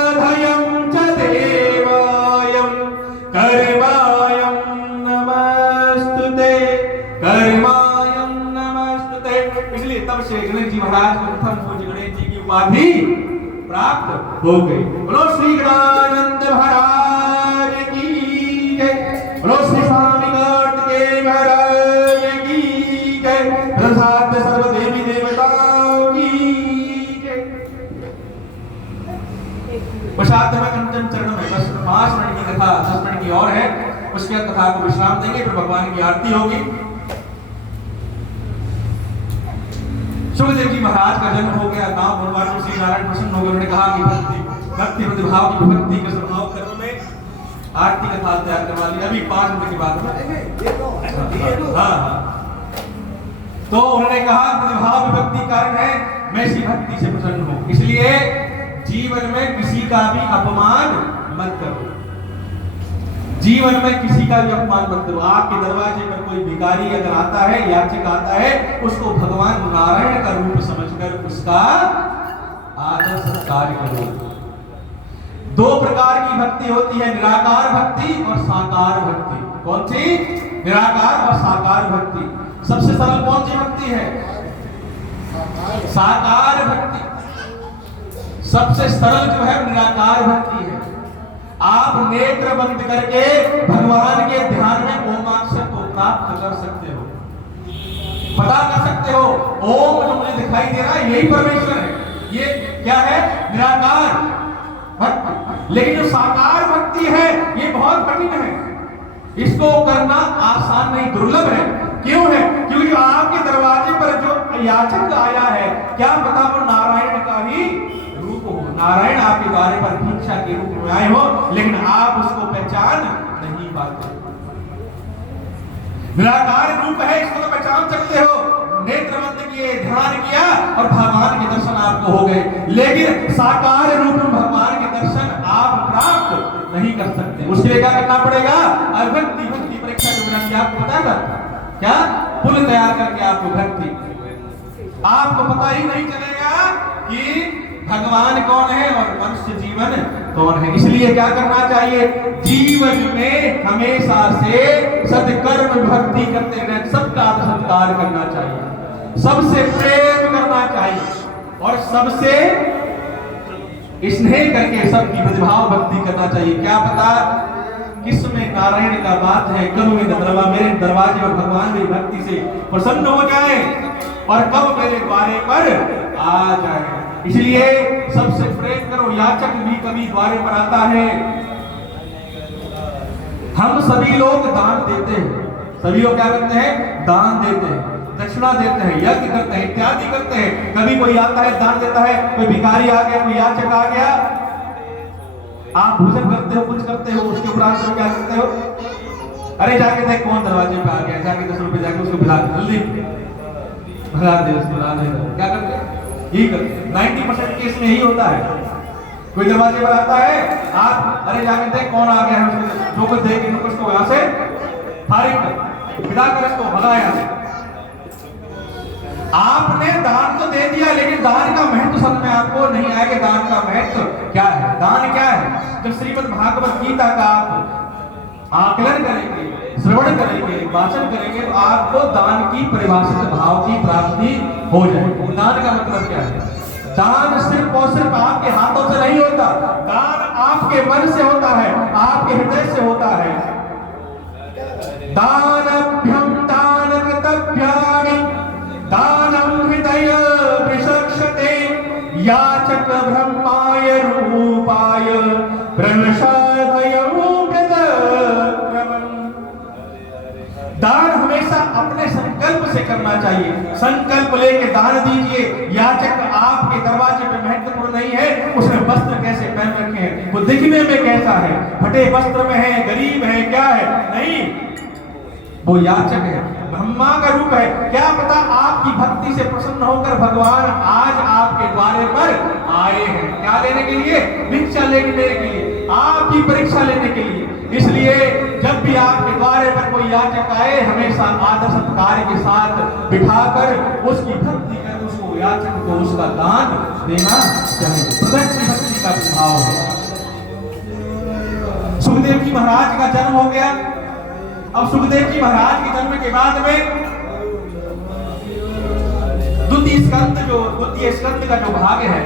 महाराज को प्रथम पूज्य गणेश जी की उपाधि प्राप्त हो गई। बोलो श्री गणानंद महाराज की जय, बोलो श्री स्वामी कार्तिकेय महाराज की जय, प्रसाद सर्व देवी देवताओं की जय। पश्चात में अंतिम चरण में बस 5 मिनट की कथा 10 मिनट की और है, उसके बाद कथा को विश्राम देंगे, फिर भगवान की आरती होगी। सुखदेव जी महाराज का जन्म हो गया, गांव भगवान में श्री नारायण प्रसन्न हो गए। उन्होंने कहा कि भक्ति प्रतिभाव की विभक्ति के स्वभाव कर्म में आरती कथा तैयार करवा ली। अभी 5 मिनट के बाद हाँ। तो उन्होंने कहा प्रतिभाव विभक्ति कारण है, मैं इसी भक्ति से प्रसन्न हूं, इसलिए जीवन में किसी का भी अपमान मत करो, जीवन में किसी का भी अपमान मत करो। आपके दरवाजे पर कोई भिखारी अगर आता है, याचक आता है, उसको भगवान नारायण का रूप समझकर उसका आदर सत्कार करो। 2 प्रकार की भक्ति होती है, निराकार भक्ति और साकार भक्ति। कौन सी? निराकार और साकार भक्ति। सबसे सरल कौन सी भक्ति है? साकार भक्ति। सबसे सरल जो है निराकार भक्ति है। आप नेत्र बंद करके भगवान के ध्यान में ओमाक्षर को प्राप्त कर सकते हो, पता कर सकते हो ओम जो मुझे दिखाई दे रहा है यही परमेश्वर है। ये क्या है? निराकार भक्ति। लेकिन जो साकार भक्ति है ये बहुत कठिन है, इसको करना आसान नहीं, दुर्लभ है। क्यों है? क्योंकि आपके दरवाजे पर जो याचक आया है, क्या पता वो नारायण का ही रूप हो, नारायण आपके द्वारे पर भिक्षा के रूप में आए हो, लेकिन आप उसको पहचान नहीं पाते। निराकार रूप है, इसको तो पहचान सकते हो, नेत्र बंद किए, ध्यान किया और भगवान के दर्शन आपको हो गए। लेकिन साकार रूप में भगवान के दर्शन आप प्राप्त नहीं कर सकते। उसके लिए क्या करना पड़ेगा? अभक्ति भक्ति परीक्षा के बिना क्या आपको पता था क्या? पुल तैयार करके आपको भक्ति, आपको पता ही नहीं चलेगा कि भगवान कौन है और मनुष्य जीवन कौन है। इसलिए क्या करना चाहिए? जीवन में हमेशा से सत्कर्म भक्ति करते रहना, सबका सत्कार करना चाहिए, सबसे प्रेम करना चाहिए और सबसे स्नेह करके सबकी प्रतिभाव भक्ति करना चाहिए। क्या पता किसमें नारायण का बात है, कब मेरे दरवाजे पर भगवान मेरी भक्ति से प्रसन्न हो जाए और कब मेरे द्वारे पर आ जाए। इसलिए सबसे प्रेम करो। याचक भी कभी द्वारे पर आता है। हम सभी लोग दान देते हैं, सभी लोग क्या करते हैं? दान देते हैं, दक्षिणा देते हैं, यज्ञ करते हैं, इत्यादि करते हैं। कभी कोई आता है दान देता है, कोई भिखारी आ गया, कोई याचक आ गया, आप भोजन करते हो, कुछ करते हो, उसके उपरांत में क्या करते हो? अरे जाके देख कौन दरवाजे पे आ गया, जाके 10 रुपए जाके उसको भिला जल्दी भगा दे, उसको ला दे। क्या करते हैं? यही करते हैं। 90% केस में यही होता है। कोई दरवाजे पर आता है, आप अरे जाके देख कौन आ गया है, उसको जो कुछ देख के उसको यहाँ से फारिग कर, विदा कर, इसको भगा यहाँ से। आपने दान तो दे दिया, लेकिन दान का महत्व समझ में आपको नहीं आया कि दान का महत्व क्या है। दान क्या है? जब श्रीमद् भागवत गीता का आप आकलन करेंगे, श्रवण करेंगे, वाचन करेंगे, तो आपको दान की परिभाषित भाव की प्राप्ति हो जाएगी। दान का मतलब क्या है? दान सिर्फ और सिर्फ आपके हाथों से नहीं होता, दान आपके मन से होता है, आपके हृदय से होता है। दानभ्यम दान कृतभ्यानि दानम हृदय विचक्षते याचक ब्रह्माय रूपाय ब्रह्मशाधयं दान हमेशा अपने संकल्प से करना चाहिए। संकल्प लेके दान दीजिए। याचक आपके दरवाजे पे महत्वपूर्ण नहीं है उसने वस्त्र कैसे पहन रखे हैं, वो दिखने में कैसा है, फटे वस्त्र में है, गरीब है, क्या है, नहीं, वो याचक है, ब्रह्मा का रूप है। क्या पता आपकी भक्ति से प्रसन्न होकर भगवान आज आपके द्वारे पर आए हैं। क्या लेने के लिए? भिक्षा लेने के लिए, आपकी परीक्षा लेने के लिए। इसलिए जब भी आपके द्वारे पर कोई याचक आए, हमेशा आदर सत्कार के साथ बिठाकर उसकी भक्ति कर, उसको याचक को उसका दान देना चाहिए। प्रदक्ष भक्ति का भाव है। सुखदेव जी महाराज का जन्म हो गया। अब सुखदेव जी महाराज के जन्म के बाद में द्वितीय स्कंद का जो भाग है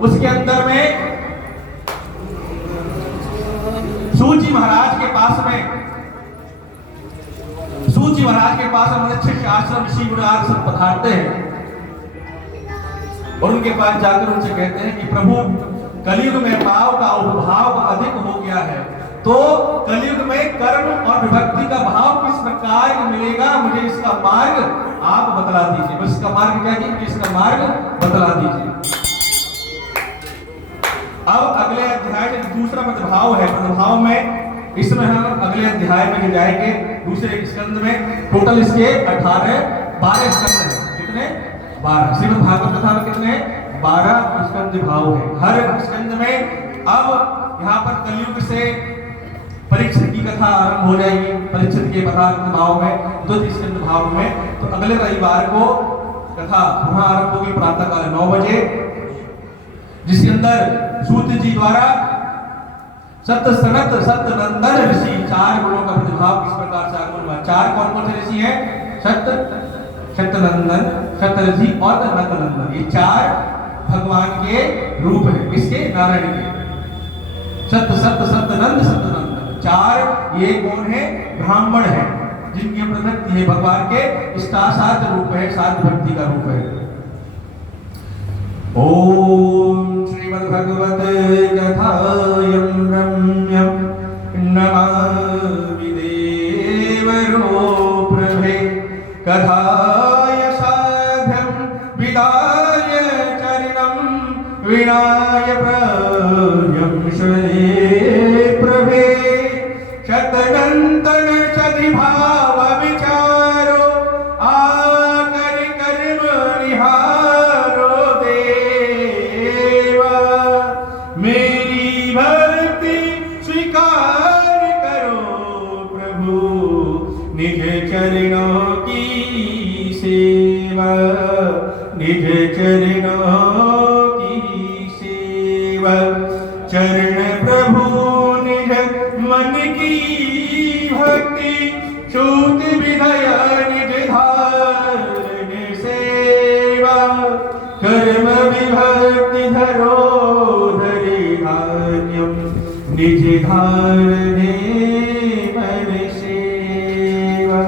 उसके अंदर में सूची महाराज के पास मनुष्य आश्रम ऋषि गुरुनाथ सब पधारते हैं और उनके पास जाकर उनसे कहते हैं कि प्रभु कलयुग में भाव का उपभाव अधिक हो गया है, तो कलयुग में कर्म और विभक्ति का भाव किस प्रकार मिलेगा, मुझे इसका मार्ग आप बतला दीजिए। बस इसका मार्ग क्या है, इसका मार्ग बतला दीजिए। अब अगले अध्याय में दूसरा मदभाव है, मदभाव में इसमें हम अगले अध्याय में जाएंगे। दूसरे स्कंद में टोटल इसके 12 स्कंद हैं। कितने? 12। श्रीमद् भागवत कथा में कितने? 12 स्कंद भाव है। हर स्कंद में अब यहाँ पर कलयुग से परीक्षित की कथा आरंभ हो जाएगी। परीक्षित के भाव में, द्वितीय स्कंद भाव में। तो अगले रविवार को कथा पुनः आरंभ होगी प्रातःकाल 9 बजे, जिसके अंदर सूत जी द्वारा सत्य सनत सत्य नंदन ऋषि 4 गुणों का प्रतिभाव किस प्रकार से आगमन हुआ। 4 कौन से ऋषि हैं? सत्य नंदन, सत्य ऋषि और नत नंदन। ये 4 भगवान के रूप हैं, किसके? नारायण के। सत्य नंद सत्य नंदन 4 ये कौन है? ब्राह्मण है, जिनकी प्रवृत्ति है भगवान के इष्टासाद रूप है, साध भक्ति का रूप है। ओम श्रीमद्भगवते कथायं रम्यं नमामि देवरूपभे कथाय साध्यं विदाय चरणं विनाय प्रयं शरे प्रभे शतनंतन सदिभाव विचारो आकर कर्म निहारो देवा मेरी भक्ति स्वीकार करो प्रभु निज चरणों की सेवा निज चरणों की सेवा चरण प्रभु निज मन की भक्ति छूत विधय निज धारण सेवा कर्म विभक्ति धरो धरि धान्यम निज धारणे मन सेवा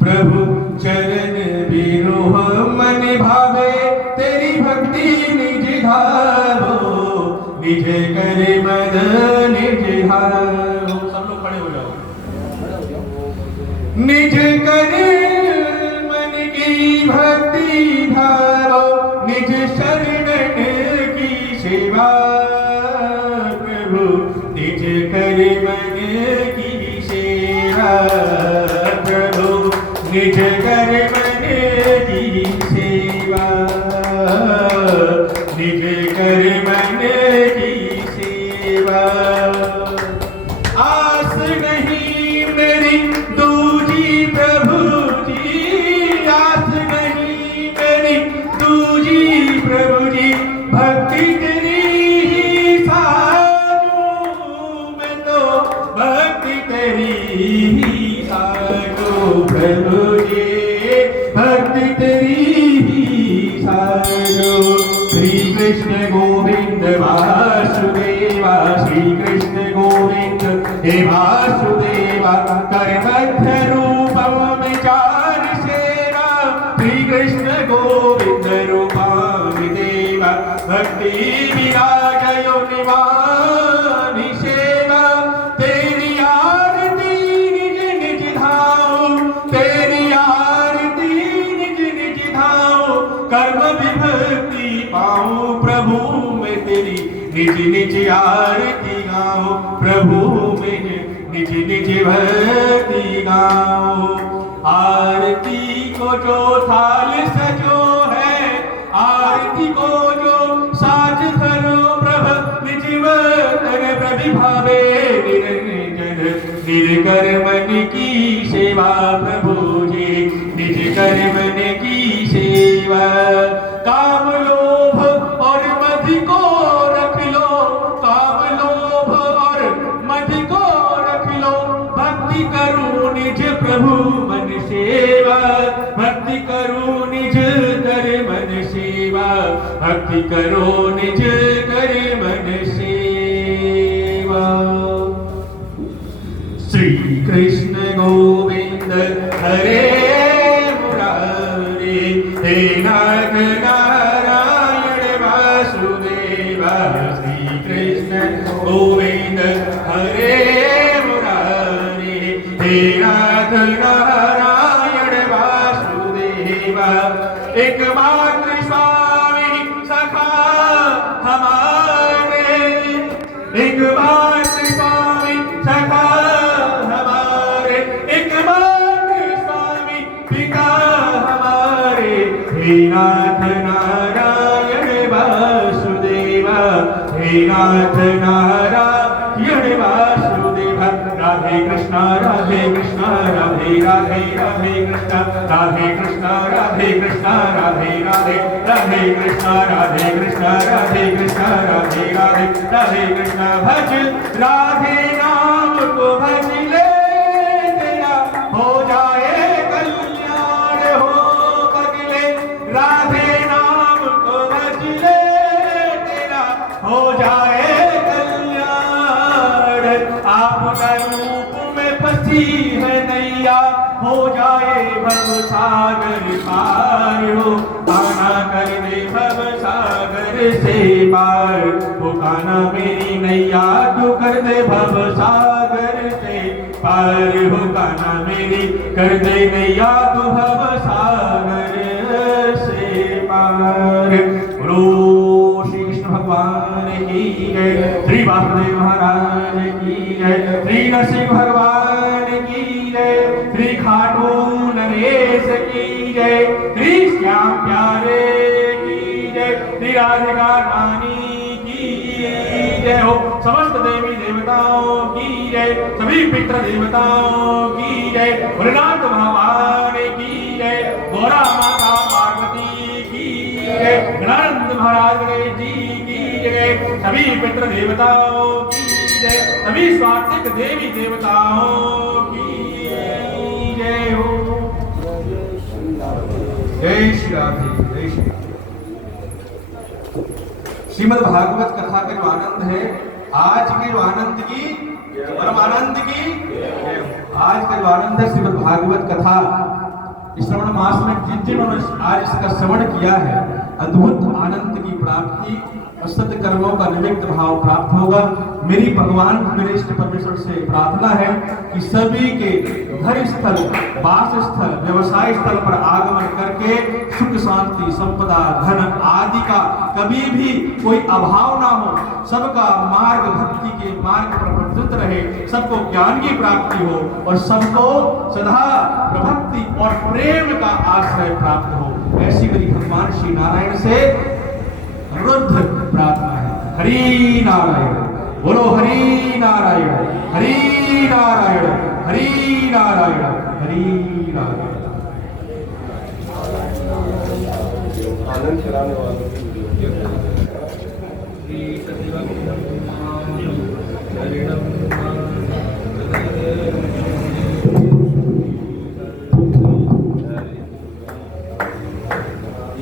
प्रभु चरण विरोह मन भावे तेरी भक्ति निज धारो निज कर मद निज धारो। सब लोग खड़े हो जाओ। निज कर मन की भक्ति धारो निज शरण की सेवा प्रभु निज कर मन की सेवा प्रभु निज कर मन की सेवा निज कर मन की सेवा। आस नहीं मेरी दूजी प्रभु जी, आस नहीं मेरी दूजी प्रभु जी, भक्ति तेरी ही साजू मैं तो भक्ति तेरी ही साजू प्रभु जी, भक्ति तेरी ही साजू। श्री कृष्ण गोविंद वासुदेवा, श्री कृष्ण गोविंद हे वासुदेवा, कर मध्य रूपम विचार सेवा, श्री कृष्ण गोविंद रूपामि देवा, भक्ति विराजयो निवानि सेवा, तेरी आरती निज निज धाओ, तेरी आरती निज निज धाओ, कर्म विभक्ति पाऊं प्रभु में तेरी निज निज आरती गाओ, प्रभु में निज निज भक्ति गाओ। आरती को जो थाल सजो है, आरती को जो साज धरो प्रभ निज वतन प्रतिभावे निरंजन निर्कर मन की सेवा प्रभु जी निज कर मन की सेवा। काम लोभ और मद को रख लो, काम लोभ और मद को रख लो, भक्ति करूं निज प्रभु मन सेवा, भक्ति करूं निज भक्ति करो निज कर मन सेवा। श्री कृष्ण गोविंद हरे मुरारी, हे नाथ नारायण वासुदेव। श्री कृष्ण गोविंद हरे मुरारी, हे नाथ नारायण वासुदेव। एकमात्र स्वामी सखा हमारे, एकमात्र स्वामी सखा हमारे, एकमात्र स्वामी पिता हमारे। हे नाथ नारायण वासुदेव, हे नाथ नारायण वासुदेव। राधे कृष्णा राधे कृष्णा राधे राधे राधे कृष्णा राधे कृष्णा राधे कृष्णा राधे राधे राधे कृष्णा राधे कृष्णा राधे कृष्णा राधे राधे राधे कृष्णा। भज राधे नाम को भज ले, तेरा हो जाए कल्याण हो बगले। राधे नाम को भज ले, तेरा हो जाए कल्याण। आपका रूप में फंसी है नैया, हो जाए भव सागर पार हो। आना कर दे भव सागर से पार, वो काना मेरी नैया तू कर दे भव सागर से पार। हो काना मेरी कर दे नैया तू भव सागर से पार। बोलो श्री कृष्ण भगवान की जय, श्री वासुदेव महाराज की जय, श्री नरसिंह भगवान की जय, श्री खाटू नरेश की जय, श्री श्याम प्यारे की जय, श्री राधिका रानी की जय हो। समस्त देवी देवताओं की जय, सभी पितृ देवताओं की जय, भोलेनाथ भगवान की जय, गौरा माता पार्वती की जय, गणानंद महाराज जी की जय, सभी पितृ देवताओं की जय, सभी स्वात्विक देवी देवताओं की जय हो। जय श्री राधे, जय श्री राधे। श्रीमद् भागवत कथा का जो आनंद है, आज के जो आनंद की परमानंद की, आज का जो आनंद है श्रीमद् भागवत कथा, इस श्रवण मास में जिन जिन्होंने आज इसका श्रवण किया है, अद्भुत आनंद की प्राप्ति और सत्कर्मों का निमित्त भाव प्राप्त होगा। मेरी भगवान मेरे इष्ट परमेश्वर से प्रार्थना है कि सभी के घर स्थल, वास स्थल, व्यवसाय स्थल पर आगमन करके सुख शांति संपदा धन आदि का कभी भी कोई अभाव ना हो, सबका मार्ग भक्ति के मार्ग पर प्रवृत्त रहे, सबको ज्ञान की प्राप्ति हो और सबको सदा प्रभक्ति और प्रेम का आश्रय प्राप्त हो। ऐसी मेरी भगवान श्री नारायण से अनुरोध प्रार्थना है। हरि नारायण, बोलो हरि नारायण, हरि नारायण, हरि नारायण, हरि नारायण। आनंद कराने वालों की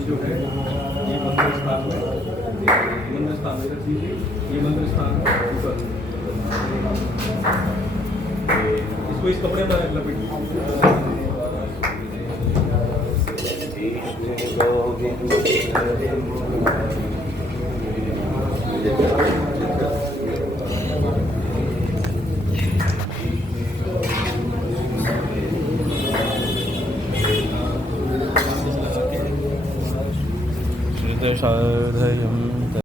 जो है ये मंदिर स्थान में, मंदिर स्थान में रख दीजिए, ये मंदिर स्थान ऊपर, इसको इस कपड़े में लपेट श्रीदशार्धयम्